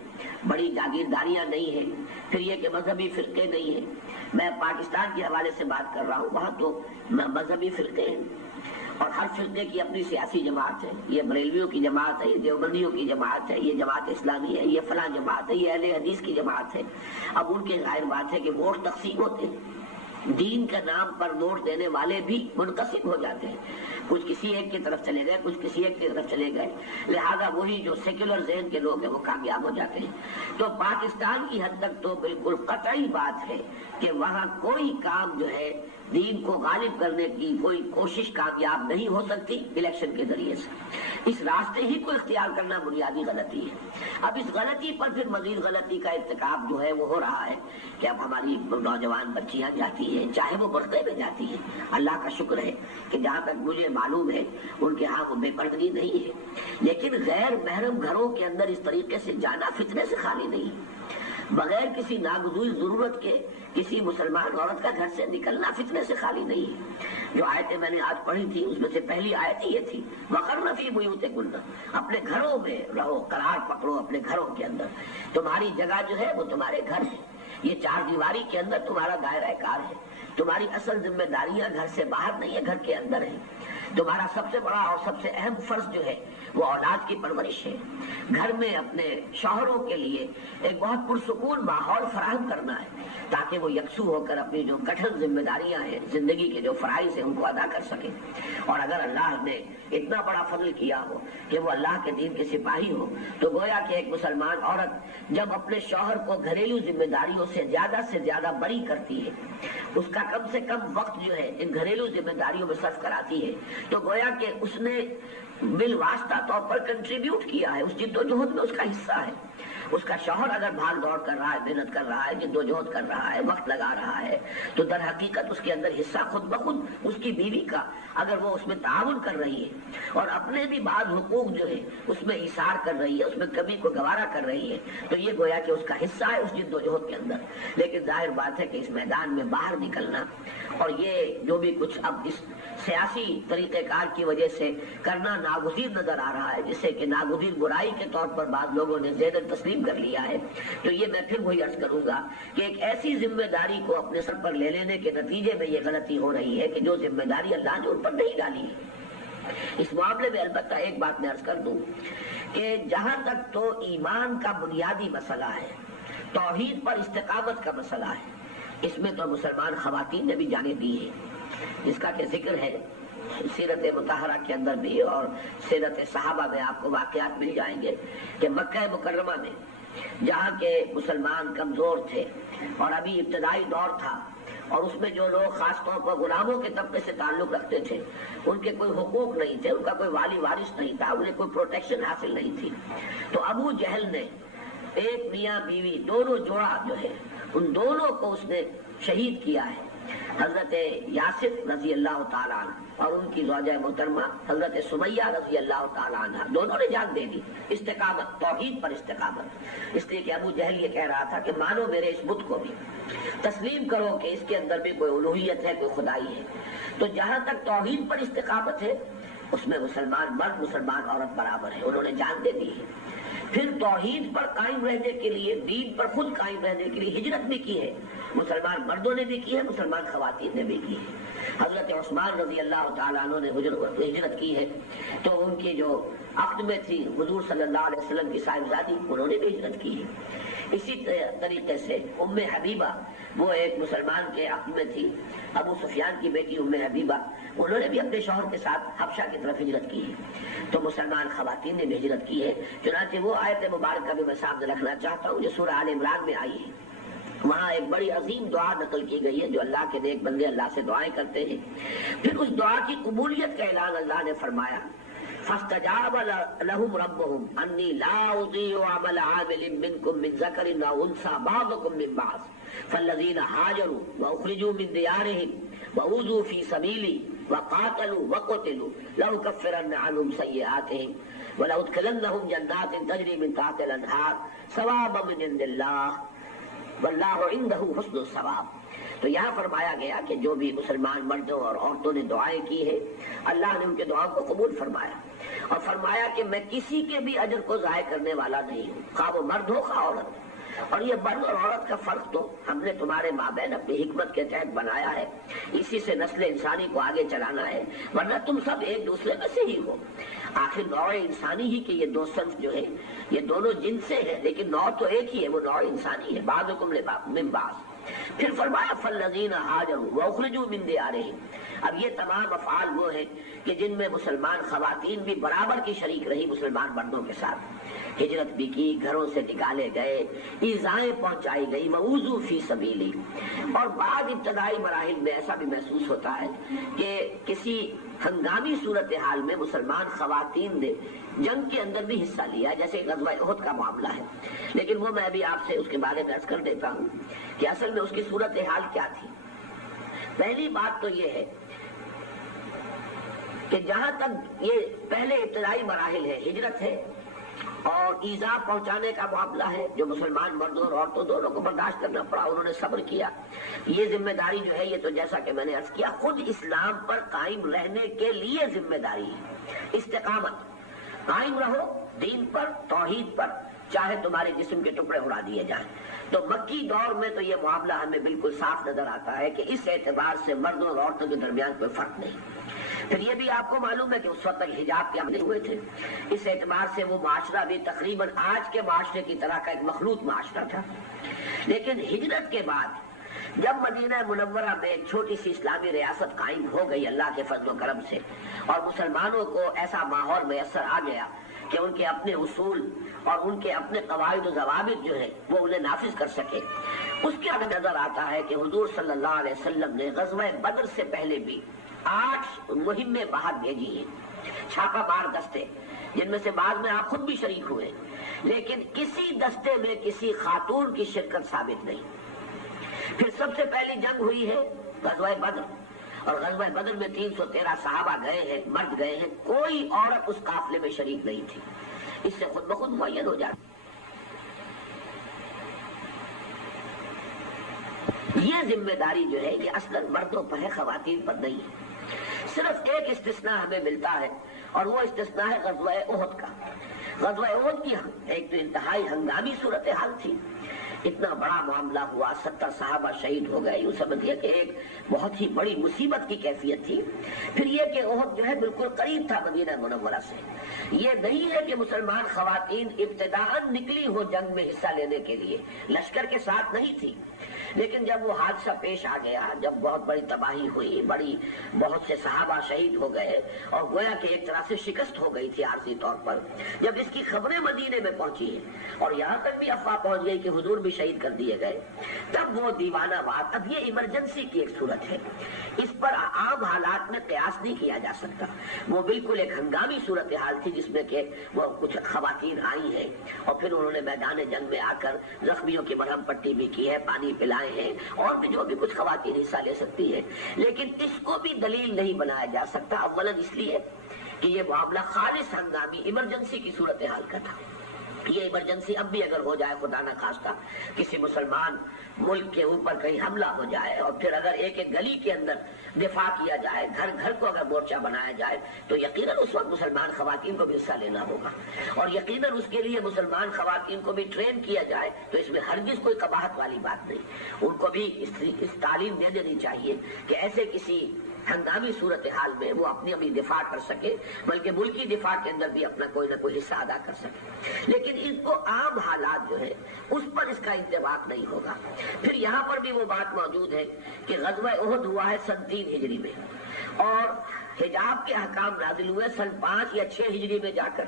بڑی جاگیرداریاں نہیں ہیں، پھر یہ کہ مذہبی فرقے نہیں ہیں۔ میں پاکستان کے حوالے سے بات کر رہا ہوں، وہاں تو مذہبی فرقے ہیں، اور ہر فرقے کی اپنی سیاسی جماعت ہے۔ یہ بریلویوں کی جماعت ہے، یہ دیوبندیوں کی جماعت ہے، یہ جماعت اسلامی ہے، یہ فلاں جماعت ہے، یہ اہل حدیث کی جماعت ہے۔ اب ان کے ظاہر بات ہے کہ ووٹ تقسیم ہوتے ہیں، دین کے نام پر ووٹ دینے والے بھی منقسم ہو جاتے ہیں، کچھ کسی ایک کی طرف چلے گئے، کچھ کسی ایک کی طرف چلے گئے، لہذا وہی جو سیکولر ذہن کے لوگ ہیں وہ کامیاب ہو جاتے ہیں۔ تو پاکستان کی حد تک تو بالکل قطعی بات ہے کہ وہاں کوئی کام جو ہے دین کو غالب کرنے کی کوئی کوشش کامیاب نہیں ہو سکتی الیکشن کے ذریعے سے۔ اس راستے ہی کو اختیار کرنا بنیادی غلطی ہے۔ اب اس غلطی پر پھر مزید غلطی کا ارتکاب جو ہے وہ ہو رہا ہے کہ اب ہماری نوجوان بچیاں جاتی ہیں، چاہے وہ برقعے میں جاتی ہیں، اللہ کا شکر ہے کہ جہاں تک مجھے معلوم ہے ان کے ہاں وہ بے پردگی نہیں ہے، لیکن غیر محرم گھروں کے اندر اس طریقے سے جانا فتنے سے خالی نہیں، بغیر کسی ناگزیر ضرورت کے کسی مسلمان عورت کا گھر سے نکلنا فتنے سے خالی نہیں ہے۔ جو آیتیں میں نے آج پڑھی تھی اس میں سے پہلی آیت یہ تھی وَقَرْنَ فِي بُيُوتِكُنَّ، اپنے گھروں میں رہو، قرار پکڑو اپنے گھروں کے اندر، تمہاری جگہ جو ہے وہ تمہارے گھر ہے، یہ چار دیواری کے اندر تمہارا دائرہ کار ہے، تمہاری اصل ذمہ داریاں گھر سے باہر نہیں ہے، گھر کے اندر ہے۔ تمہارا سب سے بڑا اور سب سے اہم فرض جو ہے وہ اولاد کی پرورش ہے، گھر میں اپنے شوہروں کے لیے ایک بہت پرسکون ماحول فراہم کرنا ہے تاکہ وہ یکسو ہو کر اپنی جو کٹھن ذمہ داریاں ہیں، زندگی کے جو فرائض ہیں ان کو ادا کر سکیں۔ اور اگر اللہ نے اتنا بڑا فضل کیا ہو کہ وہ اللہ کے دین کے سپاہی ہو تو گویا کہ ایک مسلمان عورت جب اپنے شوہر کو گھریلو ذمہ داریوں سے زیادہ بری کرتی ہے، اس کا کم سے کم وقت جو ہے ان گھریلو ذمہ داریوں میں صرف کراتی ہے، تو گویا کہ اس نے بالواسطہ طور پر کنٹریبیوٹ کیا ہے، اس جد و جہد میں اس کا حصہ ہے۔ اس کا شوہر اگر بھاگ دوڑ کر رہا ہے، محنت کر رہا ہے، جد و جہد کر رہا ہے، وقت لگا رہا ہے، تو در حقیقت اس کے اندر حصہ خود بخود اس کی بیوی کا اگر وہ اس میں تعاون کر رہی ہے اور اپنے بھی بعض حقوق جو ہے اس میں ایثار کر رہی ہے، اس میں کمی کو گوارا کر رہی ہے، تو یہ گویا کہ اس کا حصہ ہے اس جد و جہد کے اندر۔ لیکن ظاہر بات ہے کہ اس میدان میں باہر نکلنا اور یہ جو بھی کچھ اب اس سیاسی طریقہ کار کی وجہ سے کرنا ناگزیر نظر آ رہا ہے، جسے کہ ناگزیر برائی کے طور پر بعض لوگوں نے زیادہ تسلیم کر لیا ہے، تو یہ میں پھر وہی عرض کروں گا کہ ایک ایسی ذمہ داری کو اپنے سر پر لے لینے کے نتیجے میں یہ غلطی ہو رہی ہے کہ جو ذمہ داری اللہ نے ان پر نہیں ڈالی ہے۔ اس معاملے میں البتہ ایک بات میں عرض کر دوں کہ جہاں تک تو ایمان کا بنیادی مسئلہ ہے، توحید پر استقامت کا مسئلہ ہے، اس میں تو مسلمان خواتین نے بھی جانے دی ہے، جس کا کہ ذکر ہے سیرت مطہرہ کے اندر بھی اور سیرت صحابہ میں آپ کو واقعات مل جائیں گے کہ مکہ مکرمہ میں جہاں کے مسلمان کمزور تھے اور ابھی ابتدائی دور تھا، اور اس میں جو لوگ خاص طور پر غلاموں کے طبقے سے تعلق رکھتے تھے ان کے کوئی حقوق نہیں تھے، ان کا کوئی والی وارث نہیں تھا، انہیں کوئی پروٹیکشن حاصل نہیں تھی، تو ابو جہل نے ایک میاں بیوی دونوں جوڑا جو ہے ان دونوں کو اس نے شہید کیا ہے، حضرت یاسر رضی اللہ تعالیٰ عنہ اور ان کی زوجہ محترمہ حضرت سمیہ رضی اللہ تعالیٰ عنہ، دونوں نے جان دے دی استقامت، توحید پر استقامت، اس لیے کہ ابو جہل یہ کہہ رہا تھا کہ مانو میرے اس بت کو بھی، تسلیم کرو کہ اس کے اندر بھی کوئی الوہیت ہے، کوئی خدائی ہے۔ تو جہاں تک توحید پر استقامت ہے اس میں مسلمان مرد مسلمان عورت برابر ہے، انہوں نے جان دے دی ہے۔ پھر توحید پر قائم رہنے کے لیے، دین پر خود قائم رہنے کے لیے ہجرت بھی کی ہے، مسلمان مردوں نے بھی کی ہے، مسلمان خواتین نے بھی کی ہے۔ حضرت عثمان رضی اللہ تعالیٰ عنہ نے ہجرت کی ہے تو ان کی جو عقد میں تھی حضور صلی اللہ علیہ وسلم کی صاحبزادی، انہوں نے بھی ہجرت کی ہے۔ اسی طریقے سے ام حبیبہ، وہ ایک مسلمان کے عقد میں تھی، ابو سفیان کی بیٹی ام حبیبہ، انہوں نے بھی اپنے شوہر کے ساتھ حبشہ کی طرف ہجرت کی ہے۔ تو مسلمان خواتین نے بھی ہجرت کی ہے۔ چنانچہ وہ آیت مبارکہ بھی میں سامنے رکھنا چاہتا ہوں جو سورہ آل عمران میں آئی ہے، وہاں ایک بڑی عظیم دعا نقل کی گئی ہے جو اللہ کے نیک بندے اللہ سے دعائیں کرتے ہیں۔ پھر اس دعا کی قبولیت کا اعلان اللہ نے فرمایا، فاستجاب لهم ربهم انی لا اضيع عمل عامل منکم من ذکر او انثى بعضکم من بعض فالذین هاجروا واخرجوا من دیارهم واوذوا فی سبیلی وقاتلوا وقتلوا لأکفرن عنهم سیئاتهم ولأدخلنهم جنات تجری من تحتها الانہار ثوابا من عند اللہ واللہ عنده حسن الثواب۔ تو یہاں فرمایا گیا کہ جو بھی مسلمان مردوں اور عورتوں نے دعائیں کی ہے، اللہ نے ان کے دعاؤں کو قبول فرمایا، اور فرمایا کہ میں کسی کے بھی اجر کو ضائع کرنے والا نہیں ہوں، خواہ وہ مرد ہو خواہ عورت۔ اور یہ مرد اور عورت کا فرق تو ہم نے تمہارے مابین اپنی حکمت کے تحت بنایا ہے، اسی سے نسل انسانی کو آگے چلانا ہے، ورنہ تم سب ایک دوسرے میں سے ہی ہو۔ آخر نوع انسانی ہی کہ یہ دو صنف جو ہے یہ دونوں جن سے ہیں، لیکن نوع تو ایک ہی ہے، وہ نوع انسانی ہے، بعضکم من بعض۔ پھر فرمایا فالذین ہاجروا واخرجوا من دیارہم۔ اب یہ تمام افعال وہ ہیں کہ جن میں مسلمان خواتین بھی برابر کی شریک رہی مسلمان مردوں کے ساتھ، ہجرت بھی کی، گھروں سے نکالے گئے، ایذائیں پہنچائی گئی، وعوذوا فی سبیلی۔ اور بعض ابتدائی مراحل میں ایسا بھی محسوس ہوتا ہے کہ کسی ہنگامی صورتحال میں مسلمان خواتین نے جنگ کے اندر بھی حصہ لیا، جیسے غزوہ احد کا معاملہ ہے، لیکن وہ میں ابھی آپ سے اس کے بارے میں عرض کر دیتا ہوں کہ اصل میں اس کی صورتحال کیا تھی۔ پہلی بات تو یہ ہے کہ جہاں تک یہ پہلے ابتدائی مراحل ہے، ہجرت ہے اور ایذا پہنچانے کا معاملہ ہے جو مسلمان مردوں اور عورتوں دونوں کو برداشت کرنا پڑا، انہوں نے صبر کیا۔ یہ ذمہ داری جو ہے یہ تو جیسا کہ میں نے عرض کیا خود اسلام پر قائم رہنے کے لیے ذمہ داری ہے۔ استقامت، قائم رہو دین پر، توحید پر، چاہے تمہارے جسم کے ٹکڑے اڑا دیے جائیں۔ تو مکی دور میں تو یہ معاملہ ہمیں بالکل صاف نظر آتا ہے کہ اس اعتبار سے مردوں اور عورتوں کے درمیان کوئی فرق نہیں۔ پھر یہ بھی آپ کو معلوم ہے کہ اس وقت تک حجاب کے عمل ہوئے تھے، اس اعتبار سے وہ معاشرہ بھی تقریباً آج کے معاشرے کی طرح کا ایک مخلوط معاشرہ تھا۔ لیکن ہجرت کے بعد جب مدینہ منورہ میں ایک چھوٹی سی اسلامی ریاست قائم ہو گئی اللہ کے فضل و کرم سے، اور مسلمانوں کو ایسا ماحول میسر آ گیا کہ ان کے اپنے اصول اور ان کے اپنے قواعد و ضوابط جو ہے وہ انہیں نافذ کر سکے، اس کے بعد نظر آتا ہے کہ حضور صلی اللہ علیہ وسلم نے غزوہ بدر سے پہلے بھی 8 مہمیں باہر بھیجی ہیں، چھاپا مار دستے، جن میں سے بعض میں آپ خود بھی شریک ہوئے، لیکن کسی دستے میں کسی خاتون کی شرکت ثابت نہیں۔ پھر سب سے پہلی جنگ ہوئی ہے غزوہ بدر، اور غزوہ بدر میں 313 صحابہ گئے ہیں، مرد گئے ہیں، کوئی عورت اس قافلے میں شریک نہیں تھی۔ اس سے خود بخود معین ہو جاتا۔ یہ ذمہ داری جو ہے یہ اصلاً مردوں پر ہے، خواتین پر نہیں ہے۔ صرف ایک استثناء ہمیں ملتا ہے اور وہ استثناء ہے غزوہ احد کا۔ غزوہ احد کی ایک تو انتہائی ہنگامی صورتحال تھی، اتنا بڑا معاملہ ہوا، 70 صحابہ شہید ہو گئے، یوں سمجھیے کہ ایک بہت ہی بڑی مصیبت کی کیفیت تھی۔ پھر یہ کہ احد جو ہے بالکل قریب تھا مدینہ منورہ سے، یہ نہیں ہے کہ مسلمان خواتین ابتداءً نکلی ہو جنگ میں حصہ لینے کے لیے، لشکر کے ساتھ نہیں تھی، لیکن جب وہ حادثہ پیش آ گیا، جب بہت بڑی تباہی ہوئی، بہت سے صحابہ شہید ہو گئے اور گویا کہ ایک طرح سے شکست ہو گئی تھی عارضی طور پر، جب اس کی خبریں مدینے میں پہنچی ہیں اور یہاں تک بھی افواہ پہنچ گئی کہ حضور بھی شہید کر دیے گئے، تب وہ دیوانہ بات، اب یہ ایمرجنسی کی ایک صورت ہے، اس پر عام حالات میں قیاس نہیں کیا جا سکتا۔ وہ بالکل ایک ہنگامی صورتحال تھی جس میں کہ وہ کچھ خواتین آئی ہیں اور پھر انہوں نے میدان جنگ میں آ کر زخمیوں کی مرہم پٹی بھی کی ہے، پانی پلائے ہیں، اور بھی جو بھی کچھ خواتین حصہ لے سکتی ہیں، لیکن اس کو بھی دلیل نہیں بنایا جا سکتا، اولاً اس لیے کہ یہ معاملہ خالص ہنگامی ایمرجنسی کی صورتحال کا تھا۔ یہ ایمرجنسی اب بھی اگر ہو جائے خدا نہ خواستہ کسی مسلمان ملک کے اوپر کہیں حملہ ہو جائے اور پھر اگر ایک ایک گلی کے اندر دفاع کیا جائے، گھر گھر کو اگر مورچہ بنایا جائے، تو یقیناً اس وقت مسلمان خواتین کو بھی حصہ لینا ہوگا، اور یقیناً اس کے لیے مسلمان خواتین کو بھی ٹرین کیا جائے، تو اس میں ہرگز کوئی قباحت والی بات نہیں۔ ان کو بھی اس تعلیم دے دینی چاہیے کہ ایسے کسی ہنگامی صورتحال میں وہ اپنی دفاع کر سکے، بلکہ ملکی دفاع کے اندر بھی اپنا کوئی نہ کوئی حصہ ادا کر سکے۔ لیکن ان کو عام حالات جو ہے اس پر اس کا انطباق نہیں ہوگا۔ پھر یہاں پر بھی وہ بات موجود ہے کہ غزوہ احد ہوا ہے سن 3 ہجری میں، اور حجاب کے احکام نازل ہوئے سن 5 یا 6 ہجری میں جا کر۔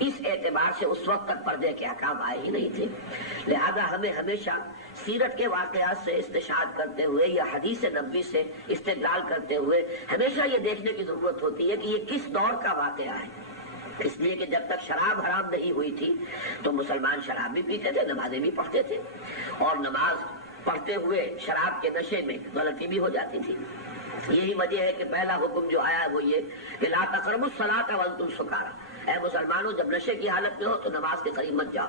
اس اعتبار سے اس وقت تک پردے کے احکام آئے ہی نہیں تھے، لہذا ہمیں ہمیشہ سیرت کے واقعات سے استشہاد کرتے ہوئے یا حدیث نبوی سے استدلال کرتے ہوئے ہمیشہ یہ دیکھنے کی ضرورت ہوتی ہے کہ یہ کس دور کا واقعہ ہے۔ اس لیے کہ جب تک شراب حرام نہیں ہوئی تھی تو مسلمان شراب بھی پیتے تھے، نمازیں بھی پڑھتے تھے، اور نماز پڑھتے ہوئے شراب کے نشے میں غلطی بھی ہو جاتی تھی۔ یہی وجہ ہے کہ پہلا حکم جو آیا وہ یہ کہ لا تقربوا الصلاۃ وانتم سکارى، اے مسلمانوں جب نشے کی حالت میں ہو تو نماز کے قریب مت جاؤ،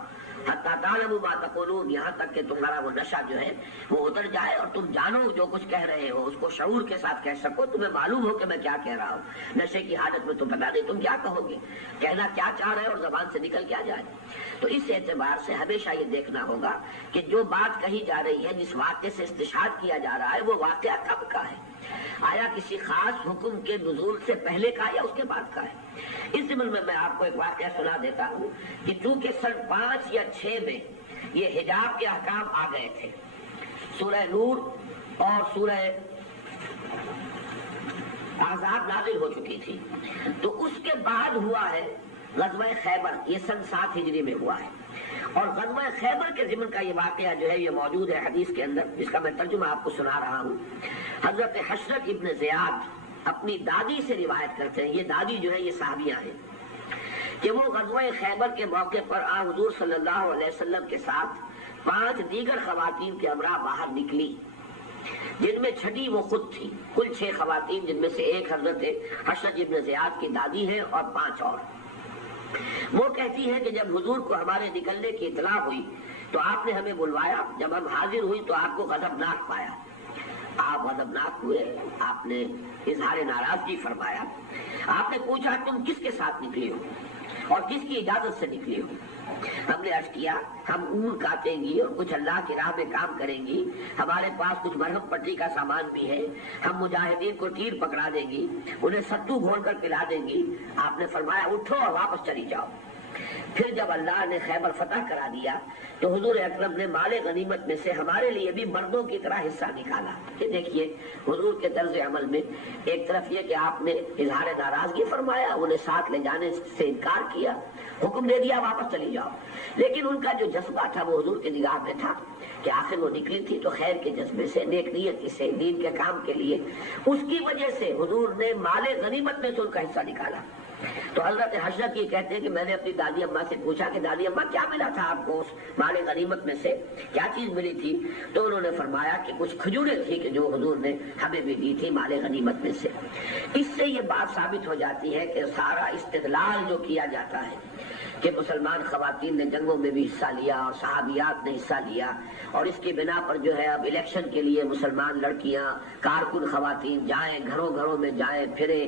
حتی تعلموا ما تقولون، یہاں تک کہ تمہارا وہ نشہ جو ہے وہ اتر جائے اور تم جانو جو کچھ کہہ رہے ہو، اس کو شعور کے ساتھ کہہ سکو، تمہیں معلوم ہو کہ میں کیا کہہ رہا ہوں۔ نشے کی حالت میں تو پتہ نہیں تم کیا کہو گے، کہنا کیا چاہ رہے ہو اور زبان سے نکل کیا جائے۔ تو اس اعتبار سے ہمیشہ یہ دیکھنا ہوگا کہ جو بات کہی جا رہی ہے، جس واقعے سے استشہاد کیا جا رہا ہے، وہ واقعہ کب کا ہے، آیا کسی خاص حکم کے نزول سے پہلے کا یا اس کے بعد کا ہے۔ اس ضمن میں آپ کو ایک واقعہ سنا دیتا ہوں کہ چونکہ سن 5 یا 6 میں یہ حجاب کے احکام آ گئے تھے، سورہ نور اور سورہ احزاب نازل ہو چکی تھی، تو اس کے بعد ہوا ہے غزوہ خیبر، یہ سن 7 ہجری میں ہوا ہے، اور غزوہ خیبر کے ضمن کا یہ واقعہ جو ہے یہ موجود ہے حدیث کے اندر، جس کا میں ترجمہ آپ کو سنا رہا ہوں۔ حضرت حشرت ابن زیاد اپنی دادی سے روایت کرتے ہیں، یہ دادی جو ہے یہ صحابیہ ہیں، کہ وہ غزوہ خیبر کے موقع پر حضور صلی اللہ علیہ وسلم کے ساتھ 5 دیگر خواتین کے ہمراہ باہر نکلی، جن میں چھٹی وہ خود تھی۔ کل 6 خواتین، جن میں سے ایک حضرت حشرت ابن زیاد کی دادی ہے اور 5 اور۔ وہ کہتی ہے کہ جب حضور کو ہمارے نکلنے کی اطلاع ہوئی تو آپ نے ہمیں بلوایا، جب ہم حاضر ہوئی تو آپ کو غضبناک پایا، آپ غضبناک ہوئے، آپ نے اظہار ناراضگی فرمایا، آپ نے پوچھا تم کس کے ساتھ نکلی ہو اور کس کی اجازت سے نکلی ہو؟ ہم نے عرض کیا ہم اون کاٹیں گی اور کچھ اللہ کی راہ میں کام کریں گی، ہمارے پاس کچھ مرہم پٹی کا سامان بھی ہے، ہم مجاہدین کو تیر پکڑا دیں گی، انہیں ستو گھول کر پلا دیں گی۔ آپ نے فرمایا اٹھو اور واپس چلی جاؤ۔ پھر جب اللہ نے خیبر فتح کرا دیا تو حضور اکرم نے مال غنیمت میں سے ہمارے لیے بھی مردوں کی طرح حصہ نکالا۔ کہ دیکھیے حضور کے طرز عمل میں ایک طرف یہ کہ آپ نے اظہار ناراضگی فرمایا، انہیں ساتھ لے جانے سے انکار کیا، حکم دے دیا واپس چلی جاؤ، لیکن ان کا جو جذبہ تھا وہ حضور کی نگاہ میں تھا کہ آخر وہ نکلی تھی تو خیر کے جذبے سے، نیک نیتی سے، دین کے کام کے لیے، اس کی وجہ سے حضور نے مال غنیمت میں سے ان کا حصہ نکالا۔ تو حضرت حشرت یہ کہتے ہیں کہ میں نے اپنی دادی اماں سے پوچھا کہ دادی اماں کیا ملا تھا آپ کو اس مال غنیمت میں سے، کیا چیز ملی تھی؟ تو انہوں نے فرمایا کہ کچھ کھجوریں تھی کہ جو حضور نے ہمیں بھی دی تھی مال غنیمت میں سے۔ اس سے یہ بات ثابت ہو جاتی ہے کہ سارا استدلال جو کیا جاتا ہے کہ مسلمان خواتین نے جنگوں میں بھی حصہ لیا اور صحابیات نے حصہ لیا، اور اس کی بنا پر جو ہے اب الیکشن کے لیے مسلمان لڑکیاں کارکن خواتین جائیں، گھروں گھروں میں جائیں پھریں،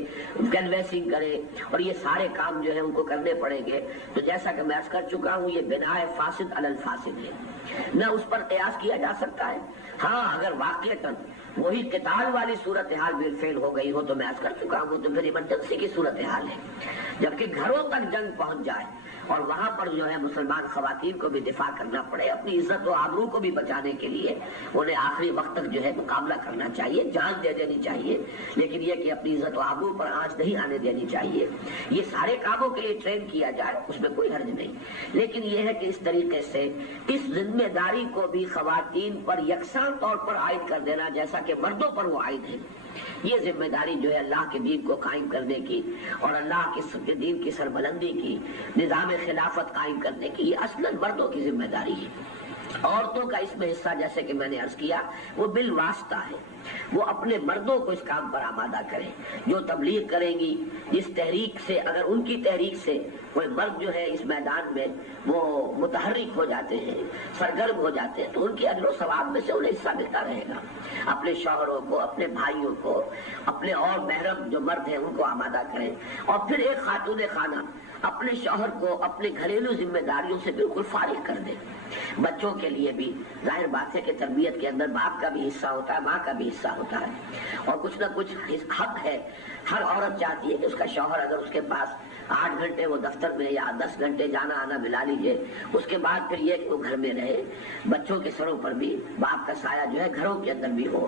کینویسنگ کریں، اور یہ سارے کام جو ہے ان کو کرنے پڑیں گے، تو جیسا کہ میں عرض کر چکا ہوں یہ بنائے فاسد علی الفاسد ہے، نہ اس پر قیاس کیا جا سکتا ہے۔ ہاں اگر واقعتاً وہی قتال والی صورتحال بالفعل ہو گئی ہو تو میں عرض کر چکا ہوں تو پھر ایمرجنسی کی صورتحال ہے، جبکہ گھروں تک جنگ پہنچ جائے اور وہاں پر جو ہے مسلمان خواتین کو بھی دفاع کرنا پڑے، اپنی عزت و آبرو کو بھی بچانے کے لیے انہیں آخری وقت تک جو ہے مقابلہ کرنا چاہیے، جان دے دینی چاہیے، لیکن یہ کہ اپنی عزت و آبرو پر آنچ نہیں آنے دینی چاہیے۔ یہ سارے کاموں کے لیے ٹرین کیا جائے، اس میں کوئی حرج نہیں، لیکن یہ ہے کہ اس طریقے سے اس ذمہ داری کو بھی خواتین پر یکساں طور پر عائد کر دینا جیسا کہ مردوں پر وہ عائد ہے۔ یہ ذمہ داری جو ہے اللہ کے دین کو قائم کرنے کی اور اللہ کے دین کی سربلندی کی، نظام خلافت قائم کرنے کی، یہ اصلاً مردوں کی ذمہ داری ہے۔ عورتوں کا اس میں حصہ جیسے کہ میں نے عرض کیا وہ بالواسطہ ہے، وہ اپنے مردوں کو اس کام پر آمادہ کریں۔ جو تبلیغ کریں گی، جس تحریک سے، اگر ان کی تحریک سے کوئی مرد جو ہے اس میدان میں وہ متحرک ہو جاتے ہیں، سرگرم ہو جاتے ہیں، تو ان کے اجر و ثواب میں سے انہیں حصہ ملتا رہے گا۔ اپنے شوہروں کو، اپنے بھائیوں کو، اپنے اور محرم جو مرد ہیں ان کو آمادہ کریں۔ اور پھر ایک خاتون خانہ اپنے شوہر کو اپنے گھریلو ذمہ داریوں سے بالکل فارغ کر دے۔ بچوں کے لیے بھی ظاہر بات ہے کہ تربیت کے اندر باپ کا بھی حصہ ہوتا ہے، ماں کا بھی حصہ ہوتا ہے، اور کچھ نہ کچھ حق ہے۔ ہر عورت چاہتی ہے کہ اس کا شوہر اگر اس کے پاس 8 گھنٹے وہ دفتر میں یا 10 گھنٹے جانا آنا ملا لیجئے، اس کے بعد پھر یہ کہ وہ گھر میں رہے، بچوں کے سروں پر بھی باپ کا سایہ جو ہے گھروں کے اندر بھی ہو،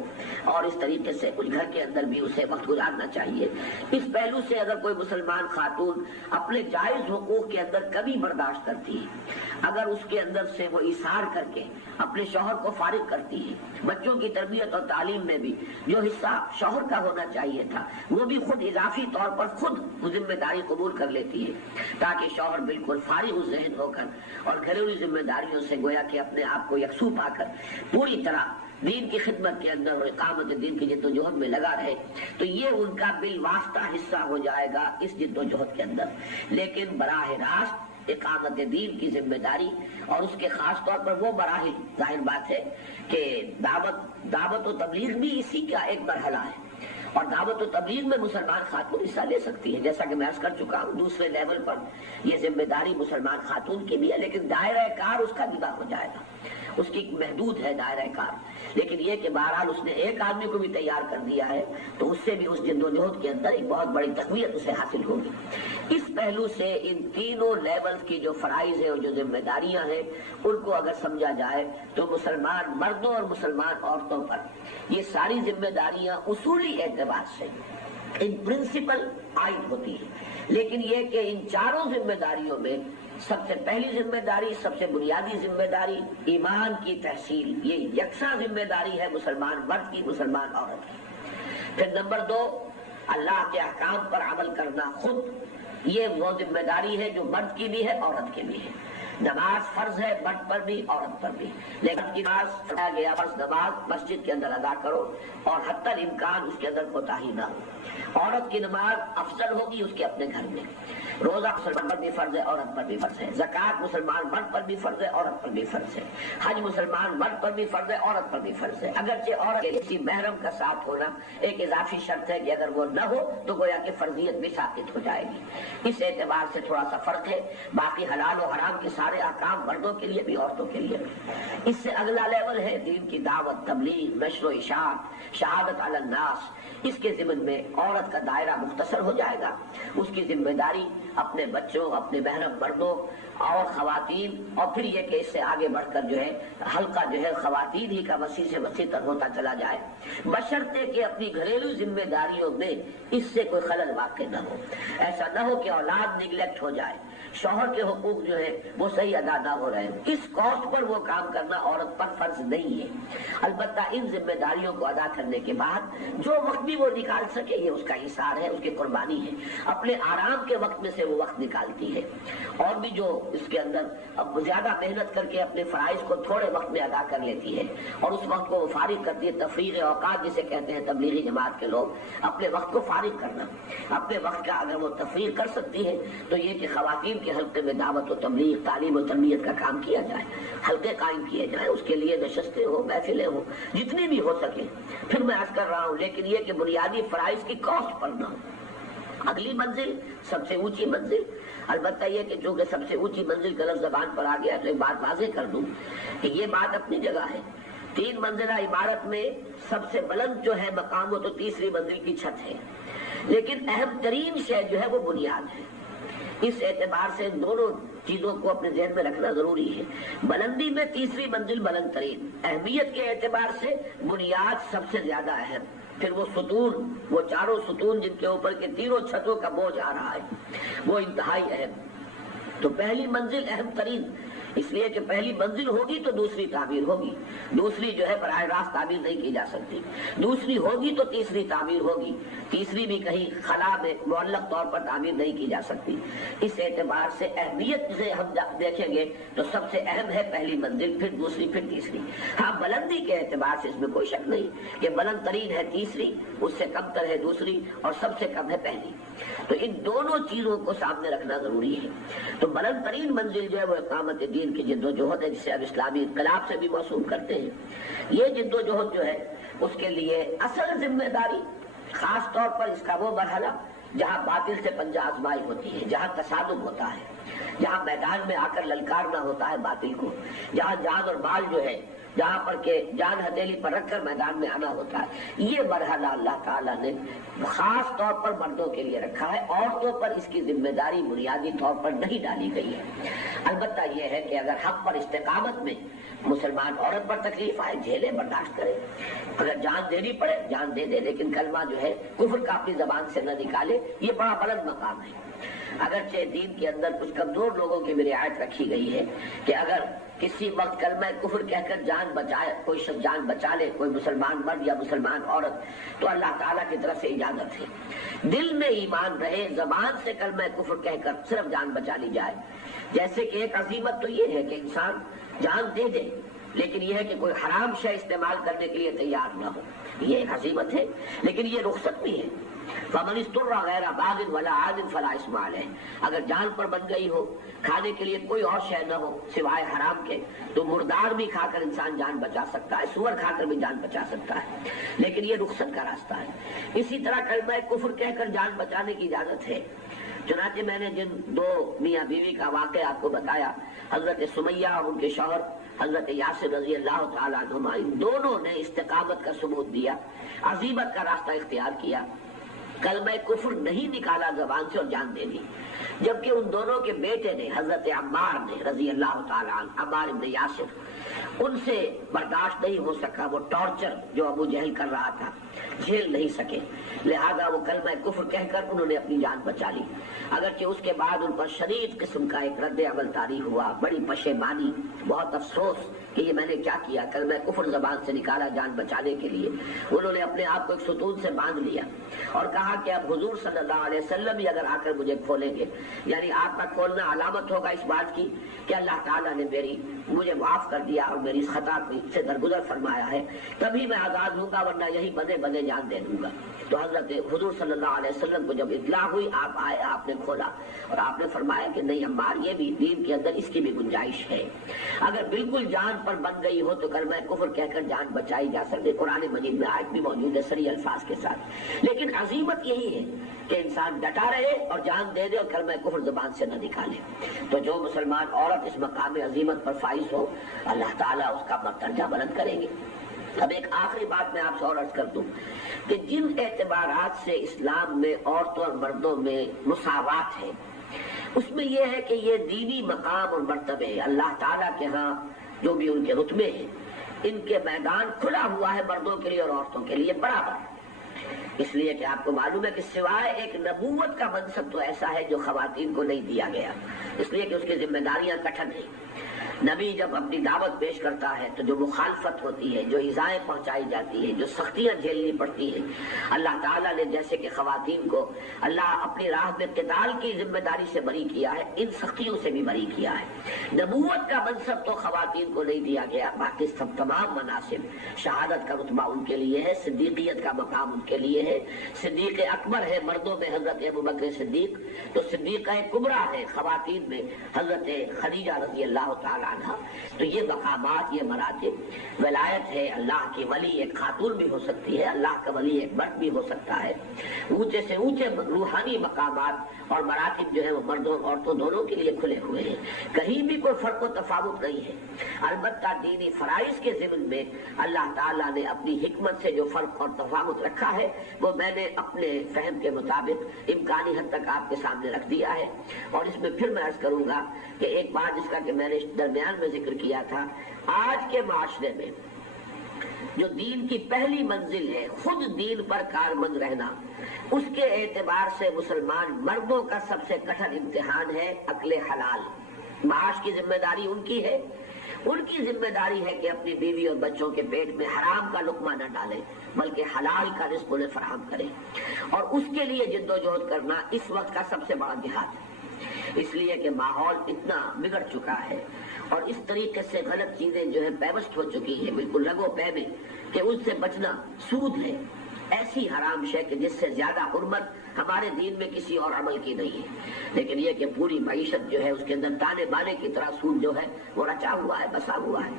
اور اس طریقے سے کچھ گھر کے اندر بھی اسے وقت گزارنا چاہیے۔ اس پہلو سے اگر کوئی مسلمان خاتون اپنے جائز حقوق کے اندر کمی برداشت کرتی ہے، اگر اس کے اندر سے وہ ایثار کر کے اپنے شوہر کو فارغ کرتی ہے، بچوں کی تربیت اور تعلیم میں بھی جو حصہ شوہر کا ہونا چاہیے تھا وہ بھی خود اضافی طور پر خود ذمہ داری قبول کر لیتی ہے، تاکہ شوہر بالکل فارغ ذہن ہو کر اور گھریلو ذمہ داریوں سے گویا کہ اپنے آپ کو یکسو پا کر پوری طرح دین کی خدمت کے اندر اور اقامت دین کی جد و جہد میں لگا رہے، تو یہ ان کا بالواسطہ حصہ ہو جائے گا اس جد و جہد کے اندر۔ لیکن براہ راست اقامت دین کی ذمہ داری اور اس کے خاص طور پر وہ مراحل، ظاہر بات ہے کہ دعوت و تبلیغ بھی اسی کا ایک مرحلہ ہے، اور دعوت و تبلیغ میں مسلمان خاتون حصہ لے سکتی ہے، جیسا کہ میں عرض کر چکا ہوں۔ دوسرے لیول پر یہ ذمہ داری مسلمان خاتون کی بھی ہے، لیکن دائرہ کار اس کا جدا ہو جائے گا، اس کی محدود ہے دائرہ کار۔ لیکن یہ کہ بہرحال اس نے ایک آدمی کو بھی تیار کر دیا ہے تو اس سے بھی اس جد و جہد کے اندر ایک بہت بڑی تقویت اسے حاصل ہوگی۔ اس پہلو سے ان تینوں لیول کی جو فرائض ہیں اور جو ذمہ داریاں ہیں ان کو اگر سمجھا جائے تو مسلمان مردوں اور مسلمان عورتوں پر یہ ساری ذمہ داریاں اصولی اعتبار سے ان پرنسپل عائد ہوتی ہیں۔ لیکن یہ کہ ان چاروں ذمہ داریوں میں سب سے پہلی ذمہ داری، سب سے بنیادی ذمہ داری ایمان کی تحصیل، یہ یکساں ذمہ داری ہے مسلمان مرد کی، مسلمان عورت کی۔ پھر نمبر 2، اللہ کے احکام پر عمل کرنا خود، یہ وہ ذمہ داری ہے جو مرد کی بھی ہے عورت کی بھی ہے۔ نماز فرض ہے مرد پر بھی عورت پر بھی، لیکن کی نماز فرمایا گیا فرض نماز مسجد کے اندر ادا کرو اور حتی الامکان اس کے اندر کوتاہی نہ ہو۔ عورت کی نماز افضل ہوگی اس کے اپنے گھر میں۔ روزہ مسلمان پر بھی فرض ہے عورت پر بھی فرض ہے، زکوٰۃ مسلمان مرد پر بھی فرض ہے عورت پر بھی فرض ہے، حج مسلمان مرد پر بھی فرض ہے عورت پر بھی فرض ہے، اگرچہ عورت کے کسی محرم کا ساتھ ہونا ایک اضافی شرط ہے کہ اگر وہ نہ ہو تو گویا کہ فرضیت بھی ثابت ہو جائے گی۔ اس اعتبار سے تھوڑا سا فرق ہے، باقی حلال و حرام کے سارے احکام مردوں کے لیے بھی عورتوں کے لیے بھی۔ اس سے اگلا لیول ہے دین کی دعوت، تبلیغ، نشر و اشاعت، شہادت علی الناس۔ اس کے ضمن میں عورت کا دائرہ مختصر ہو جائے گا، اس کی ذمہ داری اپنے بچوں، اپنے محرم مردوں اور خواتین، اور پھر یہ کہ اس سے آگے بڑھ کر جو ہے حلقہ جو ہے خواتین ہی کا وسیع سے وسیع تر ہوتا چلا جائے، بشرطے کہ اپنی گھریلو ذمہ داریوں میں اس سے کوئی خلل واقع نہ ہو۔ ایسا نہ ہو کہ اولاد نیگلیکٹ ہو جائے، شوہر کے حقوق جو ہے وہ صحیح ادا نہ ہو رہے ہیں، اس کاسٹ پر وہ کام کرنا عورت پر فرض نہیں ہے۔ البتہ ان ذمہ داریوں کو ادا کرنے کے بعد جو وقت بھی وہ نکال سکے یہ اس کا ایثار ہے، اس کی قربانی ہے، اپنے آرام کے وقت میں سے وہ وقت نکالتی ہے، اور بھی جو اس کے اندر اب زیادہ محنت کر کے اپنے فرائض کو تھوڑے وقت میں ادا کر لیتی ہے، اور اس وقت کو وہ فارغ کرتی ہے۔ تفریغ اوقات جسے کہتے ہیں تبلیغی جماعت کے لوگ، اپنے وقت کو فارغ کرنا، اپنے وقت کا اگر وہ تفریغ کر سکتی ہے تو یہ کہ خواتین کے حلقے میں دعوت و تبلیغ، تعلیم و تربیت کا کام کیا جائے، حلقے قائم کیے جائیں، اس کے لیے نشستیں ہوں، محفلیں ہوں، جتنی بھی ہو سکے۔ پھر میں عرض کر رہا ہوں لیکن یہ کہ بنیادی فرائض کی کاسٹ پر نہ ہو۔ اگلی منزل سب سے اونچی منزل، البتہ یہ کہ چونکہ سب سے اونچی منزل کا لفظ زبان پر آ گیا تو ایک بات واضح کر دوں کہ یہ بات اپنی جگہ ہے۔ 3 منزلہ عمارت میں سب سے بلند جو ہے مقام وہ تو تیسری منزل کی چھت ہے، لیکن اہم ترین شے جو ہے وہ بنیاد ہے۔ اس اعتبار سے دونوں چیزوں کو اپنے ذہن میں رکھنا ضروری ہے۔ بلندی میں تیسری منزل بلند ترین، اہمیت کے اعتبار سے بنیاد سب سے زیادہ اہم، پھر وہ ستون، وہ چاروں ستون جن کے اوپر کے تینوں چھتوں کا بوجھ آ رہا ہے وہ انتہائی اہم۔ تو پہلی منزل اہم ترین، اس لیے کہ پہلی منزل ہوگی تو دوسری تعمیر ہوگی، دوسری جو ہے براہ راست تعمیر نہیں کی جا سکتی، دوسری ہوگی تو تیسری تعمیر ہوگی، تیسری بھی کہیں خلا میں معلق طور پر تعمیر نہیں کی جا سکتی۔ اس اعتبار سے اہمیت سے ہم دیکھیں گے تو سب سے اہم ہے پہلی منزل، پھر دوسری، پھر تیسری۔ ہاں بلندی کے اعتبار سے اس میں کوئی شک نہیں کہ بلند ترین ہے تیسری، اس سے کم تر ہے دوسری، اور سب سے کم ہے پہلی۔ تو ان دونوں چیزوں کو سامنے رکھنا ضروری ہے۔ تو بلند ترین منزل جو ہے وہ اقامت دین کی جد و جہد ہے، جسے اب اسلامی انقلاب سے بھی موسوم کرتے ہیں۔ یہ جد و جہد جو ہے اس کے لیے اصل ذمہ داری، خاص طور پر اس کا وہ مرحلہ جہاں باطل سے پنجہ آزمائی ہوتی ہے، جہاں تصادم ہوتا ہے، جہاں میدان میں آ کر للکارنا ہوتا ہے باطل کو، جہاں جان اور مال جو ہے، جہاں پر کہ جان ہتھیلی پر رکھ کر میدان میں آنا ہوتا ہے، یہ مرحلہ اللہ تعالیٰ نے خاص طور پر مردوں کے لیے رکھا ہے۔ عورتوں پر اس کی ذمہ داری بنیادی طور پر نہیں ڈالی گئی ہے۔ البتہ یہ ہے کہ اگر حق پر استقامت میں مسلمان عورت پر تکلیف آئے، جھیلے برداشت کرے، اگر جان دینی پڑے جان دے دے، لیکن کلمہ جو ہے کفر کا اپنی زبان سے نہ نکالے، یہ بڑا بلند مقام ہے۔ اگرچہ دین کے اندر کچھ کمزور لوگوں کی بھی رعایت رکھی گئی ہے کہ اگر کسی وقت کلمہ کفر کہہ کر جان بچائے، کوئی شخص جان بچا لے، کوئی مسلمان مرد یا مسلمان عورت، تو اللہ تعالیٰ کی طرف سے اجازت ہے۔ دل میں ایمان رہے، زبان سے کلمہ کفر کہہ کر صرف جان بچا لی جائے۔ جیسے کہ ایک عظیمت تو یہ ہے کہ انسان جان دے دے، لیکن یہ ہے کہ کوئی حرام شے استعمال کرنے کے لیے تیار نہ ہو، یہ ایک عظیمت ہے، لیکن یہ رخصت بھی ہے۔ فمن اضطر غیر باغ ولا عاد فلا اثم علیہ، اگر جان پر بن گئی ہو، کھانے کے لیے کوئی اور شے نہ ہو سوائے حرام کے، تو مردار بھی کھا کر انسان جان بچا سکتا ہے، سور کھا کر بھی جان بچا سکتا ہے، لیکن یہ رخصت کا راستہ ہے۔ اسی طرح کلمہ کفر کہہ کر جان بچانے کی اجازت ہے۔ چنانچہ میں نے جن دو میاں بیوی کا واقعہ آپ کو بتایا، حضرت سمیہ اور ان کے شوہر حضرت یاسر رضی اللہ تعالیٰ عنہما، ان دونوں نے استقامت کا ثبوت دیا، عزیمت کا راستہ اختیار کیا، کلمہ کفر نہیں نکالا زبان سے اور جان دے دی۔ جبکہ ان دونوں کے بیٹے نے، حضرت عمار نے رضی اللہ تعالیٰ عنہ، عمار ابن یاسر، ان سے برداشت نہیں ہو سکا وہ ٹارچر جو ابو جہل کر رہا تھا، جھیل نہیں سکے، لہذا وہ کلمہ کفر کہہ کر انہوں نے اپنی جان بچا لی۔ اگرچہ اس کے بعد ان پر شدید قسم کا ایک رد عمل طاری ہوا، بڑی پشیمانی، بہت افسوس کہ یہ میں نے کیا کیا، کلمہ کفر زبان سے نکالا جان بچانے کے لیے۔ انہوں نے اپنے آپ کو ایک ستون سے باندھ لیا اور کہا کہ اب حضور صلی اللہ علیہ وسلم ہی اگر آ کر مجھے کھولیں گے، یعنی آپ کا کھولنا علامت ہوگا اس بات کی کہ اللہ تعالیٰ نے مجھے معاف کر دیا اور میری خطا سے درگزر فرمایا ہے، تبھی میں آزاد ہوں گا، ورنہ یہی بندے بندے جان دے دوں گا۔ تو حضرت حضور صلی اللہ علیہ وسلم کو جب اطلاع ہوئی، آپ آئے، آپ نے کھولا اور آپ نے فرمایا کہ نہیں عمار، یہ بھی دین کے اندر اس کی بھی گنجائش ہے، اگر بالکل جان پر بن گئی ہو تو کلمہ کفر کہہ کر جان بچائی جا سکتی۔ قرآن مجید میں آیت بھی موجود ہے صریح الفاظ کے ساتھ، لیکن عزیمت یہی ہے کہ انسان ڈٹا رہے اور جان دے دے اور کلمہ کفر زبان سے نہ نکالے۔ تو جو مسلمان عورت اس مقام عزیمت پر فائز ہو، اللہ تعالیٰ اس کا درجہ بلند کریں گے۔ اب ایک آخری بات میں آپ سے اور عرض کر دوں کہ جن اعتبارات سے اسلام میں عورتوں اور مردوں میں مساوات ہے، اس میں یہ ہے کہ یہ دینی مقام اور مرتبے اللہ تعالیٰ کے ہاں جو بھی ان کے رتبے ہیں، ان کے میدان کھلا ہوا ہے مردوں کے لیے اور عورتوں کے لیے برابر۔ اس لیے کہ آپ کو معلوم ہے کہ سوائے ایک نبوت کا منصب تو ایسا ہے جو خواتین کو نہیں دیا گیا، اس لیے کہ اس کی ذمہ داریاں کٹھن ہیں۔ نبی جب اپنی دعوت پیش کرتا ہے تو جو مخالفت ہوتی ہے، جو ایذائیں پہنچائی جاتی ہے، جو سختیاں جھیلنی پڑتی ہیں، اللہ تعالیٰ نے جیسے کہ خواتین کو اللہ اپنی راہ میں قتال کی ذمہ داری سے بری کیا ہے، ان سختیوں سے بھی بری کیا ہے۔ نبوت کا منصب تو خواتین کو نہیں دیا گیا، باقی سب تمام مناصب، شہادت کا رتبہ ان کے لیے ہے، صدیقیت کا مقام ان کے لیے ہے، صدیق اکبر ہے مردوں میں حضرت ابوبکر صدیق، تو صدیقہ کبریٰ ہے خواتین میں حضرت خدیجہ رضی اللہ تعالیٰ عنہ۔ تو یہ مقامات، یہ مراتب، ولایت ہے، اللہ کی ولی ایک خاتون بھی ہو سکتی ہے، اللہ کا ولی ایک مرد بھی ہو سکتا ہے، اونچے سے اونچے روحانی مقامات اور مراتب جو ہے وہ مردوں اور عورتوں دونوں کے لیے کھلے ہوئے ہیں، کہیں بھی کوئی فرق و تفاوت نہیں ہے۔ البتہ دینی فرائض کے ضمن میں اللہ تعالیٰ نے اپنی حکمت سے جو فرق اور تفاوت رکھا ہے وہ میں نے اپنے فہم کے مطابق امکانی حد تک آپ کے سامنے رکھ دیا ہے۔ اور اس میں پھر میں عرض کروں گا کہ ایک بات جس کا کہ میں نے درمیان میں ذکر کیا تھا، آج کے معاشرے میں جو دین کی پہلی منزل ہے، خود دین پر کاربند رہنا، اس کے اعتبار سے مسلمان مردوں کا سب سے کٹھن امتحان ہے عقل حلال۔ معاش کی ذمہ داری ان کی ہے، ان کی ذمہ داری ہے کہ اپنی بیوی اور بچوں کے پیٹ میں حرام کا لقمہ نہ ڈالیں بلکہ حلال کا رزق انہیں فراہم کریں، اور اس کے لیے جد و جہد کرنا اس وقت کا سب سے بڑا جہاد ہے۔ اس لیے کہ ماحول اتنا بگڑ چکا ہے اور اس طریقے سے غلط چیزیں جو ہے پیوست ہو چکی ہیں بالکل لگو پے میں، کہ اس سے بچنا سود ہے، ایسی حرام شے کہ جس سے زیادہ حرمت ہمارے دین میں کسی اور عمل کی نہیں ہے۔ لیکن یہ کہ پوری معیشت جو ہے اس کے اندر تانے بانے کی طرح سود جو ہے وہ رچا ہوا ہے، بسا ہوا ہے،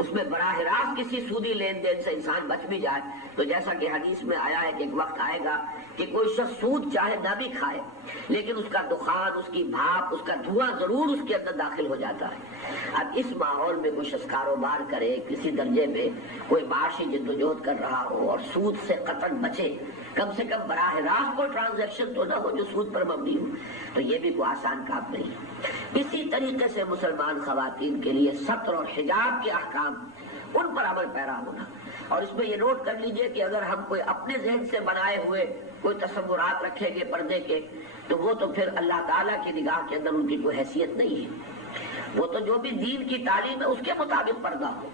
اس میں براہ راست کسی سودی لین دین سے انسان بچ بھی جائے تو جیسا کہ حدیث میں آیا ہے کہ ایک وقت آئے گا کہ کوئی شخص سود چاہے نہ بھی کھائے لیکن اس کا دخان، اس کی بھاپ، اس کا دھواں ضرور اس کے اندر داخل ہو جاتا ہے۔ اب اس ماحول میں کوئی شخص کاروبار کرے، کسی درجے میں کوئی معاشی جدوجہد کر رہا ہو اور سود سے قطعاً بچے، کم سے کم براہ راست کوئی ٹرانزیکشن تو نہ ہو جو سود پر مبنی ہو، تو یہ بھی کوئی آسان کام نہیں ہے۔ اسی طریقے سے مسلمان خواتین کے لیے ستر اور حجاب کے احکام، ان پر عمل پیرا ہونا، اور اس میں یہ نوٹ کر لیجئے کہ اگر ہم کوئی اپنے ذہن سے بنائے ہوئے کوئی تصورات رکھیں گے پردے کے تو وہ تو پھر اللہ تعالیٰ کی نگاہ کے اندر ان کی کوئی حیثیت نہیں ہے۔ وہ تو جو بھی دین کی تعلیم ہے اس کے مطابق پردہ ہو،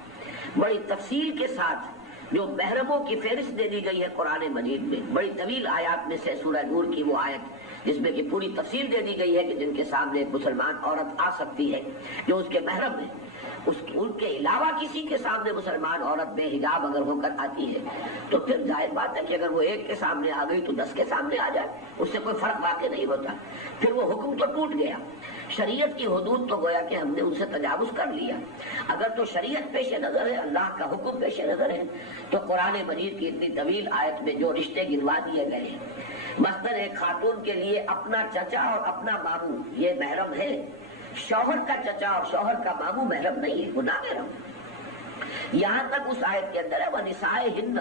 بڑی تفصیل کے ساتھ جو محرموں کی فہرست دے دی گئی ہے قرآن مجید میں، بڑی طویل آیات میں سے سورہ نور کی وہ آیت جس میں کہ پوری تفصیل دے دی گئی ہے کہ جن کے سامنے ایک مسلمان عورت آ سکتی ہے جو اس کے محرم ہے، ان کے علاوہ کسی کے سامنے مسلمان عورت بے حجاب اگر ہو کر آتی ہے تو پھر ظاہر بات ہے کہ اگر وہ ایک کے سامنے آ گئی تو 10 کے سامنے آ جائے، اس سے کوئی فرق واقع نہیں ہوتا، پھر وہ حکم تو ٹوٹ گیا۔ شریعت کی حدود تو گویا کہ ہم نے ان سے تجاوز کر لیا۔ اگر تو شریعت پیش نظر ہے، اللہ کا حکم پیش نظر ہے، تو قرآن مجید کی اتنی طویل آیت میں جو رشتے گنوا دیے گئے ہیں، مثلاً ایک خاتون کے لیے اپنا چچا اور اپنا ماموں یہ محرم ہے، شوہر کا چچا اور شوہر کا ماموں محرم نہیں ہے، وہ نامحرم۔ یہاں تک اس آیت کے اندر ہے وَنِسَائِهِنَّ،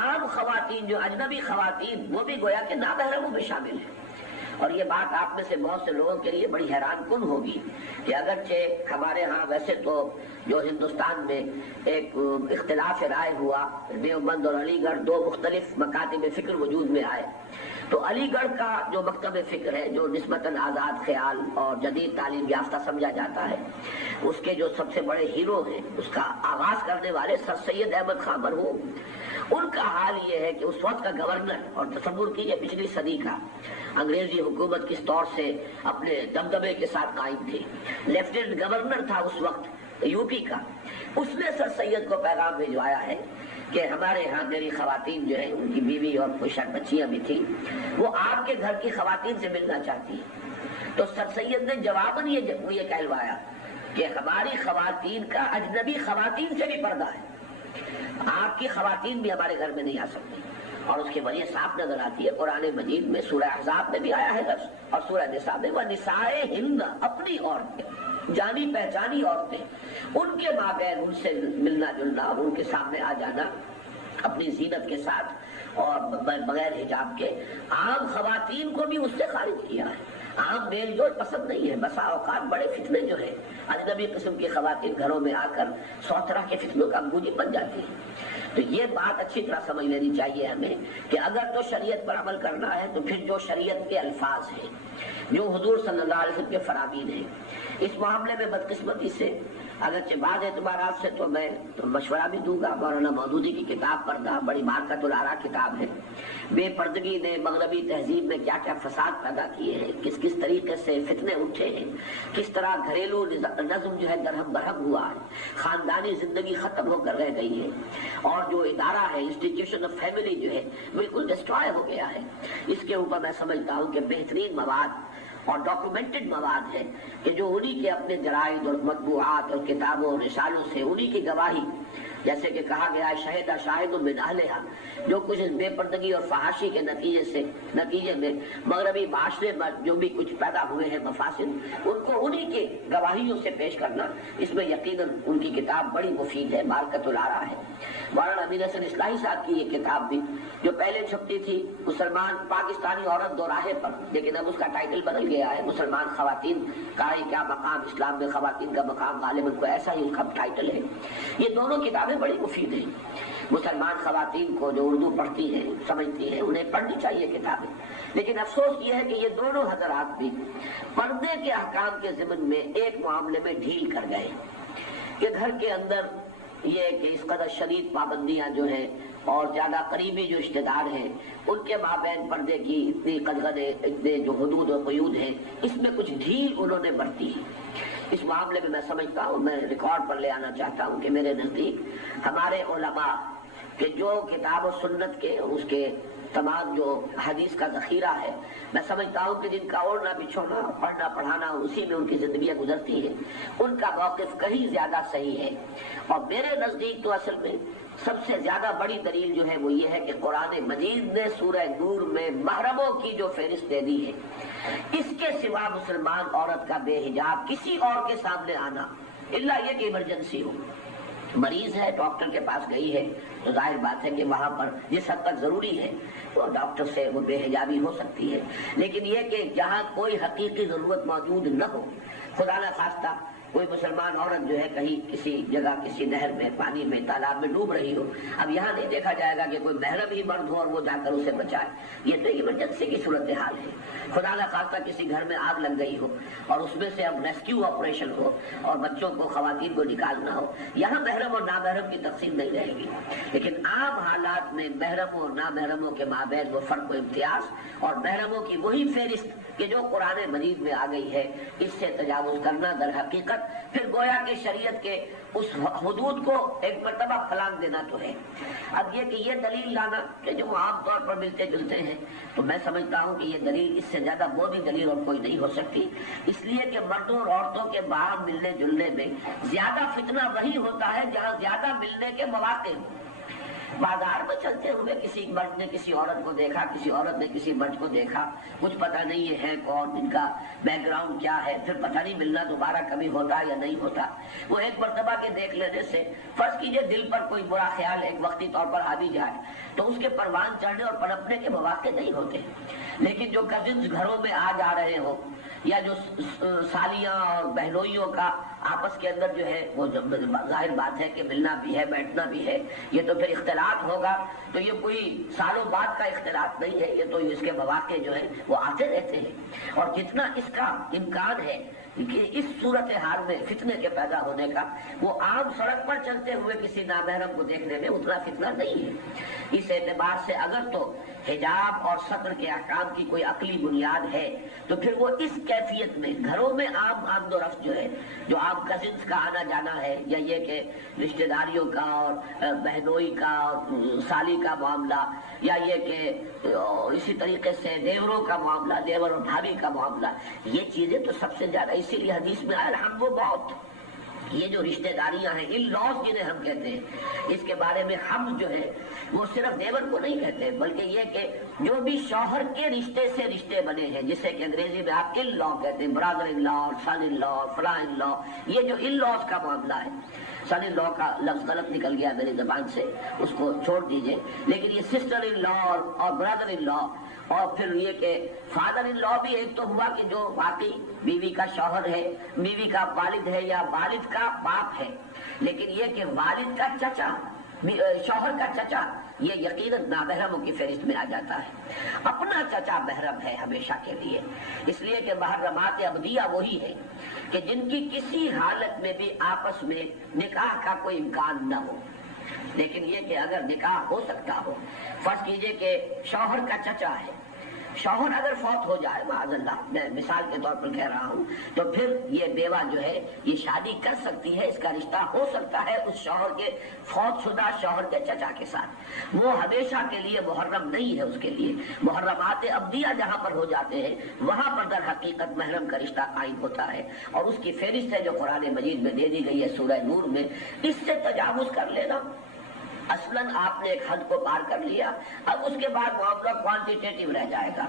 عام خواتین جو اجنبی خواتین وہ بھی گویا کہ نامحرموں میں شامل ہیں۔ اور یہ بات آپ میں سے بہت سے لوگوں کے لیے بڑی حیران کن ہوگی کہ اگرچہ ہمارے ہاں ویسے تو جو ہندوستان میں ایک اختلاف رائے ہوا، دیوبند اور علی گڑھ دو مختلف مکاتب فکر وجود میں آئے، تو علی گڑھ کا جو مکتب فکر ہے جو نسبتاً آزاد خیال اور جدید تعلیم یافتہ سمجھا جاتا ہے، اس کے جو سب سے بڑے ہیرو ہیں، اس کا آغاز کرنے والے سر سید احمد خان مرحوم، ان کا حال یہ ہے کہ اس وقت کا گورنر، اور تصور کیجیے پچھلی صدی کا، انگریزی حکومت کس طور سے اپنے دبدبے کے ساتھ قائم تھی، لیفٹیننٹ گورنر تھا اس وقت یو پی کا، اس نے سر سید کو پیغام بھجوایا ہے کہ ہمارے ہاں میری خواتین جو ہیں، ان کی بیوی اور کچھ شاید بچیاں بھی تھیں، وہ آپ کے گھر کی خواتین سے ملنا چاہتی ہیں۔ تو سر سید نے جواباً یہ کہلوایا کہ ہماری خواتین کا اجنبی خواتین سے بھی پردہ ہے، آپ کی خواتین بھی ہمارے گھر میں نہیں آ سکتی۔ اور اس کی وجہ صاف نظر آتی ہے قرآن مجید میں، سورہ احزاب میں بھی آیا ہے لفظ، اور سورہ نساء میں وَنِسَائِهِنَّ، اپنی عورتیں، جانی پہچانی عورتیں، ان کے مابین ان سے ملنا جلنا اور ان کے سامنے آ جانا اپنی زینت کے ساتھ اور بغیر حجاب کے، عام خواتین کو بھی اس سے خارج کیا ہے۔ عام میل جول پسند نہیں ہے، بسا اوقات بڑے فتنے جو ہے اجنبی قسم کی خواتین گھروں میں آ کر 100 طرح کے فتنوں کا موجب بن جاتی ہیں۔ تو یہ بات اچھی طرح سمجھ لینی چاہیے ہمیں کہ اگر تو شریعت پر عمل کرنا ہے تو پھر جو شریعت کے الفاظ ہیں، جو حضور صلی اللہ علیہ وسلم کے فرامین ہیں، اس معاملے میں بدقسمتی سے اگرچہ بعض اعتبارات سے تو میں مشورہ بھی دوں گا، مولانا مودودی کی کتاب پردہ بڑی مارکۃ الآراء کتاب ہے، بے پردگی نے مغربی تہذیب میں کیا کیا فساد پیدا کیے ہیں، کس کس طریقے سے فتنے اٹھے ہیں، کس طرح گھریلو نظم جو ہے درہم برہم ہوا ہے، خاندانی زندگی ختم ہو کر رہ گئی ہے، اور جو ادارہ ہے انسٹیٹیوشن آف فیملی جو ہے بالکل ڈسٹرائے ہو گیا ہے۔ اس کے اوپر میں سمجھتا ہوں کہ بہترین مواد اور ڈاکومنٹڈ مواد ہے کہ جو انہی کے اپنے جرائد اور مطبوعات اور کتابوں اور رسالوں سے انہی کی گواہی، جیسے کہ کہا گیا ہے شہد شاہد من اہلہا، جو کچھ اس بے پردگی اور فحاشی کے نتیجے میں مغربی معاشرے میں جو بھی کچھ پیدا ہوئے ہیں مفاسد، ان کو انہی کے گواہیوں سے پیش کرنا، اس میں یقیناً ان کی کتاب بڑی مفید ہے، مارکۃ الآراء ہے۔ مولانا امین حسن اصلاحی صاحب کی یہ کتاب بھی جو پہلے چھپتی تھی مسلمان پاکستانی عورت دو راہے پر، لیکن اب اس کا ٹائٹل بدل گیا یہ آئے مسلمان خواتین کا کیا مقام، اسلام میں خواتین کا مقام، غالباً کو ایسا ہی ان کا ٹائٹل ہے۔ یہ دونوں کتابیں بڑی مفید ہیں، مسلمان خواتین کو جو اردو پڑھتی ہیں سمجھتی ہیں انہیں پڑھنی چاہیے کتابیں، لیکن افسوس یہ ہے کہ یہ دونوں حضرات بھی پردے کے احکام کے ضمن میں ایک معاملے میں ڈھیل کر گئے کہ گھر کے اندر یہ کہ اس قدر شدید پابندیاں جو ہیں اور زیادہ قریبی جو رشتے دار ہیں ان کے مابین پردے کی اتنی قدغنیں، اتنے جو حدود و قیود ہیں، اس میں کچھ ڈھیل انہوں نے برتی ہے۔ اس معاملے میں سمجھتا ہوں، میں ریکارڈ پر لے آنا چاہتا ہوں کہ میرے نزدیک ہمارے علماء کہ جو کتاب و سنت کے اور اس کے تمام جو حدیث کا ذخیرہ ہے، میں سمجھتا ہوں کہ جن کا اوڑھنا بچھونا، پڑھنا پڑھانا اسی میں ان کی زندگیاں گزرتی ہیں، ان کا موقف کہیں زیادہ صحیح ہے۔ اور میرے نزدیک تو اصل میں سب سے زیادہ بڑی دلیل جو ہے وہ یہ ہے کہ قرآن مجید نے سورہ نور میں محرموں کی جو فہرست دے دی ہے، اس کے سوا مسلمان عورت کا بے حجاب کسی اور کے سامنے آنا، الا یہ کہ ایمرجنسی ہو، مریض ہے ڈاکٹر کے پاس گئی ہے تو ظاہر بات ہے کہ وہاں پر جس حد تک ضروری ہے تو ڈاکٹر سے وہ بے حجابی ہو سکتی ہے، لیکن یہ کہ جہاں کوئی حقیقی ضرورت موجود نہ ہو، خدا نہ خواستہ کوئی مسلمان عورت جو ہے کہیں کسی جگہ کسی نہر میں، پانی میں، تالاب میں ڈوب رہی ہو، اب یہاں نہیں دیکھا جائے گا کہ کوئی محرم ہی مرد ہو اور وہ جا کر اسے بچائے، یہ تو ایمرجنسی کی صورتحال ہے۔ خدا نہ خواستہ کسی گھر میں آگ لگ گئی ہو اور اس میں سے اب ریسکیو آپریشن ہو اور بچوں کو، خواتین کو نکالنا ہو، یہاں محرم اور نامحرم کی تقسیم نہیں رہے گی، لیکن عام حالات میں محرموں اور نامحرموں کے مابین وہ فرق و امتیاز اور محرموں کی وہی فہرست کہ جو قرآن مجید میں آ گئی ہے، اس سے تجاوز کرنا در حقیقت پھر گویا کہ شریعت کے اس حدود کو ایک مرتبہ پھلانگ دینا تو ہے۔ اب یہ کہ یہ دلیل لانا کہ جو عام طور پر ملتے جلتے ہیں، تو میں سمجھتا ہوں کہ یہ دلیل اس سے زیادہ بودی دلیل اور کوئی نہیں ہو سکتی، اس لیے کہ مردوں اور عورتوں کے باہر ملنے جلنے میں زیادہ فتنہ وہی ہوتا ہے جہاں زیادہ ملنے کے مواقع ہوں۔ بازار میں چلتے ہوئے کسی مرد نے کسی عورت کو دیکھا، کسی عورت نے کسی مرد کو دیکھا، کچھ پتہ نہیں یہ ہے کون، ان کا بیک گراؤنڈ کیا ہے، پھر پتہ نہیں ملنا دوبارہ کبھی ہوتا یا نہیں ہوتا۔ وہ ایک مرتبہ کے دیکھ لینے سے فرض کیجئے دل پر کوئی برا خیال ایک وقتی طور پر حاوی جائے تو اس کے پروان چڑھنے اور پنپنے کے مواقع نہیں ہوتے، لیکن جو کزنز گھروں میں آ جا رہے ہو یا جو سالیاں اور بہنوئیوں کا آپس کے اندر جو ہے وہ ظاہر بات ہے کہ ملنا بھی ہے، بیٹھنا بھی ہے، یہ تو پھر اختلاط ہوگا، تو یہ کوئی سالوں بعد کا اختلاط نہیں ہے، یہ تو اس کے مواقع جو ہے وہ آتے رہتے ہیں، اور جتنا اس کا امکان ہے کہ اس صورتحال میں فتنے کے پیدا ہونے کا، وہ عام سڑک پر چلتے ہوئے کسی نامحرم کو دیکھنے میں اتنا فتنہ نہیں ہے۔ اس اعتبار سے اگر تو حجاب اور ستر کے احکام کی کوئی عقلی بنیاد ہے تو پھر وہ اس کیفیت میں گھروں میں عام آمد و رفت جو ہے، جو عام کزنس کا آنا جانا ہے، یا یہ کہ رشتہ داریوں کا اور بہنوئی کا اور سالی کا معاملہ، یا یہ کہ اسی طریقے سے دیوروں کا معاملہ، دیور اور بھابھی کا معاملہ، یہ چیزیں تو سب سے زیادہ، اسی لیے حدیث میں آیا ہم وہ بہت، یہ جو رشتہ داریاں ہیں، ان لاز جنہیں ہم کہتے ہیں، اس کے بارے میں ہم جو ہے وہ صرف دیور کو نہیں کہتے، بلکہ یہ کہ جو بھی شوہر کے رشتے سے رشتے بنے ہیں، جسے کہ انگریزی میں آپ ان لا کہتے ہیں، برادر ان لا اور سن ان لا اور فلاں ان لا، یہ جو ان لاز کا معاملہ ہے، سن ان لا کا لفظ غلط نکل گیا میری زبان سے، اس کو چھوڑ دیجئے، لیکن یہ سسٹر ان لا اور برادر ان لا، اور پھر یہ کہ فادر ان لا بھی ایک تو ہوا کہ جو واقعی بیوی کا شوہر ہے، بیوی کا والد ہے یا والد کا باپ ہے، لیکن یہ کہ والد کا چچا، شوہر کا چچا، یہ یقیناً نامحرموں کی فہرست میں آ جاتا ہے۔ اپنا چچا محرم ہے ہمیشہ کے لیے، اس لیے کہ محرمات ابدیہ وہی ہے کہ جن کی کسی حالت میں بھی آپس میں نکاح کا کوئی امکان نہ ہو، لیکن یہ کہ اگر نکاح ہو سکتا ہو، فرض کیجئے کہ شوہر کا چچا ہے، شوہر اگر فوت ہو جائے معاذ اللہ، میں مثال کے طور پر کہہ رہا ہوں، تو پھر یہ بیوہ جو ہے یہ شادی کر سکتی ہے، اس کا رشتہ ہو سکتا ہے اس شوہر کے، فوت شدہ شوہر کے چچا کے ساتھ، وہ ہمیشہ کے لیے محرم نہیں ہے اس کے لیے۔ محرمات ابدیہ جہاں پر ہو جاتے ہیں وہاں پر در حقیقت محرم کا رشتہ قائم ہوتا ہے، اور اس کی فہرست ہے جو قرآن مجید میں دے دی گئی ہے سورہ نور میں۔ اس سے تجاوز کر لینا اصلاً آپ نے ایک حد کو پار کر لیا، اب اس کے بعد معاملہ کوانٹیٹیو رہ جائے گا،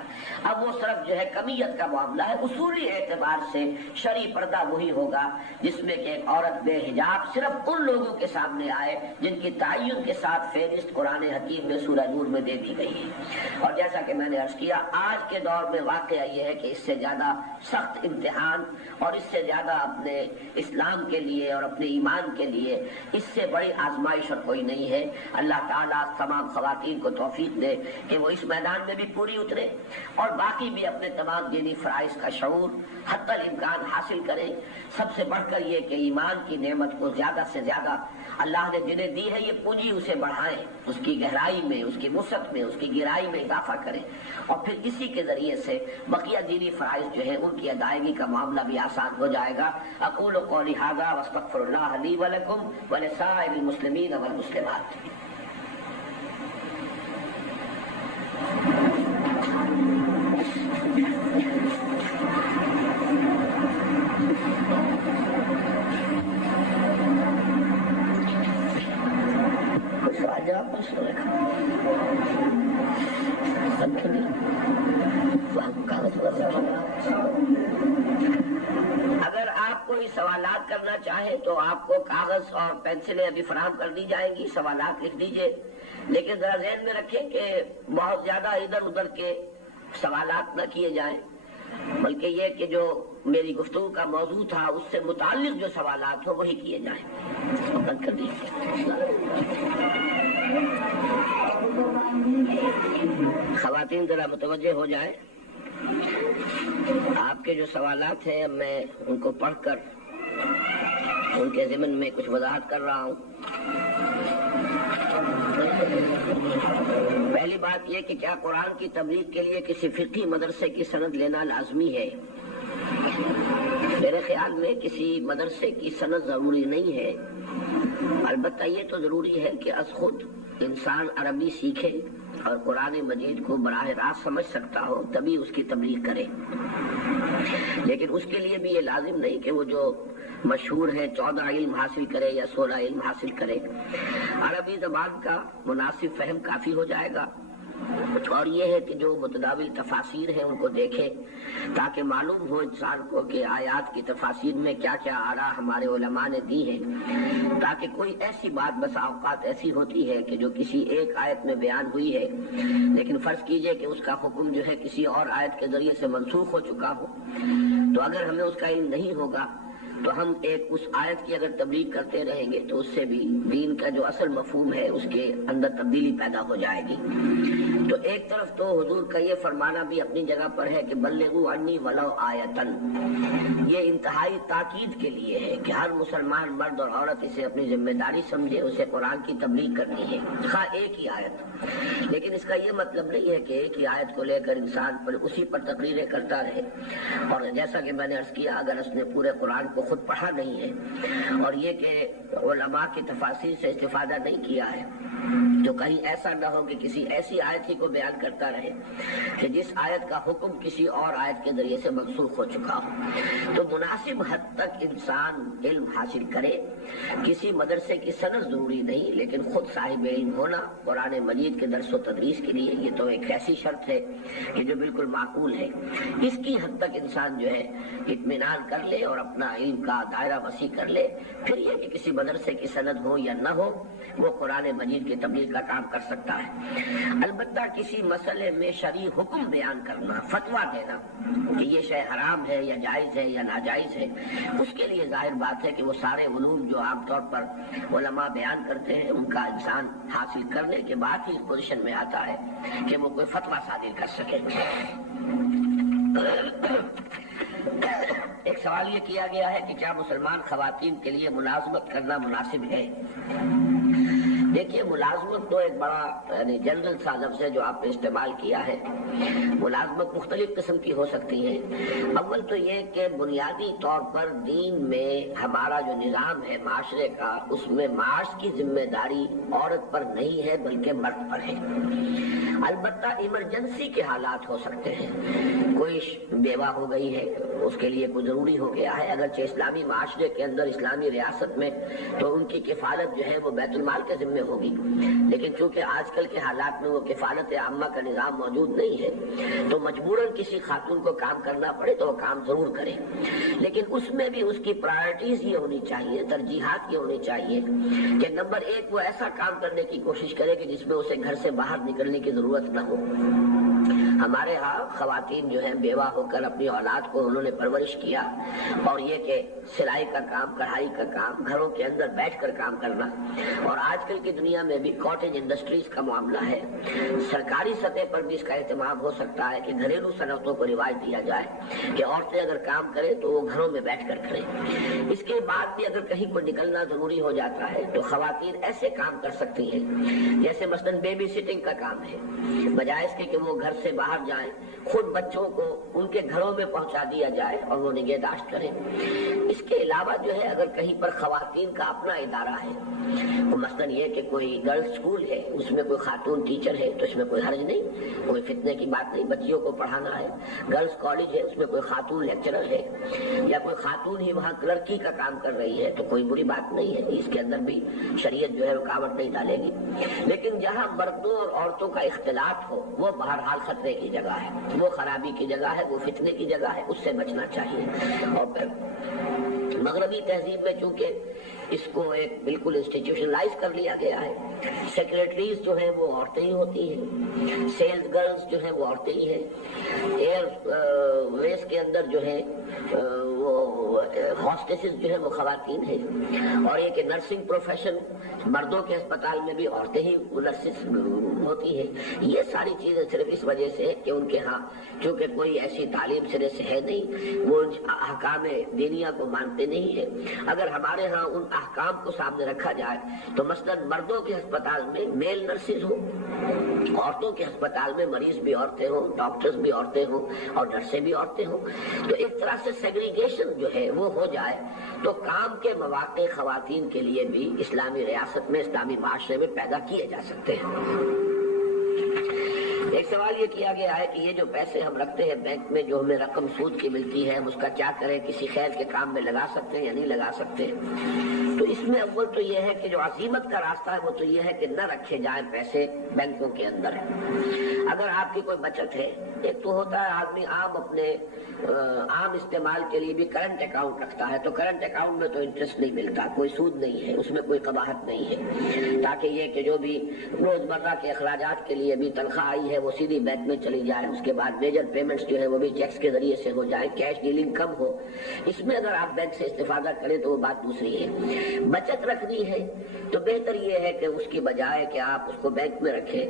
اب وہ صرف جو ہے کمیت کا معاملہ ہے۔ اصولی اعتبار سے شرعی پردہ وہی ہوگا جس میں کہ ایک عورت بے حجاب صرف ان لوگوں کے سامنے آئے جن کی تعین کے ساتھ فہرست قرآن حکیم میں سورہ نور میں دے دی گئی ہے۔ اور جیسا کہ میں نے عرض کیا، آج کے دور میں واقعہ یہ ہے کہ اس سے زیادہ سخت امتحان اور اس سے زیادہ اپنے اسلام کے لیے اور اپنے ایمان کے لیے اس سے بڑی آزمائش اور کوئی نہیں ہے۔ اللہ تعالیٰ تمام خواتین کو توفیق دے کہ وہ اس میدان میں بھی پوری اترے اور باقی بھی اپنے تمام دینی فرائض کا شعور حتی الامکان حاصل کریں۔ سب سے بڑھ کر یہ کہ ایمان کی نعمت کو زیادہ سے زیادہ اللہ نے جنہیں دی ہے یہ پونجی اسے بڑھائیں، اس کی گہرائی میں، اس کی وسعت میں، اس کی گہرائی میں اضافہ کریں، اور پھر اسی کے ذریعے سے بقیہ دینی فرائض جو ہے ان کی ادائیگی کا معاملہ بھی آسان ہو جائے گا۔ اقول قولی ھذا واستغفر اللہ لی ولکم ولسائر المسلمین والمسلمات۔ اگر آپ کوئی سوالات کرنا چاہیں تو آپ کو کاغذ اور پینسلیں ابھی فراہم کر دی جائیں گی، سوالات لکھ دیجئے، لیکن ذرا ذہن میں رکھیں کہ بہت زیادہ ادھر ادھر کے سوالات نہ کیے جائیں، بلکہ یہ کہ جو میری گفتگو کا موضوع تھا اس سے متعلق جو سوالات ہو وہی کیے جائیں۔ بند کر دیجیے۔ خواتین ذرا متوجہ ہو جائیں، آپ کے جو سوالات ہیں میں ان کو پڑھ کر ان کے ضمن میں کچھ وضاحت کر رہا ہوں۔ پہلی بات یہ کہ کیا قرآن کی تبلیغ کے لیے کسی فقہی مدرسے کی سند لینا لازمی ہے؟ میرے خیال میں کسی مدرسے کی سند ضروری نہیں ہے، البتہ یہ تو ضروری ہے کہ از خود انسان عربی سیکھے اور قرآن مجید کو براہ راست سمجھ سکتا ہو تبھی اس کی تبلیغ کرے، لیکن اس کے لیے بھی یہ لازم نہیں کہ وہ جو مشہور ہے 14 علم حاصل کرے یا 16 علم حاصل کرے۔ عربی زبان کا مناسب فہم کافی ہو جائے گا، اور یہ ہے کہ جو متداول تفاسیر ہیں ان کو دیکھے تاکہ معلوم ہو انسان کو کہ آیات کی تفاسیر میں کیا کیا آراء ہمارے علماء نے دی ہیں، تاکہ کوئی ایسی بات بسا اوقات ایسی ہوتی ہے کہ جو کسی ایک آیت میں بیان ہوئی ہے لیکن فرض کیجئے کہ اس کا حکم جو ہے کسی اور آیت کے ذریعے سے منسوخ ہو چکا ہو، تو اگر ہمیں اس کا علم نہیں ہوگا تو ہم ایک اس آیت کی اگر تبلیغ کرتے رہیں گے تو اس سے بھی دین کا جو اصل مفہوم ہے اس کے اندر تبدیلی پیدا ہو جائے گی۔ تو ایک طرف تو حضور کا یہ فرمانا بھی اپنی جگہ پر ہے کہ بلغوا عنی ولو آیتن، یہ انتہائی تاکید کے لیے ہے کہ ہر مسلمان مرد اور عورت اسے اپنی ذمہ داری سمجھے، اسے قرآن کی تبلیغ کرنی ہے، خواہ ایک ہی آیت۔ لیکن اس کا یہ مطلب نہیں ہے کہ ایک ہی آیت کو لے کر انسان پر اسی پر تقریریں کرتا رہے، اور جیسا کہ میں نے عرض کیا اگر اس نے پورے قرآن کو خود پڑھا نہیں ہے اور یہ کہ علماء کی تفاسیر سے استفادہ نہیں کیا ہے تو کہیں ایسا نہ ہو کہ کسی ایسی آیت ہی کو بیان کرتا رہے کہ جس آیت کا حکم کسی اور آیت کے ذریعے سے منسوخ ہو چکا ہو۔ تو مناسب حد تک انسان علم حاصل کرے، کسی مدرسے کی سند ضروری نہیں، لیکن خود صاحب علم ہونا قرآن مجید کے درس و تدریس کے لیے یہ تو ایک ایسی شرط ہے کہ جو بالکل معقول ہے۔ اس کی حد تک انسان جو ہے اطمینان کر لے اور اپنا علم کا دائرہ وسیع کر لے، پھر یہ کہ کسی مدرسے کی سند ہو یا نہ ہو وہ قرآن مجید کی تبلیغ کا کام کر سکتا ہے۔ البتہ کسی مسئلے میں شرعی حکم بیان کرنا، فتویٰ دینا کہ یہ شے حرام ہے یا جائز ہے یا ناجائز ہے، اس کے لیے ظاہر بات ہے کہ وہ سارے علوم جو عام طور پر علماء بیان کرتے ہیں ان کا انسان حاصل کرنے کے بعد ہی اس پوزیشن میں آتا ہے کہ وہ کوئی فتویٰ صادر کر سکے۔ ایک سوال یہ کیا گیا ہے کہ کیا مسلمان خواتین کے لیے ملازمت کرنا مناسب ہے؟ دیکھیے ملازمت تو ایک بڑا یعنی جنرل سا لفظ ہے جو آپ نے استعمال کیا ہے۔ ملازمت مختلف قسم کی ہو سکتی ہے۔ اول تو یہ کہ بنیادی طور پر دین میں ہمارا جو نظام ہے معاشرے کا، اس میں معاش کی ذمہ داری عورت پر نہیں ہے بلکہ مرد پر ہے۔ البتہ ایمرجنسی کے حالات ہو سکتے ہیں، کوئی بیوہ ہو گئی ہے اس کے لیے کوئی ضروری ہو گیا ہے، اگرچہ اسلامی معاشرے کے اندر اسلامی ریاست میں تو ان کی کفالت جو ہے وہ بیت المال کے ذمہ میں ہوگی، لیکن چونکہ آج کل کے حالات میں وہ کفالت عامہ کا نظام موجود نہیں ہے تو مجبوراً کسی خاتون کو کام کرنا پڑے تو وہ کام ضرور کرے، لیکن اس میں بھی اس کی پرائرٹیز یہ ہونی چاہیے، ترجیحات یہ ہونی چاہیے کہ نمبر 1 وہ ایسا کام کرنے کی کوشش کرے کہ جس میں اسے گھر سے باہر نکلنے کی ضرورت نہ ہو۔ ہمارے ہاں خواتین جو ہیں بیوہ ہو کر اپنی اولاد کو انہوں نے پرورش کیا، اور یہ کہ سلائی کا کام، کڑھائی کا کام، گھروں کے اندر بیٹھ کر کام کرنا، اور آج کل کی دنیا میں بھی کاٹیج انڈسٹریز کا معاملہ ہے، سرکاری سطح پر بھی اس کا اہتمام ہو سکتا ہے کہ گھریلو صنعتوں کو رواج دیا جائے کہ عورتیں اگر کام کریں تو وہ گھروں میں بیٹھ کر کریں۔ اس کے بعد بھی اگر کہیں پر نکلنا ضروری ہو جاتا ہے تو خواتین ایسے کام کر سکتی ہیں جیسے مثلاً بیبی سٹنگ کا کام ہے، بجائے اس کے کہ وہ گھر سے باہر جائیں، خود بچوں کو ان کے گھروں میں پہنچا دیا جائے اور وہ نگہداشت کریں۔ اس کے علاوہ جو ہے اگر کہیں پر خواتین کا اپنا ادارہ ہے، مثلاً یہ کہ کوئی گرلز اسکول ہے، اس میں کوئی خاتون ٹیچر ہے تو اس میں کوئی حرج نہیں، کوئی فتنے کی بات نہیں، بچیوں کو پڑھانا ہے۔ گرلز کالج ہے، اس میں کوئی خاتون لیکچرر ہے یا کوئی خاتون ہی وہاں کلرکی کا کام کر رہی ہے تو کوئی بری بات نہیں ہے، اس کے اندر بھی شریعت جو ہے رکاوٹ نہیں ڈالے گی۔ لیکن جہاں مردوں اور عورتوں کا اختلاط ہو وہ بہرحال خطرے کی جگہ ہے، وہ خرابی کی جگہ ہے، وہ فتنے کی جگہ ہے، اس سے بچنا چاہیے۔ اور پھر مغربی تہذیب میں چونکہ اس کو ایک بالکل انسٹیٹیوشنلائز کر لیا گیا ہے، سیکریٹریز جو ہیں وہ عورتیں ہی ہوتی ہیں، سیلز گرلز جو ہیں وہ عورتیں ہی ہیں، ایئر ویز کے اندر جو ہے وہ ہاسٹسز جو ہیں وہ خواتین ہیں، اور یہ کہ نرسنگ پروفیشن مردوں کے اسپتال میں بھی عورتیں ہی نرسز ہوتی ہیں۔ یہ ساری چیزیں صرف اس وجہ سے ہے کہ ان کے ہاں چونکہ کوئی ایسی تعلیم سرے سے ہے نہیں، وہ احکام دینیہ کو مانتے نہیں ہیں۔ اگر ہمارے ہاں ان احکام کو سامنے رکھا جائے تو مثلاً مردوں کے ہسپتال میں میل نرسز ہوں، عورتوں کے ہسپتال میں مریض بھی عورتیں ہوں، ڈاکٹرز بھی عورتیں ہوں اور نرسیں بھی عورتیں ہوں، تو ایک طرح سے سیگریگیشن جو ہے وہ ہو جائے تو کام کے مواقع خواتین کے لیے بھی اسلامی ریاست میں، اسلامی معاشرے میں پیدا کیے جا سکتے ہیں۔ ایک سوال یہ کیا گیا ہے کہ یہ جو پیسے ہم رکھتے ہیں بینک میں، جو ہمیں رقم سود کی ملتی ہے، ہم اس کا کیا کریں، کسی خیر کے کام میں لگا سکتے ہیں یا نہیں لگا سکتے؟ تو اس میں اول تو یہ ہے کہ جو عزیمت کا راستہ ہے وہ تو یہ ہے کہ نہ رکھے جائیں پیسے بینکوں کے اندر۔ اگر آپ کی کوئی بچت ہے، ایک تو ہوتا ہے آدمی عام اپنے عام استعمال کے لیے بھی کرنٹ اکاؤنٹ رکھتا ہے، تو کرنٹ اکاؤنٹ میں تو انٹرسٹ نہیں ملتا، کوئی سود نہیں ہے، اس میں کوئی قباحت نہیں ہے، تاکہ یہ کہ جو بھی روزمرہ کے اخراجات کے لیے بھی تنخواہ آئی ہے وہ سیدھی بینک میں چلی جائے، اس کے بعد میجر پیمنٹس جو ہے وہ بھی چیکس کے ذریعے سے ہو جائے، کیش ڈیلنگ کم ہو۔ اس میں اگر آپ بینک سے استفادہ کریں تو وہ بات دوسری ہے۔ بچت رکھنی ہے تو بہتر یہ ہے کہ اس کی بجائے کہ آپ اس کو بینک میں رکھیں،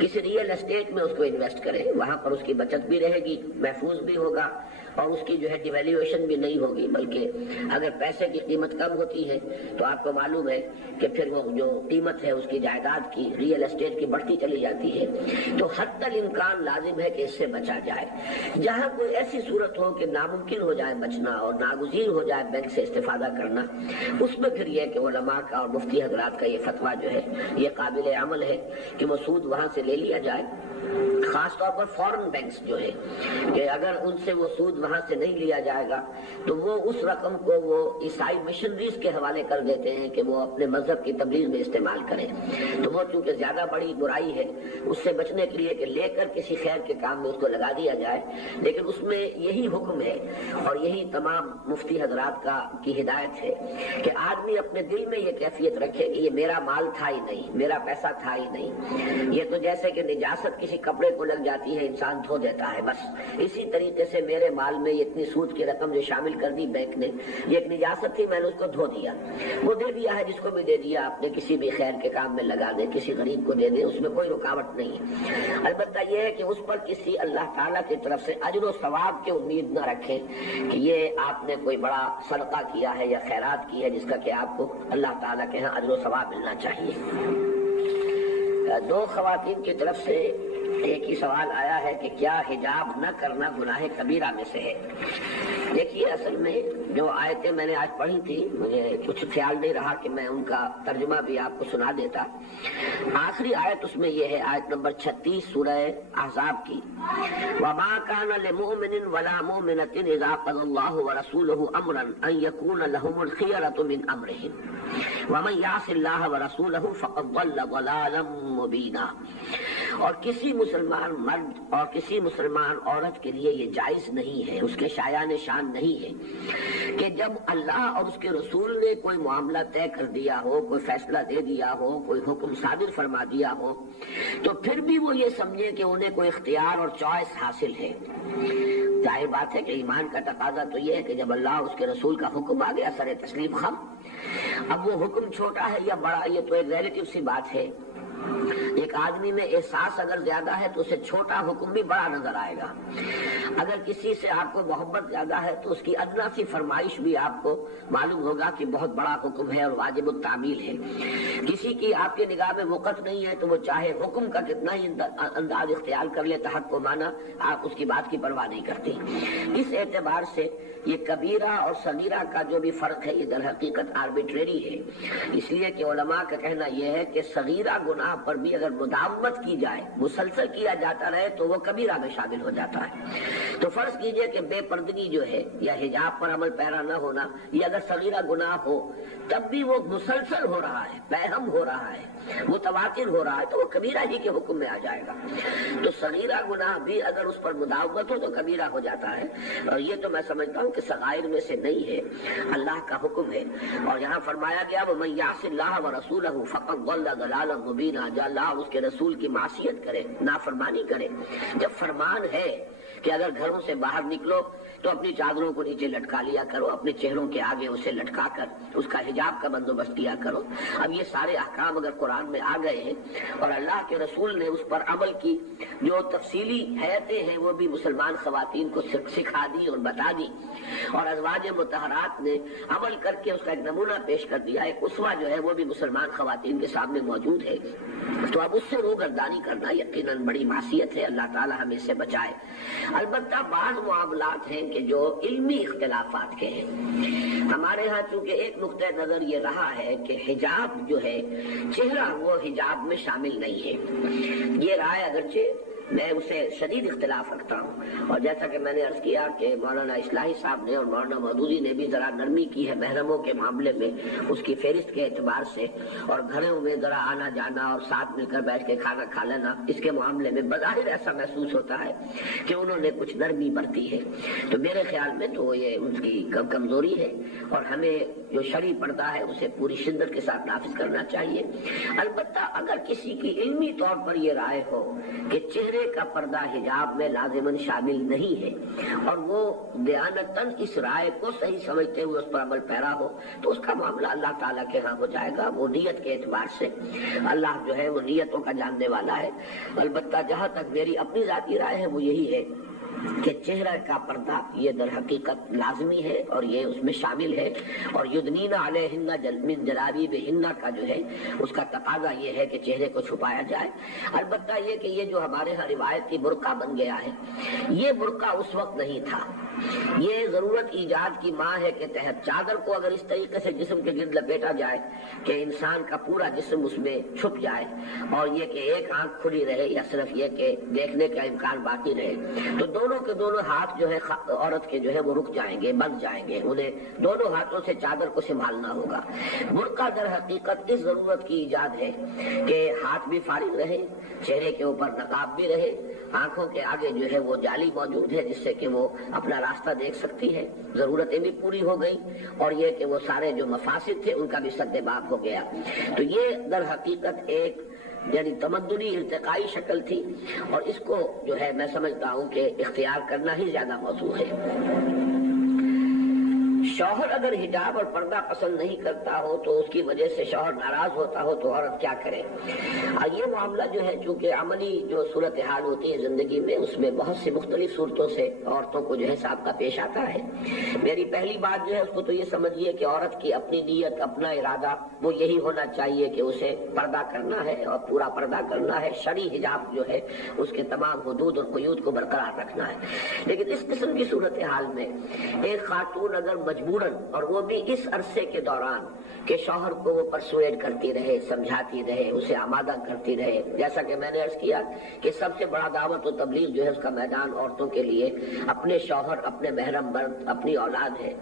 کسی ریئل اسٹیٹ میں اس کو انویسٹ کریں، وہاں پر اس کی بچت بھی رہے گی، محفوظ بھی ہوگا اور اس کی جو ہے ڈیویلیویشن بھی نہیں ہوگی، بلکہ اگر پیسے کی قیمت کم ہوتی ہے تو آپ کو معلوم ہے کہ پھر وہ جو قیمت ہے اس کی جائیداد کی، ریئل اسٹیٹ کی بڑھتی چلی جاتی ہے۔ تو حتی الامکان لازم ہے کہ اس سے بچا جائے۔ جہاں کوئی ایسی صورت ہو کہ ناممکن ہو جائے بچنا اور ناگزیر ہو جائے بینک سے استفادہ کرنا، اس میں پھر یہ کہ علماء کا اور مفتی حضرات کا یہ فتویٰ جو ہے یہ قابل عمل ہے کہ وہ سود وہاں سے لے لیا جائے، خاص طور پر فورن بینکس جو ہے کہ اگر ان سے وہ سود وہاں سے نہیں لیا جائے گا تو وہ اس رقم کو وہ عیسائی مشنریز کے حوالے کر دیتے ہیں کہ وہ اپنے مذہب کی تبلیغ میں استعمال کریں، تو وہ چونکہ زیادہ بڑی برائی ہے، اس سے بچنے کے لیے کہ لے کر کسی خیر کے کام میں اس کو لگا دیا جائے۔ لیکن اس میں یہی حکم ہے اور یہی تمام مفتی حضرات کی ہدایت ہے کہ آدمی اپنے دل میں یہ کیفیت رکھے کہ یہ میرا مال تھا ہی نہیں، میرا پیسہ تھا ہی نہیں، یہ تو جیسے کہ نجاست کسی کپڑے کو لگ جاتی ہے انسان دھو دیتا ہے، بس اسی طریقے سے میرے مال میں اتنی سود کی رقم جو شامل کر دی بینک نے، یہ ایک نجاست تھی، میں نے اس کو دھو دیا، وہ دے دیا ہے جس کو بھی دے دیا، اپنے کسی بھی خیر کے کام میں لگا دے، کسی غریب کو دے دے، اس میں کوئی رکاوٹ نہیں ہے۔ البتہ یہ ہے کہ اس پر کسی اللہ تعالیٰ کی طرف سے اجر و ثواب کی امید نہ رکھیں کہ یہ آپ نے کوئی بڑا صدقہ کیا ہے یا خیرات کی ہے جس کا کہ آپ کو اللہ تعالیٰ کے ہاں اجر و ثواب ملنا چاہیے۔ دو خواتین کی طرف سے ایک ہی سوال آیا ہے کہ کیا حجاب نہ کرنا گناہ کبیرہ میں سے ہے؟ دیکھیے اصل میں جو آیتیں میں نے آج پڑھی تھی مجھے کچھ خیال نہیں رہا کہ میں ان کا ترجمہ بھی آپ کو سنا دیتا. آخری آیت اس میں یہ ہے، آیت نمبر 36 سورہ احزاب کی، وَمَا كَانَ لِمُؤْمِنٍ وَلَا مُؤْمِنَةٍ إِذَا قَضَى اللَّهُ وَرَسُولُهُ أَمْرًا أَن يَكُونَ لَهُمُ الْخِيَرَةُ مِنْ أَمْرِهِمْ وَمَن يَعْصِ اللَّهَ وَرَسُولَهُ فَقَدْ ضَلَّ ضَلَالًا مُبِينًا. اور کسی مسلمان مرد اور کسی مسلمان عورت کے لیے یہ جائز نہیں ہے، اس کے شایان شان نہیں ہے کہ جب اللہ اور اس کے رسول نے کوئی معاملہ طے کر دیا ہو، کوئی فیصلہ دے دیا ہو، کوئی حکم صادر فرما دیا ہو، تو پھر بھی وہ یہ سمجھے کہ انہیں کوئی اختیار اور چوائس حاصل ہے. ظاہر بات ہے کہ ایمان کا تقاضا تو یہ ہے کہ جب اللہ اور اس کے رسول کا حکم آ گیا سر تسلیم خم. اب وہ حکم چھوٹا ہے یا بڑا یہ تو ایک ریلیٹیو سی بات ہے. ایک آدمی میں احساس اگر زیادہ ہے تو اسے چھوٹا حکم بھی بڑا نظر آئے گا. اگر کسی سے آپ کو محبت زیادہ ہے تو اس کی ادنا سی فرمائش بھی آپ کو معلوم ہوگا کہ بہت بڑا حکم ہے اور واجب التعمیل ہے. کسی کی آپ کے نگاہ میں وقت نہیں ہے تو وہ چاہے حکم کا کتنا ہی انداز اختیار کر لے حق کو مانا، آپ اس کی بات کی پرواہ نہیں کرتے. اس اعتبار سے یہ کبیرہ اور صغیرہ کا جو بھی فرق ہے یہ در حقیقت آربیٹریری ہے. اس لیے کہ علماء کا کہنا یہ ہے کہ صغیرہ گناہ پر بھی اگر مداومت کی جائے، مسلسل کیا جاتا رہے تو وہ کبیرہ میں شامل ہو جاتا ہے. تو فرض کیجئے کہ بے پردگی جو ہے یا حجاب پر عمل پیرا نہ ہونا یہ اگر صغیرہ گناہ ہو تب بھی وہ مسلسل ہو رہا ہے، پیہم ہو رہا ہے، متواتر ہو رہا ہے تو وہ کبیرہ ہی کے حکم میں آ جائے گا. تو صغیرہ گناہ بھی اگر اس پر مداومت ہو تو کبیرہ ہو جاتا ہے. اور یہ تو میں سمجھتا ہوں کہ صغائر میں سے نہیں ہے، اللہ کا حکم ہے. اور یہاں فرمایا گیا وَمَن يَعْصِ اللَّهَ وَرَسُولَهُ فَقَدْ ضَلَّ ضَلَالًا مُبِينًا. جو اللہ اور اس کے رسول کی معصیت کرے، نافرمانی کرے. جب فرمان ہے کہ اگر گھروں سے باہر نکلو تو اپنی چادروں کو نیچے لٹکا لیا کرو، اپنے چہروں کے آگے اسے لٹکا کر اس کا حجاب کا بندوبست کیا کرو. اب یہ سارے احکام اگر قرآن میں آ گئے ہیں اور اللہ کے رسول نے اس پر عمل کی جو تفصیلی حیتیں ہیں وہ بھی مسلمان خواتین کو سکھا دی اور بتا دی، اور ازواج مطہرات نے عمل کر کے اس کا ایک نمونہ پیش کر دیا، ایک اسوہ جو ہے وہ بھی مسلمان خواتین کے سامنے موجود ہے. تو اب اس سے روگردانی کرنا یقیناً بڑی معصیت ہے. اللہ تعالی ہمیں اس سے بچائے. البتہ بعض معاملات ہیں کہ جو علمی اختلافات کے ہیں. ہمارے ہاں چونکہ ایک نقطہ نظر یہ رہا ہے کہ حجاب جو ہے چہرہ وہ حجاب میں شامل نہیں ہے. یہ رائے اگرچہ میں اسے شدید اختلاف رکھتا ہوں، اور جیسا کہ میں نے عرض کیا کہ مولانا اصلاحی صاحب نے اور مولانا مودودی نے بھی ذرا نرمی کی ہے محرموں کے معاملے میں اس کی فہرست کے اعتبار سے، اور گھروں میں ذرا آنا جانا اور ساتھ مل کر بیٹھ کے کھانا کھا لینا اس کے معاملے میں بظاہر ایسا محسوس ہوتا ہے کہ انہوں نے کچھ نرمی برتی ہے. تو میرے خیال میں تو یہ ان کی کمزوری ہے اور ہمیں جو شرعی پردہ ہے اسے پوری شدت کے ساتھ نافذ کرنا چاہیے. البتہ اگر کسی کی علمی طور پر یہ رائے ہو کہ چہرے کا پردہ حجاب میں لازماً شامل نہیں ہے اور وہ دیانتاً اس رائے کو صحیح سمجھتے ہوئے اس پر عمل پیرا ہو تو اس کا معاملہ اللہ تعالیٰ کے ہاں ہو جائے گا. وہ نیت کے اعتبار سے اللہ جو ہے وہ نیتوں کا جاننے والا ہے. البتہ جہاں تک میری اپنی ذاتی رائے ہے وہ یہی ہے کہ چہرہ کا پردہ یہ در حقیقت لازمی ہے اور یہ اس میں شامل ہے، اور یدنین علیہن من جلابیبہن کا جو ہے اس کا تقاضا یہ ہے کہ چہرے کو چھپایا جائے. البتہ یہ کہ یہ جو ہمارے ہاں روایتی برقع بن گیا ہے یہ برقع اس وقت نہیں تھا. یہ ضرورت ایجاد کی ماں ہے کے تحت چادر کو اگر اس طریقے سے جسم کے گرد لپیٹا جائے کہ انسان کا پورا جسم اس میں چھپ جائے اور یہ کہ ایک آنکھ کھلی رہے یا صرف یہ کہ دیکھنے کا امکان باقی رہے تو دونوں کے دونوں ہاتھ جو ہے عورت کے جو ہے وہ رک جائیں گے، بند جائیں گے. انہیں دونوں ہاتھوں سے چادر کو سنبھالنا ہوگا. برقع در حقیقت اس ضرورت کی ایجاد ہے کہ ہاتھ بھی فارغ رہے، چہرے کے اوپر نقاب بھی رہے، آنکھوں کے آگے جو ہے وہ جالی موجود ہے جس سے کہ وہ اپنا راستہ دیکھ سکتی ہے. ضرورتیں بھی پوری ہو گئی اور یہ کہ وہ سارے جو مفاسد تھے ان کا بھی سد باب ہو گیا. تو یہ در حقیقت ایک یعنی تمدنی ارتقائی شکل تھی اور اس کو جو ہے میں سمجھتا ہوں کہ اختیار کرنا ہی زیادہ موضوع ہے. شوہر اگر حجاب اور پردہ پسند نہیں کرتا ہو تو اس کی وجہ سے شوہر ناراض ہوتا ہو تو عورت کیا کرے؟ یہ معاملہ جو ہے چونکہ عملی جو صورتحال ہوتی ہے زندگی میں، اس میں بہت سی مختلف صورتوں سے عورتوں کو جو ہے سابقہ پیش آتا ہے۔ میری پہلی بات جو ہے اس کو تو یہ سمجھیے کہ عورت کی اپنی نیت، اپنا ارادہ وہ یہی ہونا چاہیے کہ اسے پردہ کرنا ہے اور پورا پردہ کرنا ہے، شرعی حجاب جو ہے اس کے تمام حدود اور قیود کو برقرار رکھنا ہے۔ لیکن اس قسم کی صورتحال میں ایک خاتون اگر مجبوراً، اور وہ بھی اس عرصے کے دوران کہ شوہر کو وہ پرسویڈ کرتی رہے، سمجھاتی رہے، اسے آمادہ کرتی رہے، جیسا کہ میں نے عرض کیا کہ سب سے بڑا دعوت و تبلیغ جو ہے اس کا میدان عورتوں کے لیے اپنے شوہر، اپنے محرم مرد، اپنی اولاد ہے،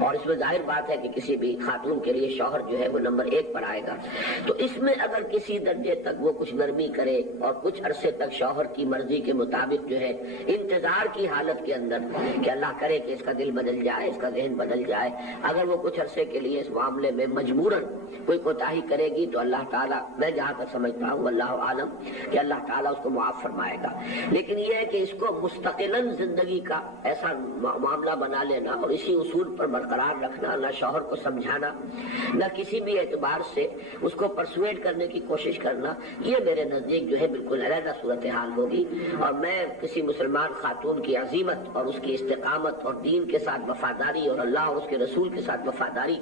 اور اس میں ظاہر بات ہے کہ کسی بھی خاتون کے لیے شوہر جو ہے وہ نمبر 1 پر آئے گا۔ تو اس میں اگر کسی درجے تک وہ کچھ نرمی کرے اور کچھ عرصے تک شوہر کی مرضی کے مطابق جو ہے انتظار کی حالت کے اندر کہ اللہ کرے کہ اس کا دل بدل جائے، اس کا ذہن بدل جائے، اگر وہ کچھ عرصے کے لیے اس معاملے میں مجبوراً کوئی کوتاہی کرے گی تو اللہ تعالیٰ، میں جہاں تک سمجھتا ہوں اللہ عالم، کہ اللہ تعالیٰ اس کو معاف فرمائے گا۔ لیکن یہ ہے کہ اس کو مستقلاً زندگی کا ایسا معاملہ بنا لینا اور اسی اصول پر برقرار رکھنا، نہ شوہر کو سمجھانا، نہ کسی بھی اعتبار سے اس کو پرسویڈ کرنے کی کوشش کرنا، یہ میرے نزدیک جو ہے بالکل علیحدہ صورتحال ہوگی۔ اور میں کسی مسلمان خاتون کی عزیمت اور اس کی استقامت اور دین کے ساتھ وفاداری اور اللہ اور اس کے رسول کے ساتھ وفاداری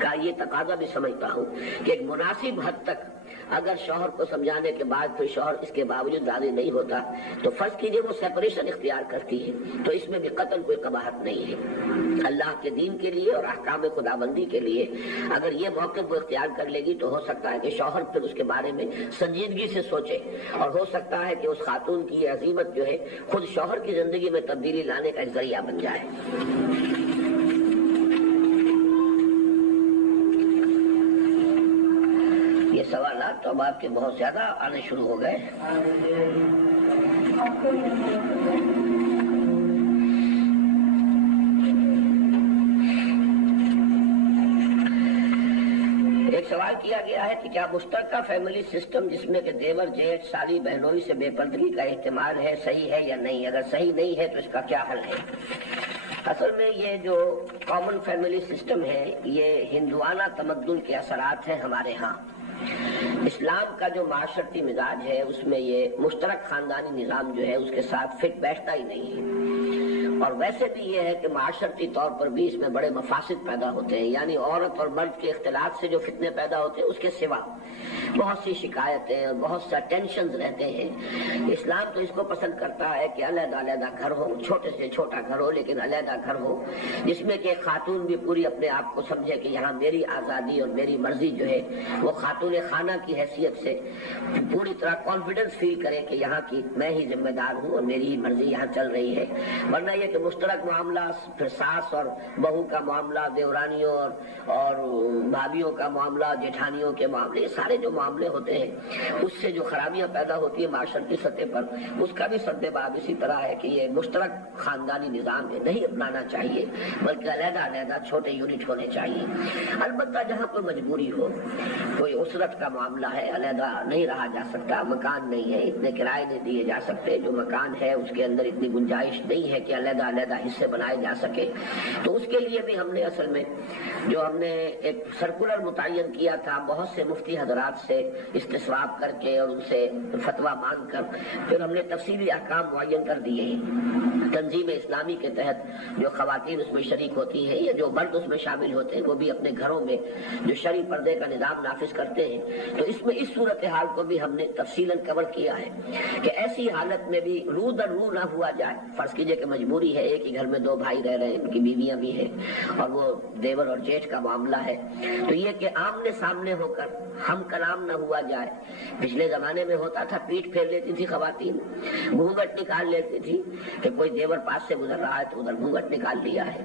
کا یہ تقاضا بھی سمجھتا ہوں کہ ایک مناسب حد تک اگر شوہر کو سمجھانے کے بعد پھر شوہر اس کے باوجود راضی نہیں ہوتا تو فرض کیجئے وہ سیپریشن اختیار کرتی ہے، تو اس میں بھی قطعاً کوئی قباحت نہیں ہے۔ اللہ کے دین کے لیے اور احکام خدابندی کے لیے اگر یہ موقف وہ اختیار کر لے گی تو ہو سکتا ہے کہ شوہر پھر اس کے بارے میں سنجیدگی سے سوچے، اور ہو سکتا ہے کہ اس خاتون کی یہ عزیمت جو ہے خود شوہر کی زندگی میں تبدیلی لانے کا ایک ذریعہ بن جائے۔ یہ سوالات تو اب آپ کے بہت زیادہ آنے شروع ہو گئے۔ ایک سوال کیا گیا ہے کہ کیا مشترکہ فیملی سسٹم جس میں کہ دیور، جیٹھ، سالی، بہنوئی سے بے پردگی کا احتمال ہے صحیح ہے یا نہیں؟ اگر صحیح نہیں ہے تو اس کا کیا حل ہے؟ اصل میں یہ جو کامن فیملی سسٹم ہے یہ ہندوانہ تمدن کے اثرات ہیں ہمارے ہاں۔ اسلام کا جو معاشرتی مزاج ہے اس میں یہ مشترک خاندانی نظام جو ہے اس کے ساتھ فٹ بیٹھتا ہی نہیں ہے، اور ویسے بھی یہ ہے کہ معاشرتی طور پر بھی اس میں بڑے مفاسد پیدا ہوتے ہیں، یعنی عورت اور مرد کے اختلاط سے جو فتنے پیدا ہوتے ہیں اس کے سوا بہت سی شکایتیں اور بہت سا ٹینشنز رہتے ہیں۔ اسلام تو اس کو پسند کرتا ہے کہ علیحدہ علیحدہ گھر ہو، چھوٹے سے چھوٹا گھر ہو لیکن علیحدہ گھر ہو، جس میں کہ خاتون بھی پوری اپنے آپ کو سمجھے کہ یہاں میری آزادی اور میری مرضی جو ہے وہ خاتون خانہ کی حیثیت سے پوری طرح کانفیڈنس فیل کرے کہ یہاں کی میں ہی ذمہ دار ہوں اور میری ہی مرضی یہاں چل رہی ہے۔ ورنہ یہ کہ مشترک معاملہ، پھر ساس اور بہو کا معاملہ، دیورانیوں اور بھابھیوں کا معاملہ، جیٹھانیوں کے معاملے، یہ سارے جو معاملے ہوتے ہیں اس سے جو خرابیاں پیدا ہوتی ہیں معاشرتی سطح پر، اس کا بھی سد باب اسی طرح ہے کہ یہ مشترک خاندانی نظام نہیں اپنانا چاہیے، بلکہ علیحدہ علیحدہ چھوٹے یونٹ ہونے چاہیے۔ البتہ جہاں کوئی مجبوری ہو، کوئی اسرت کا معاملہ ہے، علیحدہ نہیں رہا جا سکتا، مکان نہیں ہے، اتنے کرائے نہیں دیے جا سکتے، جو مکان ہے اس کے اندر اتنی گنجائش نہیں ہے کہ علیحدہ علیحدہ حصے بنائے جا سکے، تو اس کے لیے بھی ہم نے اصل میں جو ہم نے ایک سرکولر متعین کیا تھا، بہت سے مفتی حضرات سے استصواب کر کے اور ان سے فتویٰ مانگ کر پھر ہم نے تفصیلی احکام معین کر دیے ہیں۔ تنظیم اسلامی کے تحت جو خواتین اس میں شریک ہوتی ہیں یا جو مرد اس میں شامل ہوتے ہیں وہ بھی اپنے گھروں میں جو شرعی پردے کا نظام نافذ کرتے ہیں، تو اس میں اس صورتحال کو بھی ہم نے تفصیلاً کور کیا ہے کہ ایسی حالت میں بھی رو در رو نہ ہوا جائے۔ فرض کیجئے کہ مجبوری ہے، ایک ہی گھر میں 2 بھائی رہ رہے ہیں، ان کی بیویاں بھی ہیں اور وہ دیور اور جیٹھ کا معاملہ ہے، تو یہ کہ آمنے سامنے ہو کر ہم کلام نہ ہوا جائے۔ پچھلے زمانے میں ہوتا تھا پیٹ پھیر لیتی تھی خواتین، گھونگھٹ نکال لیتی تھی کہ کوئی دیور پاس سے گزر رہا ہے تو ادھر گھونگھٹ نکال لیا ہے۔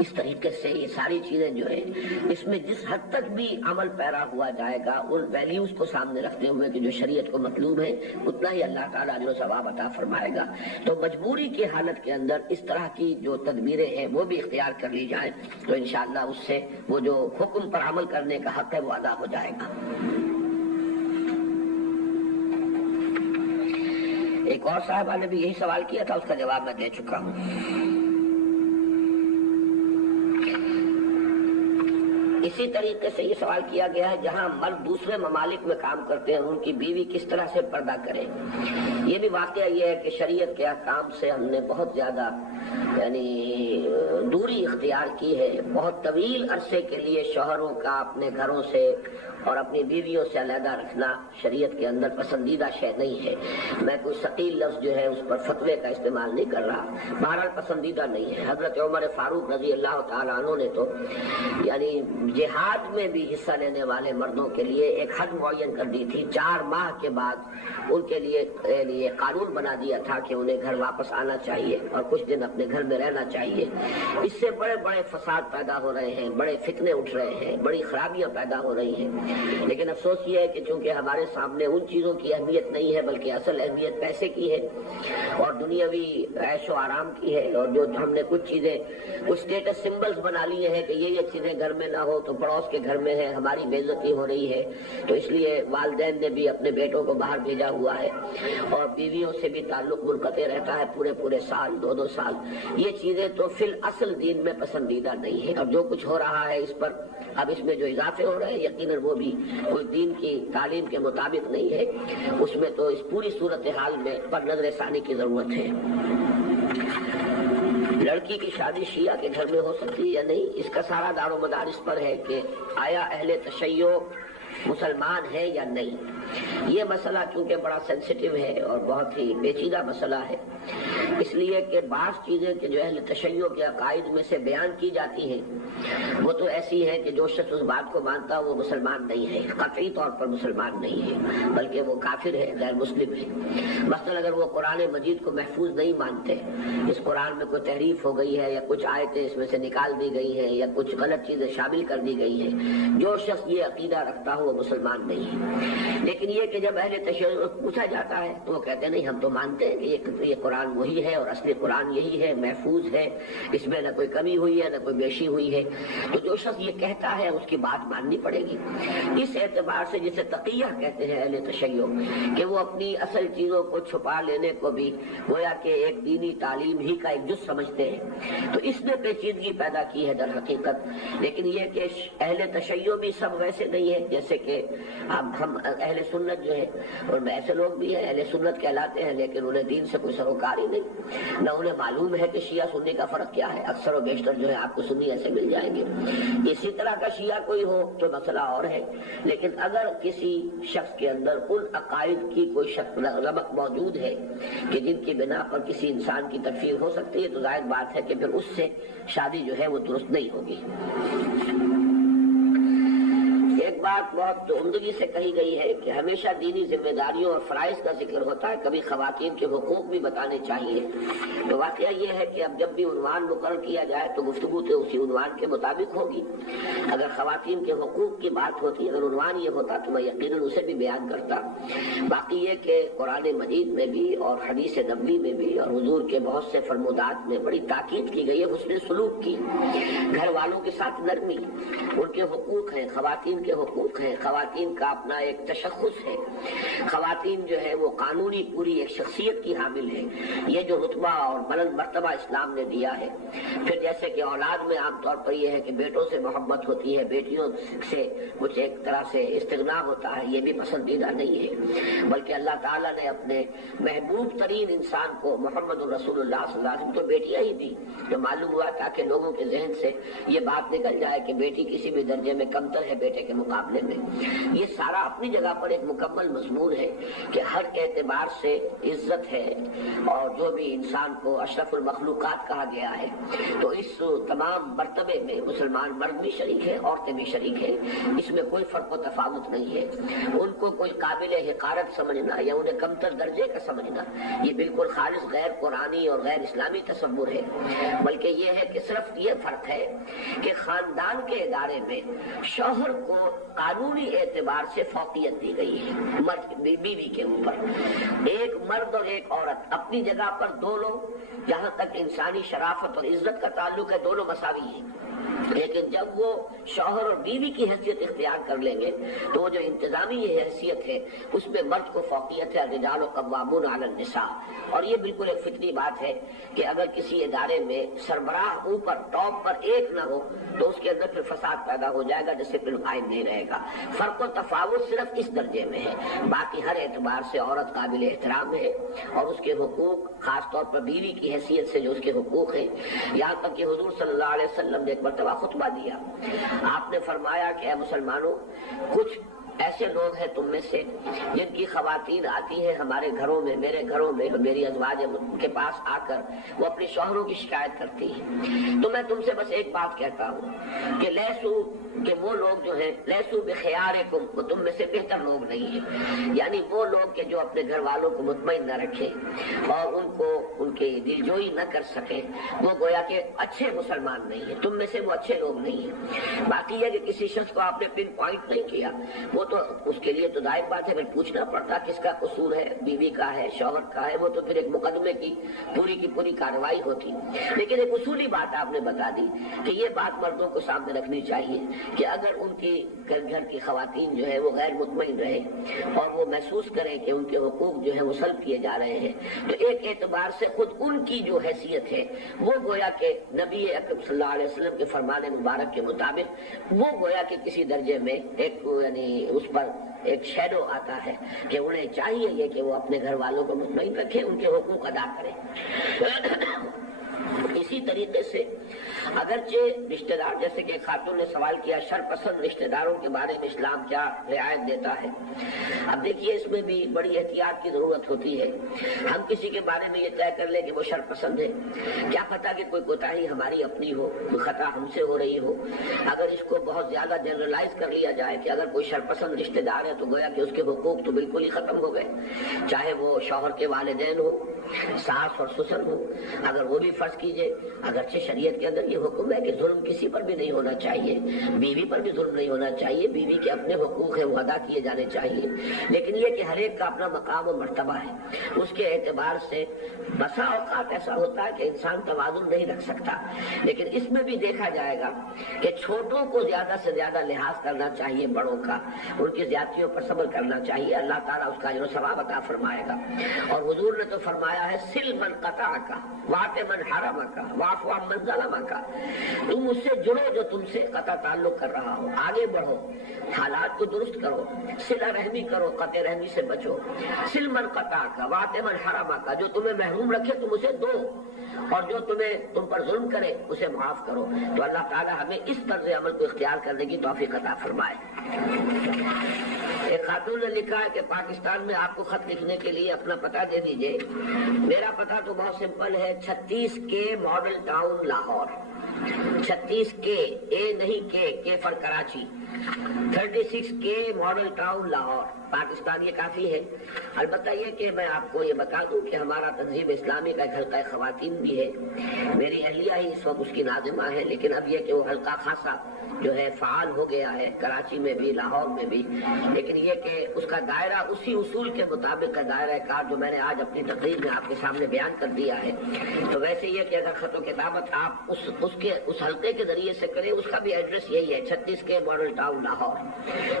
اس طریقے سے یہ ساری چیزیں جو ہے اس میں جس حد تک بھی عمل پیرا ہوا جائے گا ان ویلیوز کو سامنے رکھتے ہوئے کہ جو شریعت کو مطلوب ہے اتنا ہی اللہ تعالیٰ اجر و ثواب عطا فرمائے گا۔ تو مجبوری کی حالت کے اندر اس طرح کی جو تدبیریں ہیں وہ بھی اختیار کر لی جائیں تو انشاءاللہ اس سے وہ جو حکم پر عمل کرنے کا حق ہے وہ ادا ہو جائے گا۔ ایک اور صاحبہ نے بھی یہی سوال کیا تھا، اس کا جواب میں دے چکا ہوں۔ اسی طریقے سے یہ سوال کیا گیا ہے جہاں مرد دوسرے ممالک میں کام کرتے ہیں ان کی بیوی کس طرح سے پردہ کرے. یہ بھی واقعہ یہ ہے کہ شریعت کے احکام سے ہم نے بہت زیادہ دوری اختیار کی ہے. بہت طویل عرصے کے لیے شوہروں کا اپنے گھروں سے اور اپنی بیویوں سے علیحدہ رکھنا شریعت کے اندر پسندیدہ شے نہیں ہے. میں کوئی ثقیل لفظ جو ہے اس پر فتوے کا استعمال نہیں کر رہا، بہرحال پسندیدہ نہیں ہے. حضرت عمر فاروق رضی اللہ تعالیٰ عنہ نے تو جہاد میں بھی حصہ لینے والے مردوں کے لیے ایک حد معین کر دی تھی. 4 ماہ کے بعد ان کے لیے قانون بنا دیا تھا کہ انہیں گھر واپس آنا چاہیے اور کچھ دن اپنے گھر میں رہنا چاہیے. اس سے بڑے بڑے فساد پیدا ہو رہے ہیں، بڑے فتنے اٹھ رہے ہیں، بڑی خرابیاں پیدا ہو رہی ہیں. لیکن افسوس یہ ہے کہ چونکہ ہمارے سامنے ان چیزوں کی اہمیت نہیں ہے بلکہ اصل اہمیت پیسے کی ہے اور دنیاوی عیش و آرام کی ہے. اور جو ہم نے کچھ چیزیں کچھ اسٹیٹس سمبلز بنا لیے ہیں کہ یہ چیزیں گھر میں نہ ہو تو پڑوس کے گھر میں ہے، ہماری بے عزتی ہو رہی ہے. تو اس لیے والدین نے بھی اپنے بیٹوں کو باہر بھیجا ہوا ہے اور بیویوں سے بھی تعلق منقطع رہتا ہے پورے سال 2 سال. یہ چیزیں تو فی الاصل دین میں پسندیدہ نہیں ہے. اب جو کچھ ہو رہا ہے اس پر اب اس میں جو اضافے ہو رہے ہیں یقیناً وہ بھی کوئی دین کی تعلیم کے مطابق نہیں ہے. اس میں تو اس پوری صورتحال میں پر نظر ثانی کی ضرورت ہے. لڑکی کی شادی شیعہ کے گھر میں ہو سکتی ہے یا نہیں، اس کا سارا دار و مدار اس پر ہے کہ آیا اہل تشیع مسلمان ہے یا نہیں. یہ مسئلہ چونکہ بڑا سینسیٹیو ہے اور بہت ہی پیچیدہ مسئلہ ہے، اس لیے کہ بعض چیزیں کہ جو اہل تشیع کے عقائد میں سے بیان کی جاتی ہیں وہ تو ایسی ہے کہ جو شخص اس بات کو مانتا وہ مسلمان نہیں ہے، قطعی طور پر مسلمان نہیں ہے بلکہ وہ کافر ہے، غیر مسلم ہے. مثلا اگر وہ قرآن مجید کو محفوظ نہیں مانتے، اس قرآن میں کوئی تحریف ہو گئی ہے یا کچھ آیتیں اس میں سے نکال دی گئی ہیں یا کچھ غلط چیزیں شامل کر دی گئی ہیں، جو شخص یہ عقیدہ رکھتا ہو وہ مسلمان نہیں ہے. لیکن یہ کہ جب اہل تشیع پوچھا جاتا ہے تو وہ کہتے ہیں نہیں ہم تو مانتے ہیں کہ یہ قرآن وہی ہے اور اصلی قرآن یہی ہے، محفوظ ہے، اس میں نہ کوئی کمی ہوئی ہے نہ کوئی بیشی ہوئی ہے. تو جو شخص یہ کہتا ہے اس کی بات ماننی پڑے گی. اس اعتبار سے جسے تقیہ کہتے ہیں اہل تشیع کہ وہ اپنی اصل چیزوں کو چھپا لینے کو بھی گویا کہ ایک دینی تعلیم ہی کا ایک جز سمجھتے ہیں، تو اس نے پیچیدگی پیدا کی ہے در حقیقت. لیکن یہ کہ اہل تشیع بھی سب ویسے نہیں ہے جیسے کہ ہم اہل سنت جو ہے، اور ایسے لوگ بھی ہیں اہل سنت کہلاتے ہیں لیکن انہیں دین سے کوئی سروکار ہی نہیں، نہ انہیں معلوم ہے کہ شیعہ سنی کا فرق کیا ہے. اکثر و بیشتر جو ہے آپ کو سنی ایسے مل جائیں گے. اسی طرح کا شیعہ کوئی ہو تو مسئلہ اور ہے، لیکن اگر کسی شخص کے اندر ان عقائد کی کوئی رمق موجود ہے کہ جن کی بنا پر کسی انسان کی تکفیر ہو سکتی ہے تو ظاہر بات ہے کہ پھر اس سے شادی جو ہے وہ درست نہیں ہوگی. ایک بات بہت عمدگی سے کہی گئی ہے کہ ہمیشہ دینی ذمہ داریوں اور فرائض کا ذکر ہوتا ہے، کبھی خواتین کے حقوق بھی بتانے چاہیے. تو واقعہ یہ ہے کہ اب جب بھی عنوان مقرر کیا جائے تو گفتگو تو اسی عنوان کے مطابق ہوگی. اگر خواتین کے حقوق کی بات ہوتی، اگر عنوان یہ ہوتا تو میں یقیناً اسے بھی بیان کرتا. باقی یہ کہ قرآن مجید میں بھی اور حدیث نبوی میں بھی اور حضور کے بہت سے فرمودات میں بڑی تاکید کی گئی ہے حسن سلوک کی، گھر والوں کے ساتھ نرمی. ان کے حقوق ہیں، خواتین کے حقوق ہیں، خواتین کا اپنا ایک تشخص ہے، خواتین جو ہے وہ قانونی پوری ایک شخصیت کی حامل ہے. یہ جو رتبہ اور بلند مرتبہ اسلام نے دیا ہے. پھر جیسے کہ اولاد میں عام طور پر یہ ہے کہ بیٹوں سے محبت ہوتی ہے، بیٹیوں سے کچھ ایک طرح سے استغنا ہوتا ہے، یہ بھی پسندیدہ نہیں ہے. بلکہ اللہ تعالیٰ نے اپنے محبوب ترین انسان کو محمد الرسول اللہ صلی اللہ علیہ وسلم کو بیٹیاں ہی دی، جو معلوم ہوا تاکہ لوگوں کے ذہن سے یہ بات نکل جائے کہ بیٹی کسی بھی درجے میں کمتر ہے بیٹے کے مقابلے میں. یہ سارا اپنی جگہ پر ایک مکمل مضمون ہے کہ ہر اعتبار سے عزت ہے اور جو بھی انسان کو اشرف المخلوقات کہا گیا ہے تو اس تمام مرتبے میں مسلمان مرد بھی شریک ہے، عورتیں بھی شریک ہیں. اس میں کوئی فرق و تفاوت نہیں ہے. ان کو کوئی قابل حقارت سمجھنا یا انہیں کمتر درجے کا سمجھنا یہ بالکل خالص غیر قرآنی اور غیر اسلامی تصور ہے. بلکہ یہ ہے کہ صرف یہ فرق ہے کہ خاندان کے ادارے میں شوہر کو قانونی اعتبار سے فوقیت دی گئی ہے مرد بیوی کے اوپر. ایک مرد اور ایک عورت اپنی جگہ پر دونوں، جہاں تک انسانی شرافت اور عزت کا تعلق ہے، دونوں مساوی ہیں. لیکن جب وہ شوہر اور بیوی کی حیثیت اختیار کر لیں گے تو وہ جو انتظامی یہ حیثیت ہے اس میں مرد کو فوقیت ہے، الرجال قوامون علی النساء۔ اور یہ بالکل ایک فطری بات ہے کہ اگر کسی ادارے میں سربراہ اوپر ٹاپ پر ایک نہ ہو تو اس کے اندر پھر فساد پیدا ہو جائے گا، ڈسپلن قائم نہیں رہے گا۔ فرق و تفاوت صرف اس درجے میں ہے، باقی ہر اعتبار سے عورت قابل احترام ہے اور اس کے حقوق، خاص طور پر بیوی کی حیثیت سے جو اس کے حقوق ہیں، یہاں تک کہ حضور صلی اللہ علیہ وسلم نے ایک مرتبہ خطبہ دیا، آپ نے فرمایا کہ اے مسلمانوں، کچھ ایسے لوگ ہیں تم میں سے جن کی خواتین آتی ہیں ہمارے گھروں میں، میرے گھروں میں، میری ازواج کے پاس آ کر وہ اپنی شوہروں کی شکایت کرتی ہیں، تو میں تم سے بس ایک بات کہتا ہوں کہ کہ وہ لوگ جو ہیں لیسو بخیارکم، وہ تم میں سے بہتر لوگ نہیں ہیں، یعنی وہ لوگ کہ جو اپنے گھر والوں کو مطمئن نہ رکھیں اور ان کے دلجوئی نہ کر سکیں، وہ گویا کہ اچھے مسلمان نہیں ہیں، تم میں سے وہ اچھے لوگ نہیں ہیں۔ باقی یہ کہ کسی شخص کو آپ نے پن پوائنٹ نہیں کیا، وہ تو اس کے لیے تو ظاہر بات ہے پھر پوچھنا پڑتا کس کا قصور ہے، بیوی کا ہے، شوہر کا ہے، وہ تو پھر ایک مقدمے کی پوری کارروائی ہوتی۔ لیکن ایک اصولی بات آپ نے بتا دی کہ یہ بات مردوں کو سامنے رکھنی چاہیے کہ اگر ان کی گھر کی خواتین جو ہے وہ غیر مطمئن رہے اور وہ محسوس کریں کہ ان کے حقوق جو ہے وہ سلب کیے جا رہے ہیں، تو ایک اعتبار سے خود ان کی جو حیثیت ہے وہ گویا کہ نبی اکرم صلی اللہ علیہ وسلم کے فرمان مبارک کے مطابق وہ گویا کہ کسی درجے میں ایک یعنی اس پر ایک شیڈو آتا ہے کہ انہیں چاہیے یہ کہ وہ اپنے گھر والوں کو مطمئن رکھیں، ان کے حقوق ادا کریں۔ اسی طریقے سے اگرچہ رشتہ دار، جیسے کہ خاتون نے سوال کیا شرپسند رشتہ داروں کے بارے میں اسلام کیا رعایت دیتا ہے، اب دیکھیے اس میں بھی بڑی احتیاط کی ضرورت ہوتی ہے۔ ہم کسی کے بارے میں یہ طے کر لیں کہ وہ شرپسند ہے، کیا پتہ کہ کوئی کوتاہی ہماری اپنی ہو، کوئی خطا ہم سے ہو رہی ہو۔ اگر اس کو بہت زیادہ جنرلائز کر لیا جائے کہ اگر کوئی شرپسند رشتہ دار ہے تو گویا کہ اس کے حقوق تو بالکل ہی ختم ہو گئے، چاہے وہ شوہر کے والدین ہو، ساس اور سسر ہو، اگر وہ بھی فرض کیجئے، اگرچہ شریعت کے اندر یہ حکم ہے کہ ظلم کسی پر بھی نہیں ہونا چاہیے، بیوی پر بھی ظلم نہیں ہونا چاہیے، بیوی کے اپنے حقوق ہیں وہ ادا کیے جانے چاہیے، لیکن یہ کہ ہر ایک کا اپنا مقام و مرتبہ ہے، اس کے اعتبار سے بسا اوقات ایسا ہوتا ہے کہ انسان توازن نہیں رکھ سکتا، لیکن اس میں بھی دیکھا جائے گا کہ چھوٹوں کو زیادہ سے زیادہ لحاظ کرنا چاہیے، بڑوں کا ان کی زیادتیوں پر صبر کرنا چاہیے، اللہ تعالیٰ اس کا اجر و ثواب عطا فرمائے گا۔ اور حضور نے تو فرمایا ہے سل من قطع کا واط من حرم کا واعف عن من ظلم کا، تم اس سے جڑو جو تم سے قطع تعلق کر رہا ہو، آگے بڑھو، حالات کو درست کرو، صلہ رحمی کرو، قطع رحمی سے بچو، سل من قطع کا واط من حرم کا، جو تمہیں محروم رکھے تم اسے دو اور جو تم پر ظلم کرے اسے معاف کرو۔ تو اللہ تعالی ہمیں اس طرز عمل کو اختیار کرنے کی توفیق عطا فرمائے۔ ایک خاتون نے لکھا ہے کہ پاکستان میں آپ کو خط لکھنے کے لیے اپنا پتہ دے دیجئے۔ میرا پتہ تو بہت سمپل ہے، 36K model town Lahore, 36K، اے نہیں کے for Karachi, 36K model town Lahore, Pakistan, یہ کافی ہے۔ البتہ یہ کہ میں آپ کو یہ بتا دوں کہ ہمارا تنظیم اسلامی کا ایک حلقہ خواتین بھی ہے، میری اہلیہ ہی اس وقت اس کی ناظمہ ہے، لیکن اب یہ کہ وہ حلقہ خاصا جو ہے فعال ہو گیا ہے، کراچی میں بھی، لاہور میں بھی، لیکن یہ کہ اس کا دائرہ اسی اصول کے مطابق کا دائرہ کار جو میں نے آج اپنی تقریر میں آپ کے سامنے بیان کر دیا ہے۔ تو ویسے یہ کہ اگر خط و کتابت آپ اس حلقے کے ذریعے سے کریں، اس کا بھی ایڈریس یہی ہے، 36K ماڈل ٹاؤن لاہور،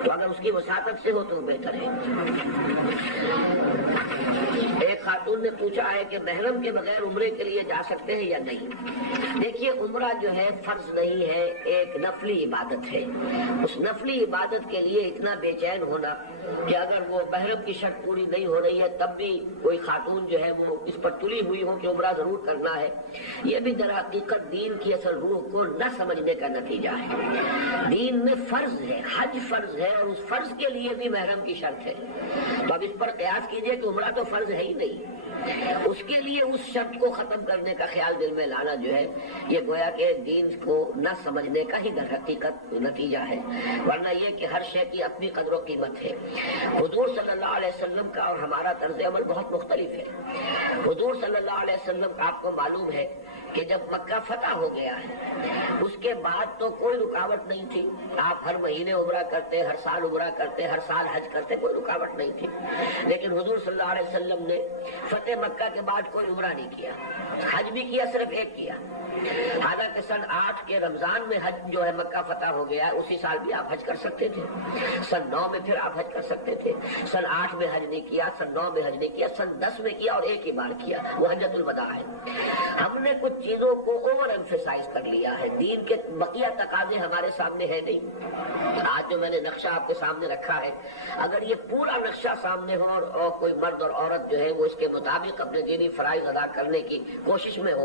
تو اگر اس کی وساطت سے ہو تو بہتر ہے۔ ایک خاتون نے پوچھا ہے کہ محرم کے بغیر عمرے کے لیے جا سکتے ہیں یا نہیں؟ دیکھیے عمرہ جو ہے فرض نہیں ہے، ایک نفلی عبادت ہے، اس نفلی عبادت کے لیے اتنا بے چین ہونا کہ اگر وہ محرم کی شرط پوری نہیں ہو رہی ہے تب بھی کوئی خاتون جو ہے وہ اس پر تلی ہوئی ہو کہ عمرہ ضرور کرنا ہے، یہ بھی در حقیقت دین کی اصل روح کو نہ سمجھنے کا نتیجہ ہے۔ دین میں فرض ہے، حج فرض ہے، اور اس فرض کے لیے بھی محرم کی شرط ہے، تو اب اس پر قیاس کیجئے کہ عمرہ تو فرض ہے ہی نہیں، اس کے لیے اس شرط کو ختم کرنے کا خیال دل میں لانا جو ہے یہ گویا کہ دین کو نہ سمجھنے کا ہی در حقیقت نتیجہ ہے، ورنہ یہ کہ ہر شے کی اپنی قدر و قیمت ہے۔ حضور صلی اللہ علیہ وسلم کا اور ہمارا طرز عمل بہت مختلف ہے۔ حضور صلی اللہ علیہ وسلم کا آپ کو معلوم ہے کہ جب مکہ فتح ہو گیا ہے اس کے بعد تو کوئی رکاوٹ نہیں تھی، آپ ہر مہینے عمرہ کرتے، ہر سال عمرہ کرتے، ہر سال حج کرتے، کوئی رکاوٹ نہیں تھی، لیکن حضور صلی اللہ علیہ وسلم نے فتح فتح مکہ کے بعد کوئی عمرہ نہیں کیا، حج بھی کیا صرف ایک کیا، حالانکہ سن 8 کے رمضان میں حج جو ہے مکہ فتح ہو گیا، اسی سال بھی آپ حج کر سکتے تھے، سن 9 میں پھر آپ حج کر سکتے تھے، سن 8 میں حج نہیں کیا، سن 9 میں حج نہیں کیا، سن 10 میں کیا اور ایک ہی بار کیا، وہ حجۃ الوداع ہے۔ ہم نے کچھ چیزوں کو اوور ایمفیسائز کر لیا ہے، دین کے بقیہ تقاضے ہمارے سامنے ہے نہیں۔ آج جو میں نے نقشہ آپ کے سامنے رکھا ہے، اگر یہ پورا نقشہ سامنے ہو اور کوئی مرد اور عورت جو ہے وہ اس کے مطابق اپنے دینی فرائض ادا کرنے کی کوشش میں ہو